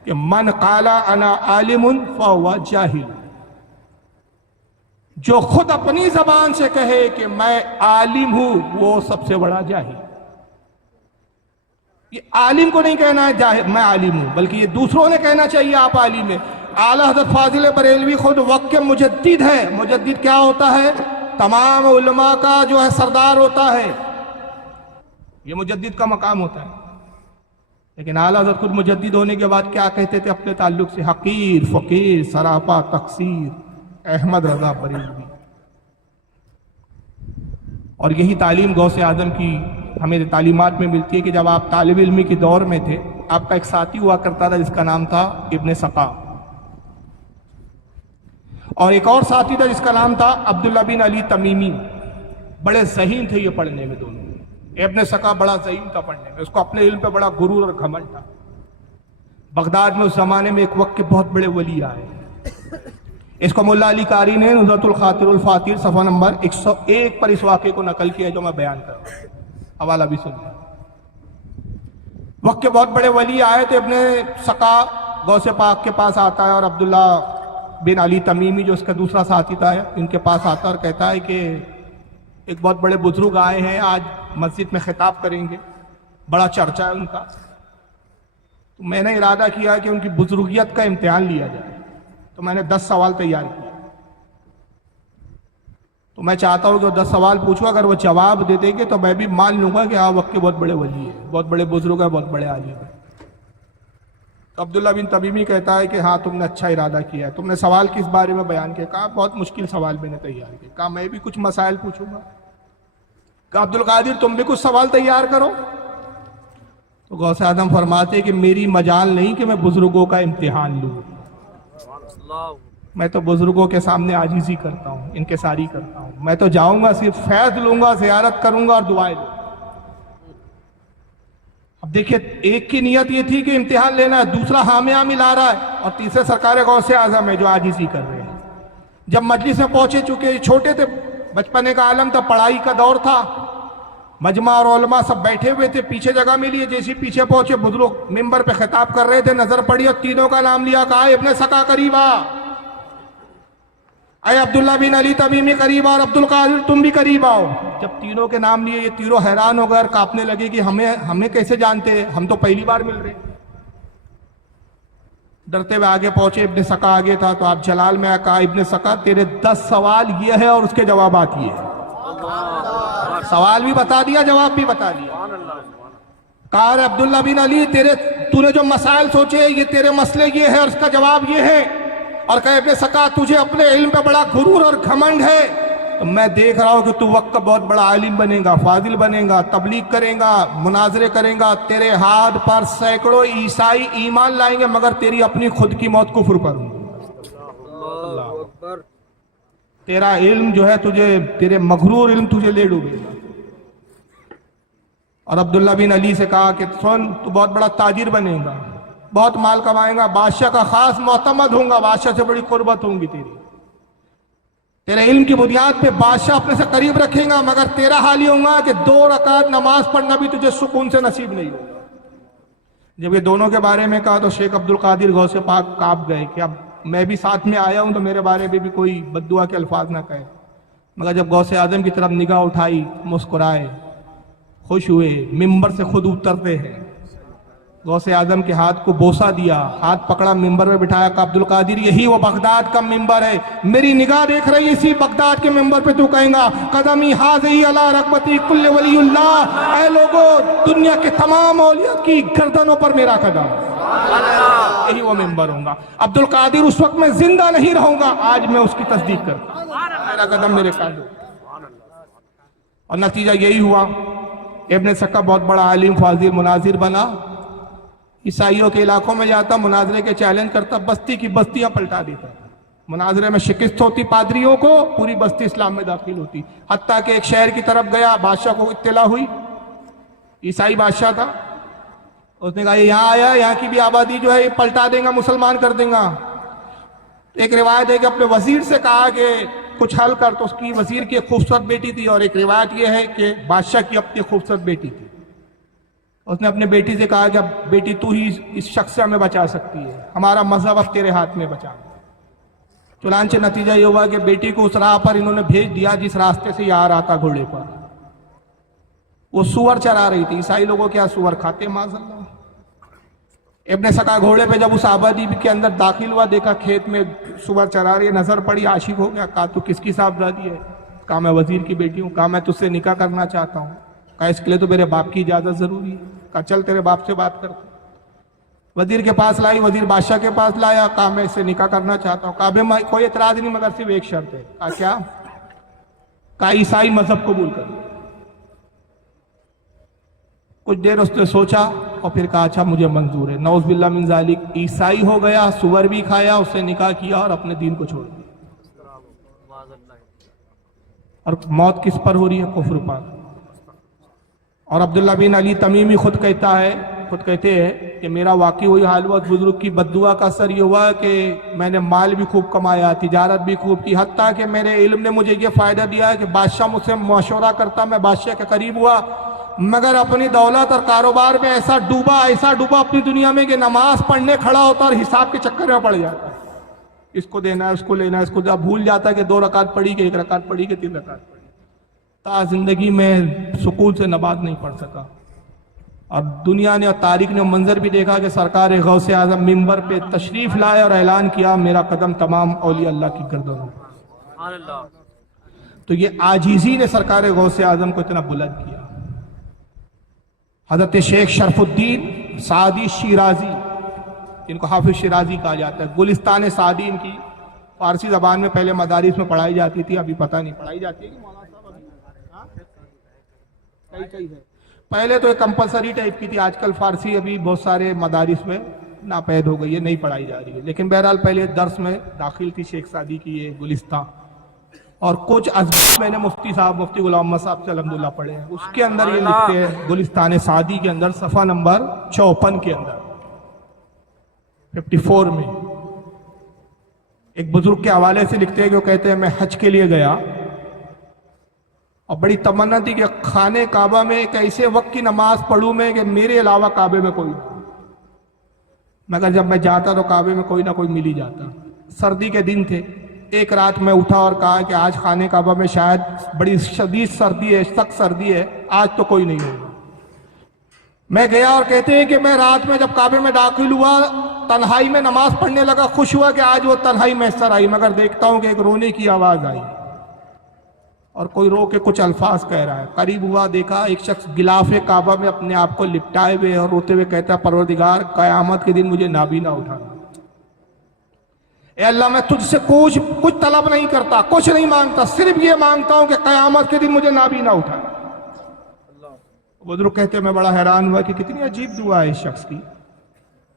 کہ من قال انا عالم فهو جاہل. جو خود اپنی زبان سے کہے کہ میں عالم ہوں وہ سب سے بڑا جاہل. یہ عالم کو نہیں کہنا ہے میں عالم ہوں، بلکہ یہ دوسروں نے کہنا چاہیے آپ عالم ہیں. اعلیٰ حضرت فاضل بریلوی خود وقت کے مجدد ہے. مجدد کیا ہوتا ہے؟ تمام علماء کا جو ہے سردار ہوتا ہے. یہ مجدد کا مقام ہوتا ہے. لیکن اعلیٰ حضرت خود مجدد ہونے کے بعد کیا کہتے تھے اپنے تعلق سے؟ حقیر، فقیر، سراپا، تقصیر، احمد رضا بریلوی. اور یہی تعلیم غوث اعظم کی ہمیں تعلیمات میں ملتی ہے کہ جب آپ طالب علمی کے دور میں تھے، آپ کا ایک ساتھی ہوا کرتا تھا جس کا نام تھا ابن سقا، اور ایک اور ساتھی تھا جس کا نام تھا عبداللہ بن علی تمیمی. بڑے ذہین تھے یہ پڑھنے میں دونوں. ابن سقا بڑا ذہین تھا پڑھنے میں، اس کو اپنے علم پہ بڑا غرور اور گھمنڈ تھا. بغداد میں اس زمانے میں ایک وقت کے بہت بڑے ولی آئے. اس کو ملا علی قاری نے نظرۃ الخاطر الفاتر صفحہ نمبر 101 پر اس واقعے کو نقل کیا جو میں بیان کر رہا ہوں. حوالہ بھی سن لیں. وقت کے بہت بڑے ولی آئے تو اپنے سقا غوث پاک کے پاس آتا ہے اور عبداللہ بن علی تمیمی جو اس کا دوسرا ساتھی تھا ان کے پاس آتا اور کہتا ہے کہ ایک بہت بڑے بزرگ آئے ہیں, آج مسجد میں خطاب کریں گے, بڑا چرچا ہے ان کا. تو میں نے ارادہ کیا کہ ان کی بزرگیت کا امتحان لیا جائے. تو میں نے 10 سوال تیار کیے. تو میں چاہتا ہوں کہ وہ 10 سوال پوچھوں, اگر وہ جواب دے دیں گے تو میں بھی مان لوں گا کہ ہاں وقت کے بہت بڑے ولی ہیں, بہت بڑے بزرگ ہیں, بہت بڑے عالم ہیں. تو عبداللہ بن تمیمی کہتا ہے کہ ہاں تم نے اچھا ارادہ کیا ہے, تم نے سوال کس بارے میں بیان کیا؟ کہا بہت مشکل سوال میں نے تیار کیا. کہا میں بھی کچھ مسائل پوچھوں گا. کہا عبدالقادر تم بھی کچھ سوال تیار کرو. تو غوث اعظم فرماتے کہ میری مجال نہیں کہ میں بزرگوں کا امتحان لوں, میں تو بزرگوں کے سامنے عاجزی کرتا ہوں, انکساری کرتا ہوں. میں تو جاؤں گا صرف فیض لوں گا, زیارت کروں گا اور دعائیں لوں گا. اب دیکھیے ایک کی نیت یہ تھی کہ امتحان لینا ہے, دوسرا حامیہ ملا رہا ہے, اور تیسرے سرکار غوث اعظم ہے جو عاجزی کر رہے ہیں. جب مجلس میں پہنچے, چکے چھوٹے تھے, بچپنے کا عالم تھا, پڑھائی کا دور تھا, مجمع اور علماء سب بیٹھے ہوئے تھے, پیچھے جگہ ملی. جیسے پیچھے پہنچے بزرگ ممبر پہ خطاب کر رہے تھے, نظر پڑی اور تینوں کا نام لیا. کہا ابن سقا قریب آ, اے عبداللہ بن علی تمیمی قریب آ, اور عبدالقادر تم بھی قریب آؤ. جب تینوں کے نام لیے یہ تینوں حیران ہو گئے اور کانپنے لگے کہ ہمیں کیسے جانتے, ہم تو پہلی بار مل رہے. ڈرتے ہوئے آگے پہنچے, ابن سقا آگے تھا. تو آپ جلال میں کہا ابن سقا تیرے 10 سوال یہ ہے اور اس کے جوابات یہ ہیں. سوال بھی بتا دیا, جواب بھی بتا دیا. کہا عبداللہ بن علی تو نے جو مسائل سوچے یہ تیرے مسئلے یہ ہے اور اس کا جواب یہ ہے. اور کہا ابن سقا تجھے اپنے علم پہ بڑا غرور اور گھمنڈ ہے, تو میں دیکھ رہا ہوں کہ تو وقت کا بہت بڑا عالم بنے گا, فاضل بنے گا, تبلیغ کرے گا, مناظرے کرے گا. تیرے ہاتھ پر سینکڑوں عیسائی ایمان لائیں گے مگر تیری اپنی خود کی موت کفر پر ہوں. تیرا علم جو ہے تیرے مغرور علم تجھے لے ڈوبے گا. اور عبداللہ بن علی سے کہا کہ سن, تو بہت بڑا تاجر بنے گا, بہت مال کمائے گا, بادشاہ کا خاص معتمد ہوں گا, بادشاہ سے بڑی قربت ہوں گی تیری. تیرے علم کی بنیاد پہ بادشاہ اپنے سے قریب رکھیں گا, مگر تیرا حال یہ ہوگا کہ 2 رکعت نماز پڑھنا بھی تجھے سکون سے نصیب نہیں ہوگا. جب یہ دونوں کے بارے میں کہا تو شیخ عبدالقادر غوث پاک کانپ گئے کہ اب میں بھی ساتھ میں آیا ہوں تو میرے بارے میں بھی کوئی بد دعا کے الفاظ نہ کہے. مگر جب غوث اعظم کی طرف نگاہ اٹھائی, مسکرائے, خوش ہوئے, ممبر سے خود اترتے ہیں, غوث اعظم کے ہاتھ کو بوسہ دیا, ہاتھ پکڑا, ممبر میں بٹھایا. کہ عبدالقادر یہی وہ بغداد کا ممبر ہے, میری نگاہ دیکھ رہی, اسی بغداد کے ممبر پہ تو کہیں گا قدمی حاضی علی رغبتی کل ولی اللہ, اے لوگو دنیا کے تمام اولیاء کی گردنوں پر میرا قدم, یہی وہ ممبر ہوں گا. عبدالقادر اس وقت میں زندہ نہیں رہوں گا, آج میں اس کی تصدیق کرتا ہوں, میرا قدم میرے قدم. اور نتیجہ یہی ہوا, ابن سقا بہت بڑا عالم, فاضل, مناظر بنا. عیسائیوں کے علاقوں میں جاتا, مناظرے کے چیلنج کرتا, بستی کی بستیاں پلٹا دیتا. مناظرے میں شکست ہوتی پادریوں کو, پوری بستی اسلام میں داخل ہوتی. حتیٰ کہ ایک شہر کی طرف گیا, بادشاہ کو اطلاع ہوئی, عیسائی بادشاہ تھا, اس نے کہا یہ یہاں آیا, یہاں کی بھی آبادی جو ہے یہ پلٹا دیں گا, مسلمان کر دیں گا. ایک روایت ہے کہ اپنے وزیر سے کہا کہ کچھ حل کر, تو اس کی وزیر کی ایک خوبصورت بیٹی تھی, اور ایک روایت یہ ہے کہ بادشاہ کی اپنی خوبصورت بیٹی تھی. اس نے اپنے بیٹی سے کہا کہ اب بیٹی تو ہی اس شخص سے ہمیں بچا سکتی ہے, ہمارا مذہب اب تیرے ہاتھ میں بچا. چنانچہ نتیجہ یہ ہوا کہ بیٹی کو اس راہ پر انہوں نے بھیج دیا جس راستے سے یہ آ رہا تھا گھوڑے پر. وہ سور چرا رہی تھی. عیسائی لوگوں کیا سور کھاتے معاذ اللہ. ابن سقا گھوڑے پہ جب اس آبادی کے اندر داخل ہوا, دیکھا کھیت میں سور چرا رہی ہے, نظر پڑی, عاشق ہو گیا. کہا تو کس کی صاحبزادی ہے؟ کہا میں وزیر کی بیٹی ہوں. کہا میں تجھ سے نکاح کرنا چاہتا ہوں. کہا اس کے لیے تو میرے باپ کی اجازت ضروری ہے. کہا چل تیرے باپ سے بات کرتا. وزیر کے پاس لائی, وزیر بادشاہ کے پاس لایا. کہا میں اس سے نکاح کرنا چاہتا ہوں. کہا بھائی کوئی اعتراض نہیں مگر صرف ایک شرط ہے. کہا کیا؟ کہا عیسائی مذہب قبول کر. کچھ دیر اس نے سوچا اور پھر کہا اچھا مجھے منظور ہے. نعوذ باللہ من ذالک, عیسائی ہو گیا, سور بھی کھایا, اس سے نکاح کیا اور اپنے دین کو چھوڑ دیا. اور موت کس پر ہو رہی ہے؟ کفر پر. اور عبداللہ بن علی تمیمی خود کہتا ہے خود کہتے ہیں کہ میرا واقعی وہی حال ہوا، بزرگ کی بددعا کا اثر یہ ہوا کہ میں نے مال بھی خوب کمایا، تجارت بھی خوب کی، حتیٰ کہ میرے علم نے مجھے یہ فائدہ دیا ہے کہ بادشاہ مجھ سے مشورہ کرتا، میں بادشاہ کے قریب ہوا، مگر اپنی دولت اور کاروبار میں ایسا ڈوبا اپنی دنیا میں کہ نماز پڑھنے کھڑا ہوتا اور حساب کے چکر میں پڑ جاتا، اس کو دینا ہے، اس کو لینا ہے، اس کو اب بھول جاتا کہ 2 رکعت پڑھی کہ 1 رکعت پڑھی کہ 3 رکعت پڑھی، تا زندگی میں سکون سے نماز نہیں پڑھ سکا۔ اور دنیا نے اور تاریخ نے منظر بھی دیکھا کہ سرکار غوث اعظم ممبر پہ تشریف لائے اور اعلان کیا میرا قدم تمام اولیاء اللہ کی گردنوں پر۔ تو یہ عاجزی نے سرکار غوث اعظم کو اتنا بلند کیا۔ حضرت شیخ شرف الدین سعدی شیرازی، ان کو حافظ شیرازی کہا جاتا ہے، گلستان سعدی ان کی فارسی زبان میں پہلے مدارس میں پڑھائی جاتی تھی، ابھی پتہ نہیں پڑھائی جاتی ہے کہ مولانا صاحب ابھی کئی ہے، پہلے تو ایک کمپلسری ٹائپ کی تھی، آج کل فارسی ابھی بہت سارے مدارس میں ناپید ہو گئی ہے، نہیں پڑھائی جا رہی ہے، لیکن بہرحال پہلے درس میں داخل تھی شیخ سعدی کی یہ گلستان، اور کچھ ازبار میں نے مفتی غلام محمد صاحب سے الحمدللہ پڑھے ہیں، اس کے اندر یہ لکھتے ہیں گلستان سعدی کے اندر صفحہ نمبر 54 کے اندر 54 میں ایک بزرگ کے حوالے سے لکھتے ہیں کہ وہ کہتے ہیں میں حج کے لیے گیا اور بڑی تمنا تھی کہ خانہ کعبہ میں ایک ایسے وقت کی نماز پڑھوں میں کہ میرے علاوہ کعبے میں کوئی نہ، مگر جب میں جاتا تو کعبے میں کوئی نہ کوئی مل ہی جاتا۔ سردی کے دن تھے، ایک رات میں اٹھا اور کہا کہ آج خانہ کعبہ میں شاید بڑی شدید سردی ہے، سخت سردی ہے، آج تو کوئی نہیں ہوگا۔ میں گیا اور کہتے ہیں کہ میں رات میں جب کعبے میں داخل ہوا تنہائی میں نماز پڑھنے لگا، خوش ہوا کہ آج وہ تنہائی میسر آئی، مگر دیکھتا ہوں کہ ایک رونے کی آواز آئی اور کوئی رو کے کچھ الفاظ کہہ رہا ہے۔ قریب ہوا، دیکھا ایک شخص غلاف کعبہ میں اپنے آپ کو لپٹائے ہوئے اور روتے ہوئے کہتا ہے پروردگار قیامت کے دن مجھے نابینا اٹھانا، اے اللہ میں تجھ سے کچھ طلب نہیں کرتا، کچھ نہیں مانگتا، صرف یہ مانگتا ہوں کہ قیامت کے دن مجھے نابینا اٹھانا۔ بزرگ کہتے ہیں میں بڑا حیران ہوا کہ کتنی عجیب دعا ہے اس شخص کی۔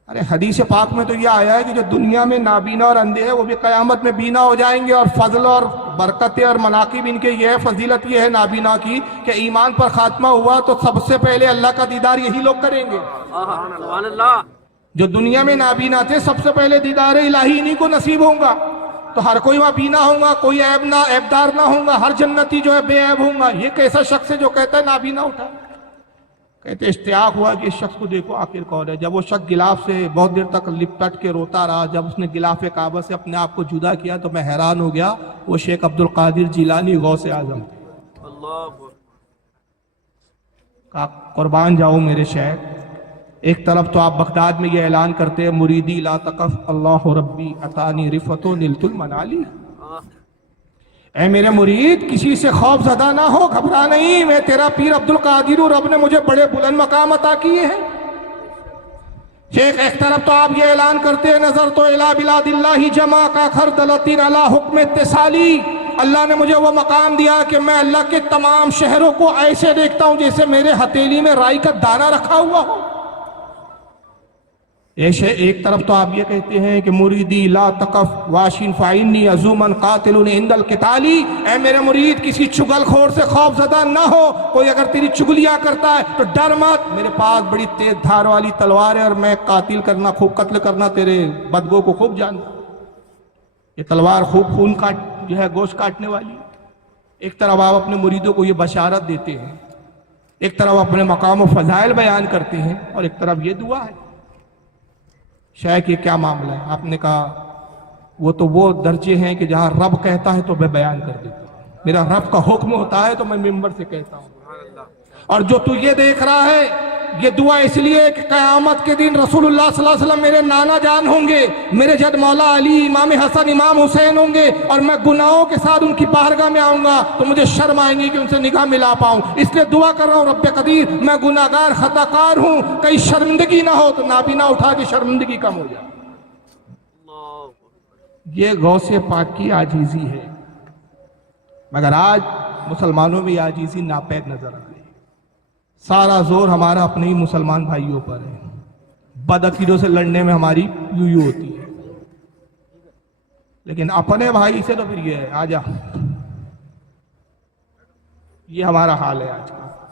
ارے حدیث پاک میں تو یہ آیا ہے کہ جو دنیا میں نابینا اور اندھے ہیں وہ بھی قیامت میں بینا ہو جائیں گے، اور فضل اور برکتیں اور مناقب ان کے یہ ہے، فضیلت یہ ہے نابینا کی کہ ایمان پر خاتمہ ہوا تو سب سے پہلے اللہ کا دیدار یہی لوگ کریں گے۔ سبحان اللہ۔ جو دنیا میں نابینا تھے سب سے پہلے دیدار الہی انہی کو نصیب ہوگا، تو ہر کوئی وہاں بینا ہوگا، کوئی عیبدار نہ ہوگا، ہر جنتی جو ہے بے عیب ہوگا۔ یہ کیسا شخص ہے جو کہتا ہے نابینا اٹھا؟ کہتے اشتیاق ہوا کہ اس شخص کو دیکھو آخر کون ہے۔ جب وہ شخص غلاف سے بہت دیر تک لپٹ کے روتا رہا، جب اس نے غلاف کعبہ سے اپنے آپ کو جدا کیا تو میں حیران ہو گیا، وہ شیخ عبد القادر جیلانی غوث اعظم تھے۔ کہا قربان جاؤ میرے شیخ، ایک طرف تو آپ بغداد میں یہ اعلان کرتے ہیں مریدی لا تقف اللہ ربی اتانی رفت و نلت المنالی، اے میرے مرید کسی سے خوف زدہ نہ ہو، گھبرا نہیں، میں تیرا پیر عبد القادر ہوں، رب نے مجھے بڑے بلند مقام عطا کیے ہیں۔ شیخ ایک طرف تو آپ یہ اعلان کرتے ہیں نظر تو الہ بلاد اللہ جمع کا خردلتین علی حکم اتصالی، اللہ نے مجھے وہ مقام دیا کہ میں اللہ کے تمام شہروں کو ایسے دیکھتا ہوں جیسے میرے ہتھیلی میں رائی کا دانہ رکھا ہوا ہو۔ ایک طرف تو آپ یہ کہتے ہیں کہ مریدی لا تقف واشن فائنی عزومن قاتل عند القتالی، اے میرے مرید کسی چگل خور سے خوف زدہ نہ ہو، کوئی اگر تیری چگلیاں کرتا ہے تو ڈر مت، میرے پاس بڑی تیز دھار والی تلوار ہے اور میں قاتل کرنا، خوب قتل کرنا تیرے بدگو کو خوب جانتا، یہ تلوار خوب خون جو ہے گوشت کاٹنے والی۔ ایک طرف آپ اپنے مریدوں کو یہ بشارت دیتے ہیں، ایک طرف اپنے مقام و فضائل بیان کرتے ہیں، اور ایک طرف یہ دعا ہے۔ شیخ یہ کیا معاملہ ہے؟ آپ نے کہا وہ درجے ہیں کہ جہاں رب کہتا ہے تو میں بیان کر دیتا ہوں، میرا رب کا حکم ہوتا ہے تو میں ممبر سے کہتا ہوں، اور جو تو یہ دیکھ رہا ہے یہ دعا اس لیے کہ قیامت کے دن رسول اللہ صلی اللہ علیہ وسلم میرے نانا جان ہوں گے، میرے جد مولا علی، امام حسن، امام حسین ہوں گے، اور میں گناہوں کے ساتھ ان کی بارگاہ میں آؤں گا تو مجھے شرم آئیں گی کہ ان سے نگاہ ملا پاؤں، اس لیے دعا کر رہا ہوں رب قدیر میں گناہگار خطا کار ہوں، کہیں شرمندگی نہ ہو تو نابینا اٹھا کے شرمندگی کم ہو جائے۔ یہ غوث پاک کی عاجزی ہے، مگر آج مسلمانوں میں یہ عاجزی ناپید نظر آ رہی ہے۔ سارا زور ہمارا اپنے ہی مسلمان بھائیوں پر ہے، بد عقیدوں سے لڑنے میں ہماری یوں ہوتی ہے، لیکن اپنے بھائی سے تو پھر یہ ہے آجا، یہ ہمارا حال ہے آج کا۔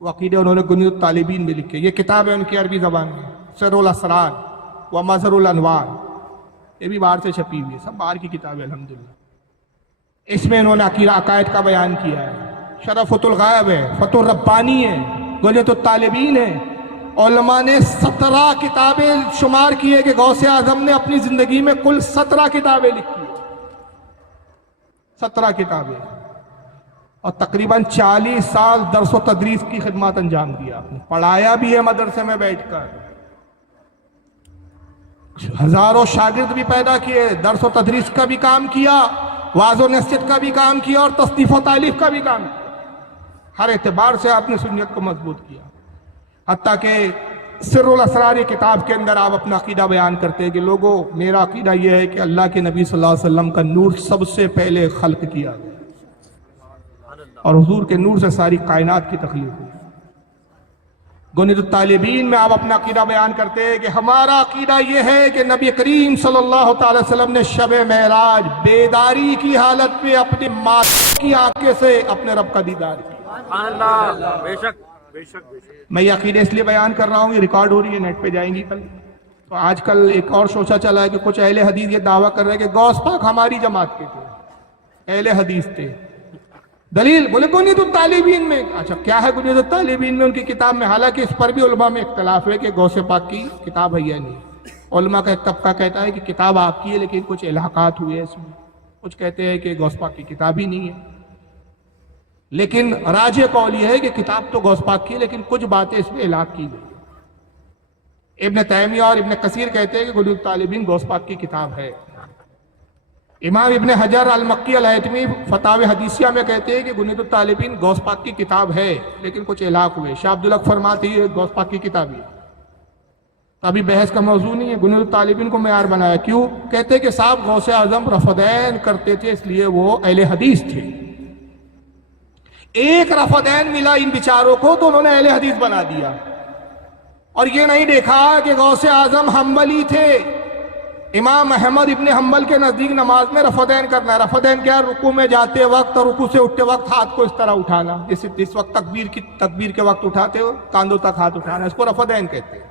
وہ عقیدے انہوں نے گنید الطالبین میں لکھے. یہ کتاب ہے ان کی عربی زبان میں, سر الاسرار و مظہر الانوار, یہ بھی باہر سے چھپی ہوئی ہے, سب باہر کی کتاب ہے الحمدللہ. اس میں انہوں نے عقائد کا بیان کیا ہے. شرفۃ الغائب ہے, فتح الربانی ہے, گنید الطالبین ہے. علماء نے 17 کتابیں شمار کی ہے کہ غوث اعظم نے اپنی زندگی میں کل 17 کتابیں لکھی ہیں, 17 کتابیں, اور تقریباً 40 سال درس و تدریس کی خدمات انجام دیا آپ نے. پڑھایا بھی ہے مدرسے میں بیٹھ کر, ہزاروں شاگرد بھی پیدا کیے, درس و تدریس کا بھی کام کیا, واعظ و نصیحت کا بھی کام کیا, اور تصنیف و تالیف کا بھی کام کیا. ہر اعتبار سے آپ نے سنت کو مضبوط کیا. حتیٰ کہ سر الاسرار کتاب کے اندر آپ اپنا عقیدہ بیان کرتے ہیں کہ لوگوں, میرا عقیدہ یہ ہے کہ اللہ کے نبی صلی اللہ علیہ وسلم کا نور سب سے پہلے خلق کیا گیا, اور حضور کے نور سے ساری کائنات کی تخلیق ہوئی. گنید الطالبین میں آپ اپنا عقیدہ بیان کرتے ہیں کہ ہمارا عقیدہ یہ ہے کہ نبی کریم صلی اللہ تعالی وسلم نے شب معراج بیداری کی حالت میں اپنی ماں کی آنکھیں سے اپنے رب کا دیدار کیا. بے شک بے شک. میں یہ عقیدہ اس لیے بیان کر رہا ہوں, یہ ریکارڈ ہو رہی ہے, نیٹ پہ جائیں گی کل. تو آج کل ایک اور شوشہ چلا ہے کہ کچھ اہل حدیث یہ دعویٰ کر رہے ہیں کہ غوث پاک ہماری جماعت کے تھے, اہل حدیث تھے. دلیل بولے گنید الطالبین میں. اچھا کیا ہے گنید الطالبین میں؟ ان کی کتاب میں, حالانکہ اس پر بھی علماء میں اختلاف ہے کہ غوث پاک کی کتاب ہے یا نہیں. علماء کا ایک طبقہ کہتا ہے کہ کتاب آپ کی ہے لیکن کچھ الحاقات ہوئے اس میں, کچھ کہتے ہیں کہ غوث پاک کی کتاب ہی نہیں ہے. لیکن راجح قول یہ ہے کہ کتاب تو غوث پاک کی ہے لیکن کچھ باتیں اس میں الحاق کی گئی. ابن تیمیہ اور ابن کثیر کہتے ہیں کہ گنید الطالبین غوث پاک کی کتاب ہے. امام ابن حجر المکی الہیتمی فتاوی حدیثیہ میں کہتے ہیں کہ گنید الطالبین غوث پاک کی کتاب ہے لیکن کچھ الحاق ہوئے. شاہ عبدالحق فرماتے ہیں غوث پاک کی کتاب ہے. ابھی بحث کا موضوع نہیں ہے, گنید الطالبین کو معیار بنایا. کیوں؟ کہتے ہیں کہ صاحب غوث اعظم رفدین کرتے تھے, اس لیے وہ اہل حدیث تھے. ایک رفدین ملا ان بیچاروں کو تو انہوں نے اہل حدیث بنا دیا, اور یہ نہیں دیکھا کہ غوث اعظم حنبلی تھے. امام احمد ابن حنبل کے نزدیک نماز میں رفدین کرنا ہے. رفدین کیا؟ رکوع میں جاتے وقت اور رکوع سے اٹھتے وقت ہاتھ کو اس طرح اٹھانا, اس وقت تکبیر کے وقت اٹھاتے ہو کاندھوں تک ہاتھ اٹھانا, اس کو رفدین کہتے ہیں.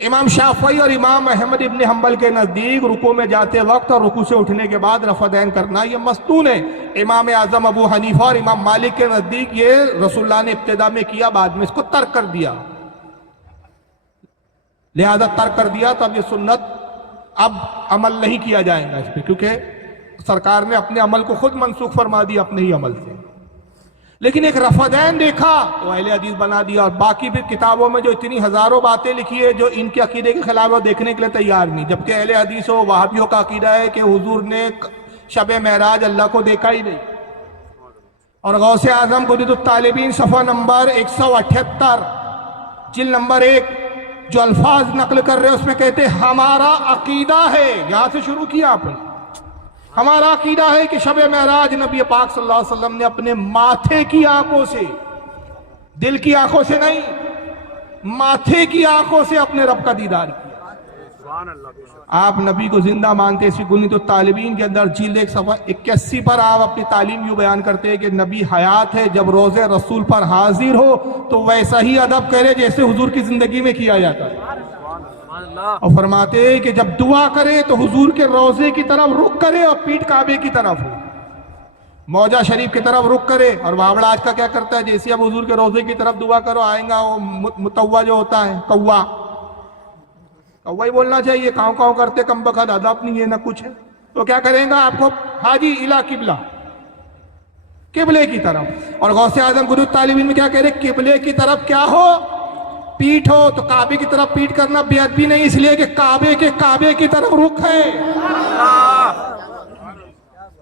امام شافعی اور امام احمد ابن حنبل کے نزدیک رکوع میں جاتے وقت اور رکوع سے اٹھنے کے بعد رفدین کرنا یہ مستون ہے. امام اعظم ابو حنیفہ اور امام مالک کے نزدیک یہ رسول اللہ نے ابتدا میں کیا, بعد میں اس کو ترک کر دیا, لہذا ترک کر دیا. تو اب یہ سنت اب عمل نہیں کیا جائے گا اس پہ, کیونکہ سرکار نے اپنے عمل کو خود منسوخ فرما دیا اپنے ہی عمل سے. لیکن ایک رفدین دیکھا تو اہل حدیث بنا دیا, اور باقی بھی کتابوں میں جو اتنی ہزاروں باتیں لکھی ہے جو ان کے عقیدے کے خلاف وہ دیکھنے کے لیے تیار نہیں. جبکہ اہل حدیث و وہابیوں کا عقیدہ ہے کہ حضور نے شب معراج اللہ کو دیکھا ہی نہیں. اور غوث اعظم گنید الطالبین صفحہ نمبر 178 جلد نمبر 1 جو الفاظ نقل کر رہے ہیں اس میں کہتے ہیں ہمارا عقیدہ ہے, یہاں سے شروع کیا آپ نے, ہمارا عقیدہ ہے کہ شب معراج نبی پاک صلی اللہ علیہ وسلم نے اپنے ماتھے کی آنکھوں سے, دل کی آنکھوں سے نہیں, ماتھے کی آنکھوں سے اپنے رب کا دیدار کیا. آپ نبی کو زندہ مانتے ہیں. اسی گنید الطالبین کے اندر جلد 1 صفحہ 81 پر آپ اپنی تعلیم یوں بیان کرتے ہیں کہ نبی حیات ہے, جب روضے رسول پر حاضر ہو تو ویسا ہی ادب کرے جیسے حضور کی زندگی میں کیا جاتا ہے. اور فرماتے ہیں کہ جب دعا کرے تو حضور کے روضے کی طرف رخ کرے اور پیٹھ کعبے کی طرف ہو, موجہ شریف کی طرف رخ کرے. اور بابڑا آج کا کیا کرتا ہے, جیسے اب حضور کے روضے کی طرف دعا کرو آئیں گا وہ متوا جو ہوتا ہے, کوا وہی بولنا چاہیے, کاؤں کاؤں کرتے کم بخت ادب نہیں ہے نہ کچھ ہے. تو کیا کریں گا آپ کو, حاجی الا قبلہ, قبلے کی طرف. اور غوث اعظم گنید الطالبین میں کیا کہہ رہے, قبلے کی طرف کیا ہو, پیٹھ ہو. تو کعبے کی طرف پیٹھ کرنا بے ادبی نہیں, اس لیے کہ کعبے کی طرف رخ ہے,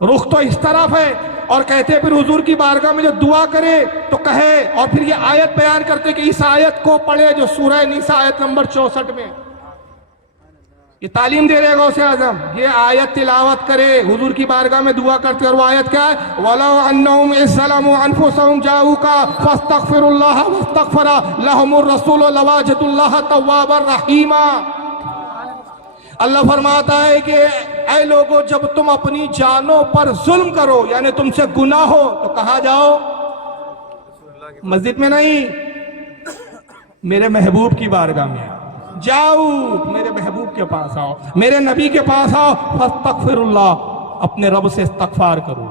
رخ تو اس طرف ہے. اور کہتے ہیں پھر حضور کی بارگاہ میں جو دعا کرے تو کہے, اور پھر یہ آیت بیان کرتے کہ اس آیت کو پڑھے جو سورہ نساء آیت نمبر 64 میں یہ تعلیم دے رہے غوث اعظم, یہ آیت تلاوت کرے, حضور کی بارگاہ میں دعا کرتے. اور وہ آیت کیا ہے, وَلَوْ أَنَّهُمْ إِذْ ظَلَمُوا أَنفُسَهُمْ جَاءُوكَ فَاسْتَغْفِرُوا اللَّهَ وَاسْتَغْفَرَ لَهُمُ الرَّسُولُ لَوَجَدُوا اللَّهَ تَوَّابًا رَحِيمًا. اللہ فرماتا ہے کہ اے لوگو جب تم اپنی جانوں پر ظلم کرو, یعنی تم سے گناہ ہو, تو کہاں جاؤ, مسجد میں نہیں، میرے محبوب کی بارگاہ میں جاؤ، میرے محبوب کے پاس آؤ، میرے نبی کے پاس آؤ، فاستغفر اللہ، اپنے رب سے استغفار کرو،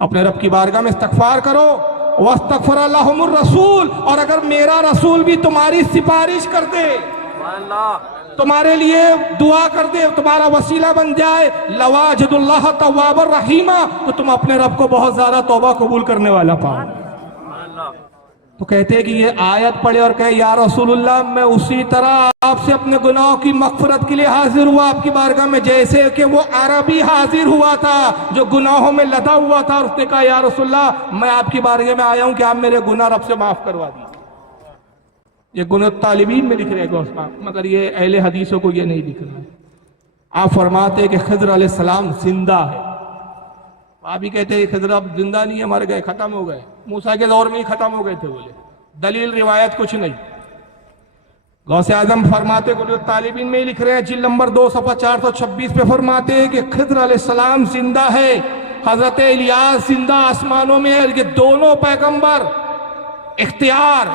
اپنے رب کی بارگاہ میں استغفار کرو، واستغفر لهم الرسول، اور اگر میرا رسول بھی تمہاری سفارش کر دے، تمہارے لیے دعا کر دے، تمہارا وسیلہ بن جائے، لواجد اللہ تواب الرحیمہ، تو تم اپنے رب کو بہت زیادہ توبہ قبول کرنے والا پاؤ۔ تو کہتے ہیں کہ یہ آیت پڑھے اور کہے یا رسول اللہ میں اسی طرح آپ سے اپنے گناہوں کی مغفرت کے لیے حاضر ہوا آپ کی بارگاہ میں، جیسے کہ وہ عربی حاضر ہوا تھا جو گناہوں میں لدا ہوا تھا، اور اس نے کہا یا رسول اللہ میں آپ کی بارگاہ میں آیا ہوں کہ آپ میرے گناہ رب سے معاف کروا دیجیے۔ یہ گناہ طالبین میں لکھ رہے گا اس مگر یہ اہل حدیثوں کو یہ نہیں لکھ رہا ہے۔ آپ فرماتے ہیں کہ خضر علیہ السلام زندہ ہے، آپ بھی کہتے ہیں خضر اب زندہ نہیں ہے، مر گئے، ختم ہو گئے، موسیٰ کے دور میں ہی ختم ہو گئے تھے، بولے دلیل روایت کچھ نہیں۔ غوث اعظم فرماتے ہیں، طالبین میں ہی لکھ رہے ہیں، جلد نمبر 2 صفحہ 426 پہ فرماتے ہیں کہ خضر علیہ السلام زندہ ہے، حضرت الیاس زندہ آسمانوں میں ہے۔ یہ دونوں پیغمبر اختیار،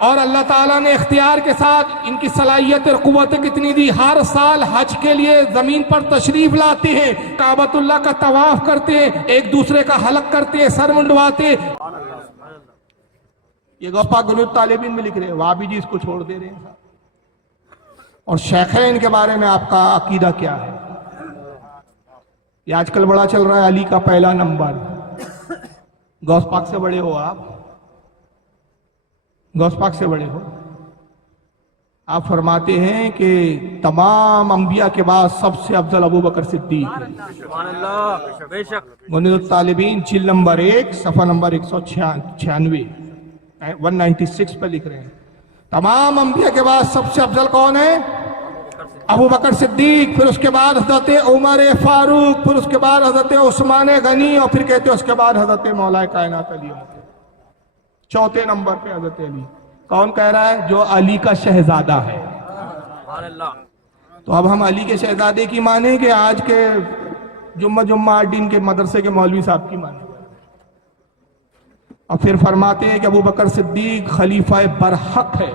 اور اللہ تعالیٰ نے اختیار کے ساتھ ان کی صلاحیت اور قوت کتنی دی، ہر سال حج کے لیے زمین پر تشریف لاتے ہیں، کعبۃ اللہ کا طواف کرتے ہیں، ایک دوسرے کا حلق کرتے ہیں، سر منڈواتے ہیں۔ یہ غوث پاک گنوت طالبین میں لکھ رہے ہیں، وہابی جی اس کو چھوڑ دے رہے ہیں۔ اور شیخین کے بارے میں آپ کا عقیدہ کیا ہے؟ یہ آج کل بڑا چل رہا ہے علی کا پہلا نمبر، غوث پاک سے بڑے ہو آپ، غوث پاک سے بڑے ہو۔ آپ فرماتے ہیں کہ تمام انبیاء کے بعد سب سے افضل ابو بکر صدیق ہے۔ گنوت الطالبین جلد نمبر 1 صفحہ نمبر 196 196 پہ لکھ رہے ہیں، تمام انبیاء کے بعد سب سے افضل کون ہے؟ ابو بکر صدیق، پھر اس کے بعد حضرت عمر فاروق، پھر اس کے بعد حضرت عثمان غنی، اور پھر کہتے ہیں اس کے بعد حضرت مولا کائنات علی، چوتھے نمبر پہ حضرت علی۔ کون کہہ رہا ہے؟ جو علی کا شہزادہ ہے۔ تو اب ہم علی کے شہزادے کی مانیں کہ آج کے جمعہ 8 دن کے مدرسے کے مولوی صاحب کی مانیں؟ اور پھر فرماتے ہیں کہ ابو بکر صدیق خلیفہ برحق ہے۔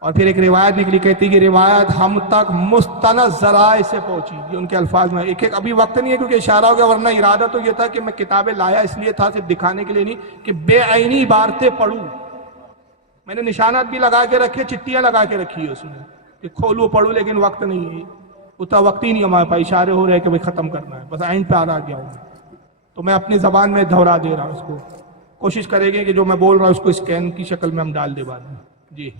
اور پھر ایک روایت نکلی، کہتی کہ روایت ہم تک مستند ذرائع سے پہنچی، یہ ان کے الفاظ میں ایک ابھی وقت نہیں ہے کیونکہ اشارہ ہو گیا، ورنہ ارادہ تو یہ تھا کہ میں کتابیں لایا اس لیے تھا، صرف دکھانے کے لیے نہیں، کہ بے عینی عبارتیں پڑھوں۔ میں نے نشانات بھی لگا کے رکھے، چٹیاں لگا کے رکھی ہے اس میں کہ کھولوں پڑھوں، لیکن وقت نہیں ہے، اتنا وقت ہی نہیں ہمارے پاس، اشارے ہو رہے ہیں کہ بھائی ختم کرنا ہے، بس عین پہ آ گیا ہوں، تو میں اپنی زبان میں دہرا دے رہا ہوں اس کو، کوشش کریں گے کہ جو میں بول رہا ہوں اس کو اسکین کی شکل میں ہم ڈال دے بعد میں۔ جی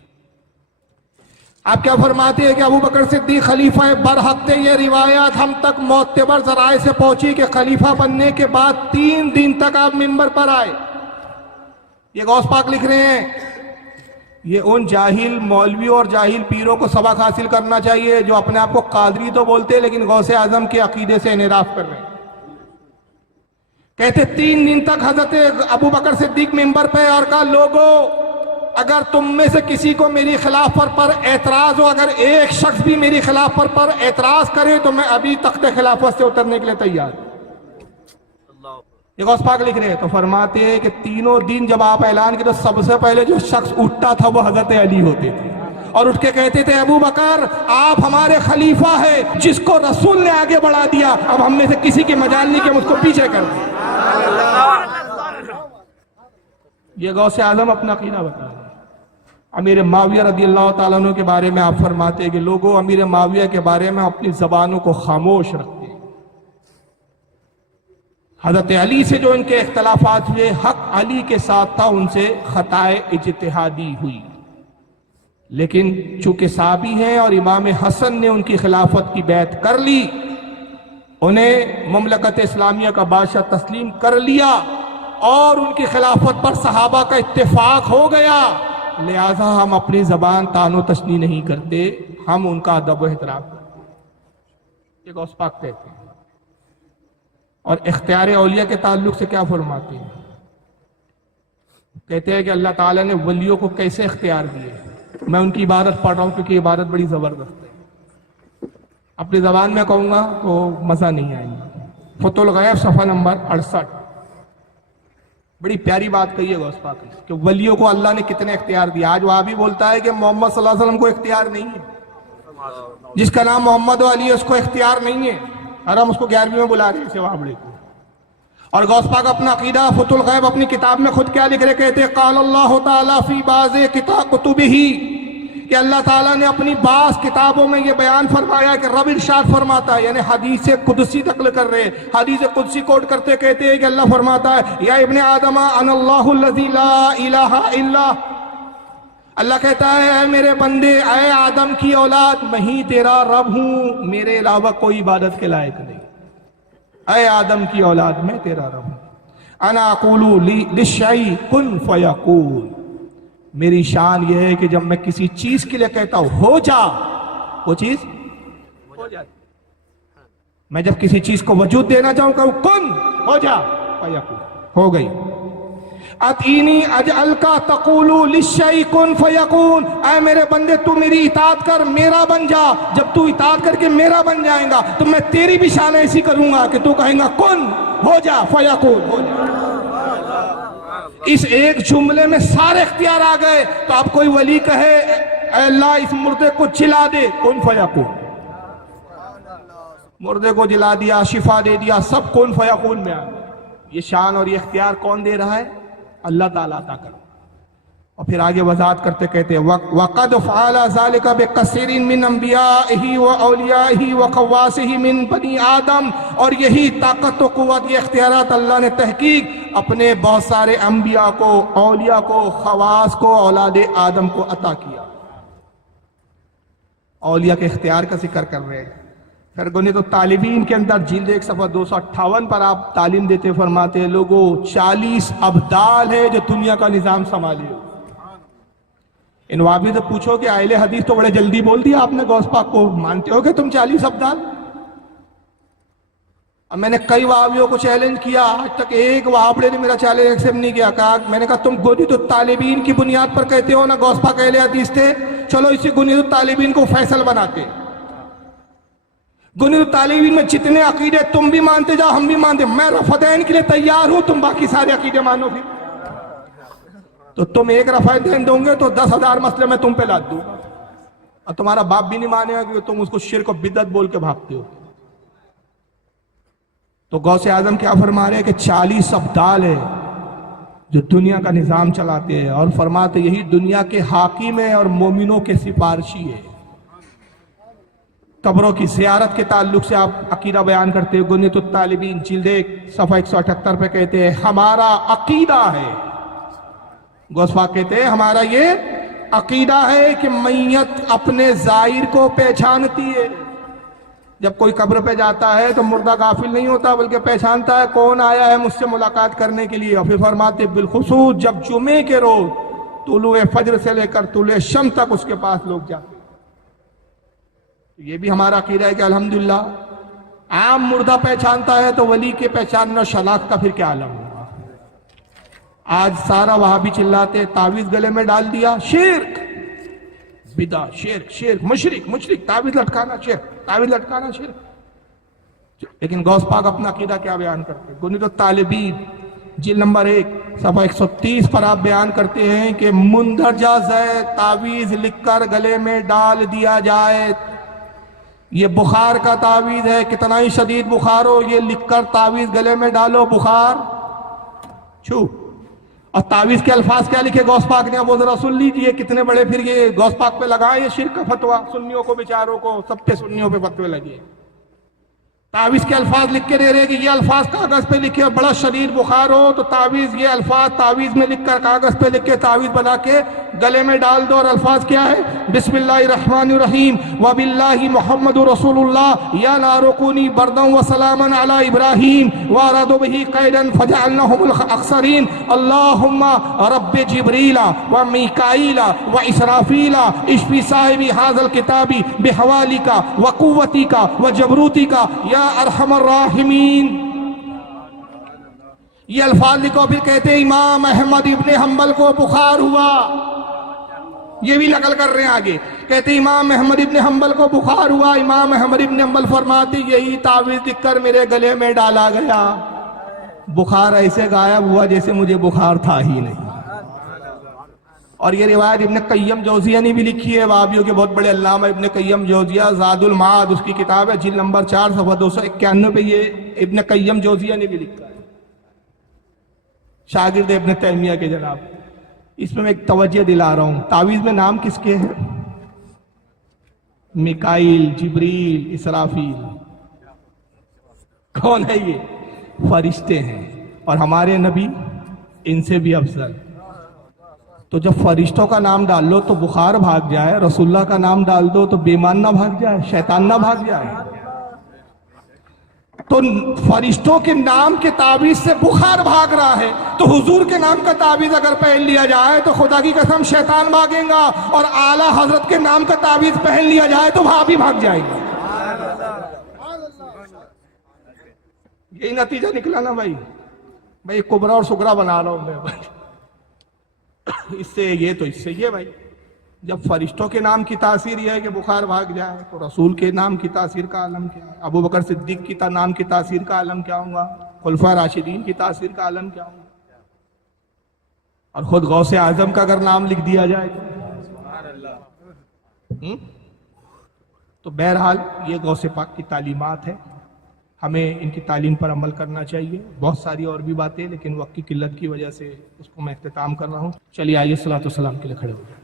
آپ کیا فرماتے ہیں کہ ابو بکر صدیق خلیفہ برحق تھے؟ یہ روایات ہم تک معتبر ذرائع سے پہنچی کہ خلیفہ بننے کے بعد 3 دن تک آپ منبر پر آئے۔ یہ غوث پاک لکھ رہے ہیں، یہ ان جاہل مولویوں اور جاہل پیروں کو سبق حاصل کرنا چاہیے جو اپنے آپ کو قادری تو بولتے لیکن غوث اعظم کے عقیدے سے انحراف کر رہے ہیں۔ کہتے 3 دن تک حضرت ابو بکر صدیق منبر پہ اور کہا لوگوں اگر تم میں سے کسی کو میری خلافت پر اعتراض ہو، اگر ایک شخص بھی میری خلافت پر اعتراض کرے تو میں ابھی تخت خلافت سے اترنے کے لیے تیار ہوں۔ یہ غوث پاک لکھ رہے ہیں، تو فرماتے ہیں کہ 3 دن جب آپ اعلان کی تو سب سے پہلے جو شخص اٹھتا تھا وہ حضرت علی ہوتے تھے، اور اٹھ کے کہتے تھے ابو بکر آپ ہمارے خلیفہ ہیں، جس کو رسول نے آگے بڑھا دیا، اب ہم میں سے کسی کی مجال نہیں کہ ہم اس کو پیچھے کر دیں۔ یہ غوث اعظم اپنا عقیدہ بتا رہے ہیں۔ امیر معاویہ رضی اللہ تعالیٰ عنہ کے بارے میں آپ فرماتے ہیں کہ لوگوں امیر معاویہ کے بارے میں اپنی زبانوں کو خاموش رکھتے ہیں۔ حضرت علی سے جو ان کے اختلافات ہوئے، حق علی کے ساتھ تھا، ان سے خطائے اجتہادی ہوئی، لیکن چونکہ صحابی ہیں اور امام حسن نے ان کی خلافت کی بیعت کر لی، انہیں مملکت اسلامیہ کا بادشاہ تسلیم کر لیا اور ان کی خلافت پر صحابہ کا اتفاق ہو گیا، لہذا ہم اپنی زبان تان و تشنیع نہیں کرتے، ہم ان کا ادب و احترام کرتے ہیں۔ یہ غوث پاک کہتے ہیں۔ اور اختیار اولیاء کے تعلق سے کیا فرماتے ہیں؟ کہتے ہیں کہ اللہ تعالیٰ نے ولیوں کو کیسے اختیار دیے۔ میں ان کی عبارت پڑھ رہا ہوں کیونکہ عبارت بڑی زبردست ہے، اپنی زبان میں کہوں گا تو مزہ نہیں آئے گا۔ فتح الغیب صفحہ نمبر 68، بڑی پیاری بات کہی ہے غوث پاک نے کہ ولیوں کو اللہ نے کتنے اختیار دیا. آج وہاں بھی بولتا ہے کہ محمد صلی اللہ علیہ وسلم کو اختیار نہیں ہے. جس کا نام محمد و علی ہے اس کو اختیار نہیں ہے, اور ہم اس کو 11ویں میں بلا رہے ہیں اسے وابڑے کو. اور غوث پاک اپنا عقیدہ فتح الغیب اپنی کتاب میں خود کیا لکھ رہے, کہتے قال اللہ تعالیٰ فی بعض کتبہ, کہ اللہ تعالیٰ نے اپنی بعض کتابوں میں یہ بیان فرمایا کہ رب ارشاد فرماتا ہے, یعنی حدیث قدسی نقل کر رہے, حدیث قدسی کوٹ کرتے کہتے ہیں کہ اللہ فرماتا ہے یا ابن آدم انا اللہ الذی لا الہ الا, اللہ کہتا ہے اے میرے بندے, اے آدم کی اولاد, میں ہی تیرا رب ہوں, میرے علاوہ کوئی عبادت کے لائق نہیں. اے آدم کی اولاد میں تیرا رب ہوں. انا اقول للشیء کن فیکون, میری شان یہ ہے کہ جب میں کسی چیز کے لیے کہتا ہوں ہو جا, وہ چیز ہو جاتی. میں جب کسی چیز کو وجود دینا چاہوں کہ کن ہو جا, فیکون ہو گئی. اتینی اجعلکا تقول للشیء کن فیکون, اے میرے بندے تو میری اطاعت کر, میرا بن جا. جب تو اطاعت کر کے میرا بن جائیں گا تو میں تیری بھی شان ایسی کروں گا کہ تو کہیں گا کن ہو جا فیکون ہو جا. اس ایک جملے میں سارے اختیار آ گئے. تو اب کوئی ولی کہے اے اللہ اس مردے کو جلا دے, کن فیکون, مردے کو جلا دیا, شفا دے دیا, سب کن فیکون میں آ گیا. یہ شان اور یہ اختیار کون دے رہا ہے؟ اللہ تعالیٰ عطا کر. اور پھر آگے وضاحت کرتے کہتے وَقَدْ فَعَلَ ذَلِكَ بِقَصِرٍ مِّنْ أَنْبِيَائِهِ وَأَوْلِيَائِهِ وَخَوَّاسِهِ مِنْ بَنِي آدم, اور یہی طاقت و قوت, یہ اختیارات اللہ نے تحقیق اپنے بہت سارے انبیاء کو, اولیاء کو, خواص کو, اولاد آدم کو عطا کیا. اولیاء کے اختیار کا ذکر کر رہے ہیں. پھر گنیت الطالبین کے اندر جلد 1 صفحہ 258 پر آپ تعلیم دیتے فرماتے ہیں لوگوں 40 ابدال ہے جو دنیا کا نظام سنبھالے. ان وابی سے پوچھو کہ اہل حدیث تو بڑے جلدی بول دیا آپ نے غوث پاک کو, مانتے ہو کہ تم 40 ابدال؟ اب میں نے کئی وہابیوں کو چیلنج کیا, آج تک ایک وہابڑے نے میرا چیلنج ایکسپٹ نہیں کیا. کہا میں نے کہا تم گنیت الطالبین کی بنیاد پر کہتے ہو نا غوث پاک اہل حدیث تھے, چلو اسی گنیت الطالبین کو فیصل بناتے. گنیت الطالبین میں جتنے عقیدے تم بھی مانتے جاؤ ہم بھی مانتے, میں رفعین کے لیے تیار ہوں, تم باقی سارے عقیدے مانو. پھر تو تم ایک رفعین دوں گے تو 10,000 مسئلے میں تم پہ لاد دوں گا, اور تمہارا باپ بھی نہیں مانے گا کیونکہ تم اس کو شرک و بدعت بول کے بھاگتے ہو. تو غوث اعظم کیا فرما رہے ہیں کہ 40 ابدال ہے جو دنیا کا نظام چلاتے ہیں, اور فرماتے یہی دنیا کے حاکم ہیں اور مومنوں کے سفارشی ہے. قبروں کی زیارت کے تعلق سے آپ عقیدہ بیان کرتے ہیں. گنیت الطالبین جلد 1 صفحہ 178 پہ کہتے ہیں ہمارا عقیدہ ہے, غوث پاک کہتے ہیں ہمارا یہ عقیدہ ہے کہ میت اپنے زائر کو پہچانتی ہے. جب کوئی قبر پہ جاتا ہے تو مردہ غافل نہیں ہوتا بلکہ پہچانتا ہے کون آیا ہے مجھ سے ملاقات کرنے کے لیے. اور پھر فرماتے بالخصوص جب جمعے کے روز طلوع فجر سے لے کر طلوع شمس تک اس کے پاس لوگ جاتے. یہ بھی ہمارا عقیدہ ہے کہ الحمدللہ عام مردہ پہچانتا ہے تو ولی کے پہچاننا شناخت کا پھر کیا عالم ہوگا. آج سارا وہاں بھی چلاتے تعویذ گلے میں ڈال دیا, شرک بدعت, شرک مشرک, تعویذ لٹکانا شرک, تعویذ لٹکانا شرک. لیکن غوث پاک اپنا عقیدہ کیا بیان کرتے ہیں؟ گنیت الطالبین جلد نمبر 1 صفحہ 130 پر آپ بیان کرتے ہیں کہ مندرجہ ذیل تعویذ لکھ کر گلے میں ڈال دیا جائے. یہ بخار کا تعویذ ہے, کتنا ہی شدید بخار ہو یہ لکھ کر تعویذ گلے میں ڈالو, بخار چھو. اور تعویذ کے الفاظ کیا لکھے غوث پاک نے, وہ ذرا سن لیجئے کتنے بڑے پھر یہ غوث پاک پہ لگائے یہ شرک کا فتویٰ. سنیوں کو بیچاروں کو سب پہ سنیوں پہ فتوے لگے. تعویذ کے الفاظ لکھ کے دے رہے کہ یہ الفاظ کاغذ پہ لکھے, بڑا شدید بخار ہو تو تعویذ یہ الفاظ تعویذ میں لکھ کر کاغذ پہ لکھ کے تعویذ بنا کے گلے میں ڈال دو. اور الفاظ کیا ہے؟ بسم اللہ الرحمن الرحیم وباللہ محمد رسول اللہ یا نار کونی بردا وسلاما علی ابراہیم وارادوا به قیدا فجعلناهم الاخسرین. اللہم رب جبریل و میکائیل و اسرافیل اشفی صاحب هذا الكتاب بحوالک و قوتک و جبروتک یا ارحم الراحمین. یہ الفاظ لکھو. پھر کہتے ہیں امام احمد ابن حنبل کو بخار ہوا, یہ بھی نقل کر رہے ہیں آگے. کہتے ہیں امام احمد ابن حنبل کو بخار ہوا, امام احمد ابن حنبل فرماتے یہی تعویذ لکھ کر میرے گلے میں ڈالا گیا. بخار ایسے غائب ہوا جیسے مجھے بخار تھا ہی نہیں. اور یہ روایت ابن قیم جوزیہ نے بھی لکھی ہے، وہابیوں کے بہت بڑے علامہ ابن قیم جوزیہ، زاد المعاد اس کی کتاب ہے، جلد نمبر 4 صفحہ 291 پہ یہ ابن قیم جوزیہ نے بھی لکھا ہے، شاگرد ابن تیمیہ کے جناب. اس میں ایک توجہ دلا رہا ہوں، تعویذ میں نام کس کے ہیں؟ میکائیل، جبریل، اسرافیل. کون ہے یہ؟ فرشتے ہیں، اور ہمارے نبی ان سے بھی افضل. تو جب فرشتوں کا نام ڈال لو تو بخار بھاگ جائے، رسول اللہ کا نام ڈال دو تو بیمان نہ بھاگ جائے، شیطان نہ بھاگ جائے. تو فرشتوں کے نام کے تعویذ سے بخار بھاگ رہا ہے، تو حضور کے نام کا تعویذ اگر پہن لیا جائے تو خدا کی قسم شیطان بھاگے گا، اور اعلیٰ حضرت کے نام کا تعویذ پہن لیا جائے تو وہاں بھی بھاگ جائے گا. یہی نتیجہ نکلا نا بھائی. کبرا اور سگرا بنا رہا ہوں میں اس سے یہ تو اس سے یہ. بھائی جب فرشتوں کے نام کی تاثیر یہ ہے کہ بخار بھاگ جائے، تو رسول کے نام کی تاثیر کا عالم کیا ہے؟ ابو بکر صدیق کی نام کی تاثیر کا عالم کیا ہوگا؟ خلفاء راشدین کی تاثیر کا عالم کیا ہوگا؟ اور خود غوث اعظم کا اگر نام لکھ دیا جائے تو بہرحال یہ غوث پاک کی تعلیمات ہے، ہمیں ان کی تعلیم پر عمل کرنا چاہیے. بہت ساری اور بھی باتیں، لیکن وقت کی قلت کی وجہ سے اس کو میں اختتام کر رہا ہوں. چلیے آئیے صلاۃ والسلام کے لیے کھڑے ہو جائیں.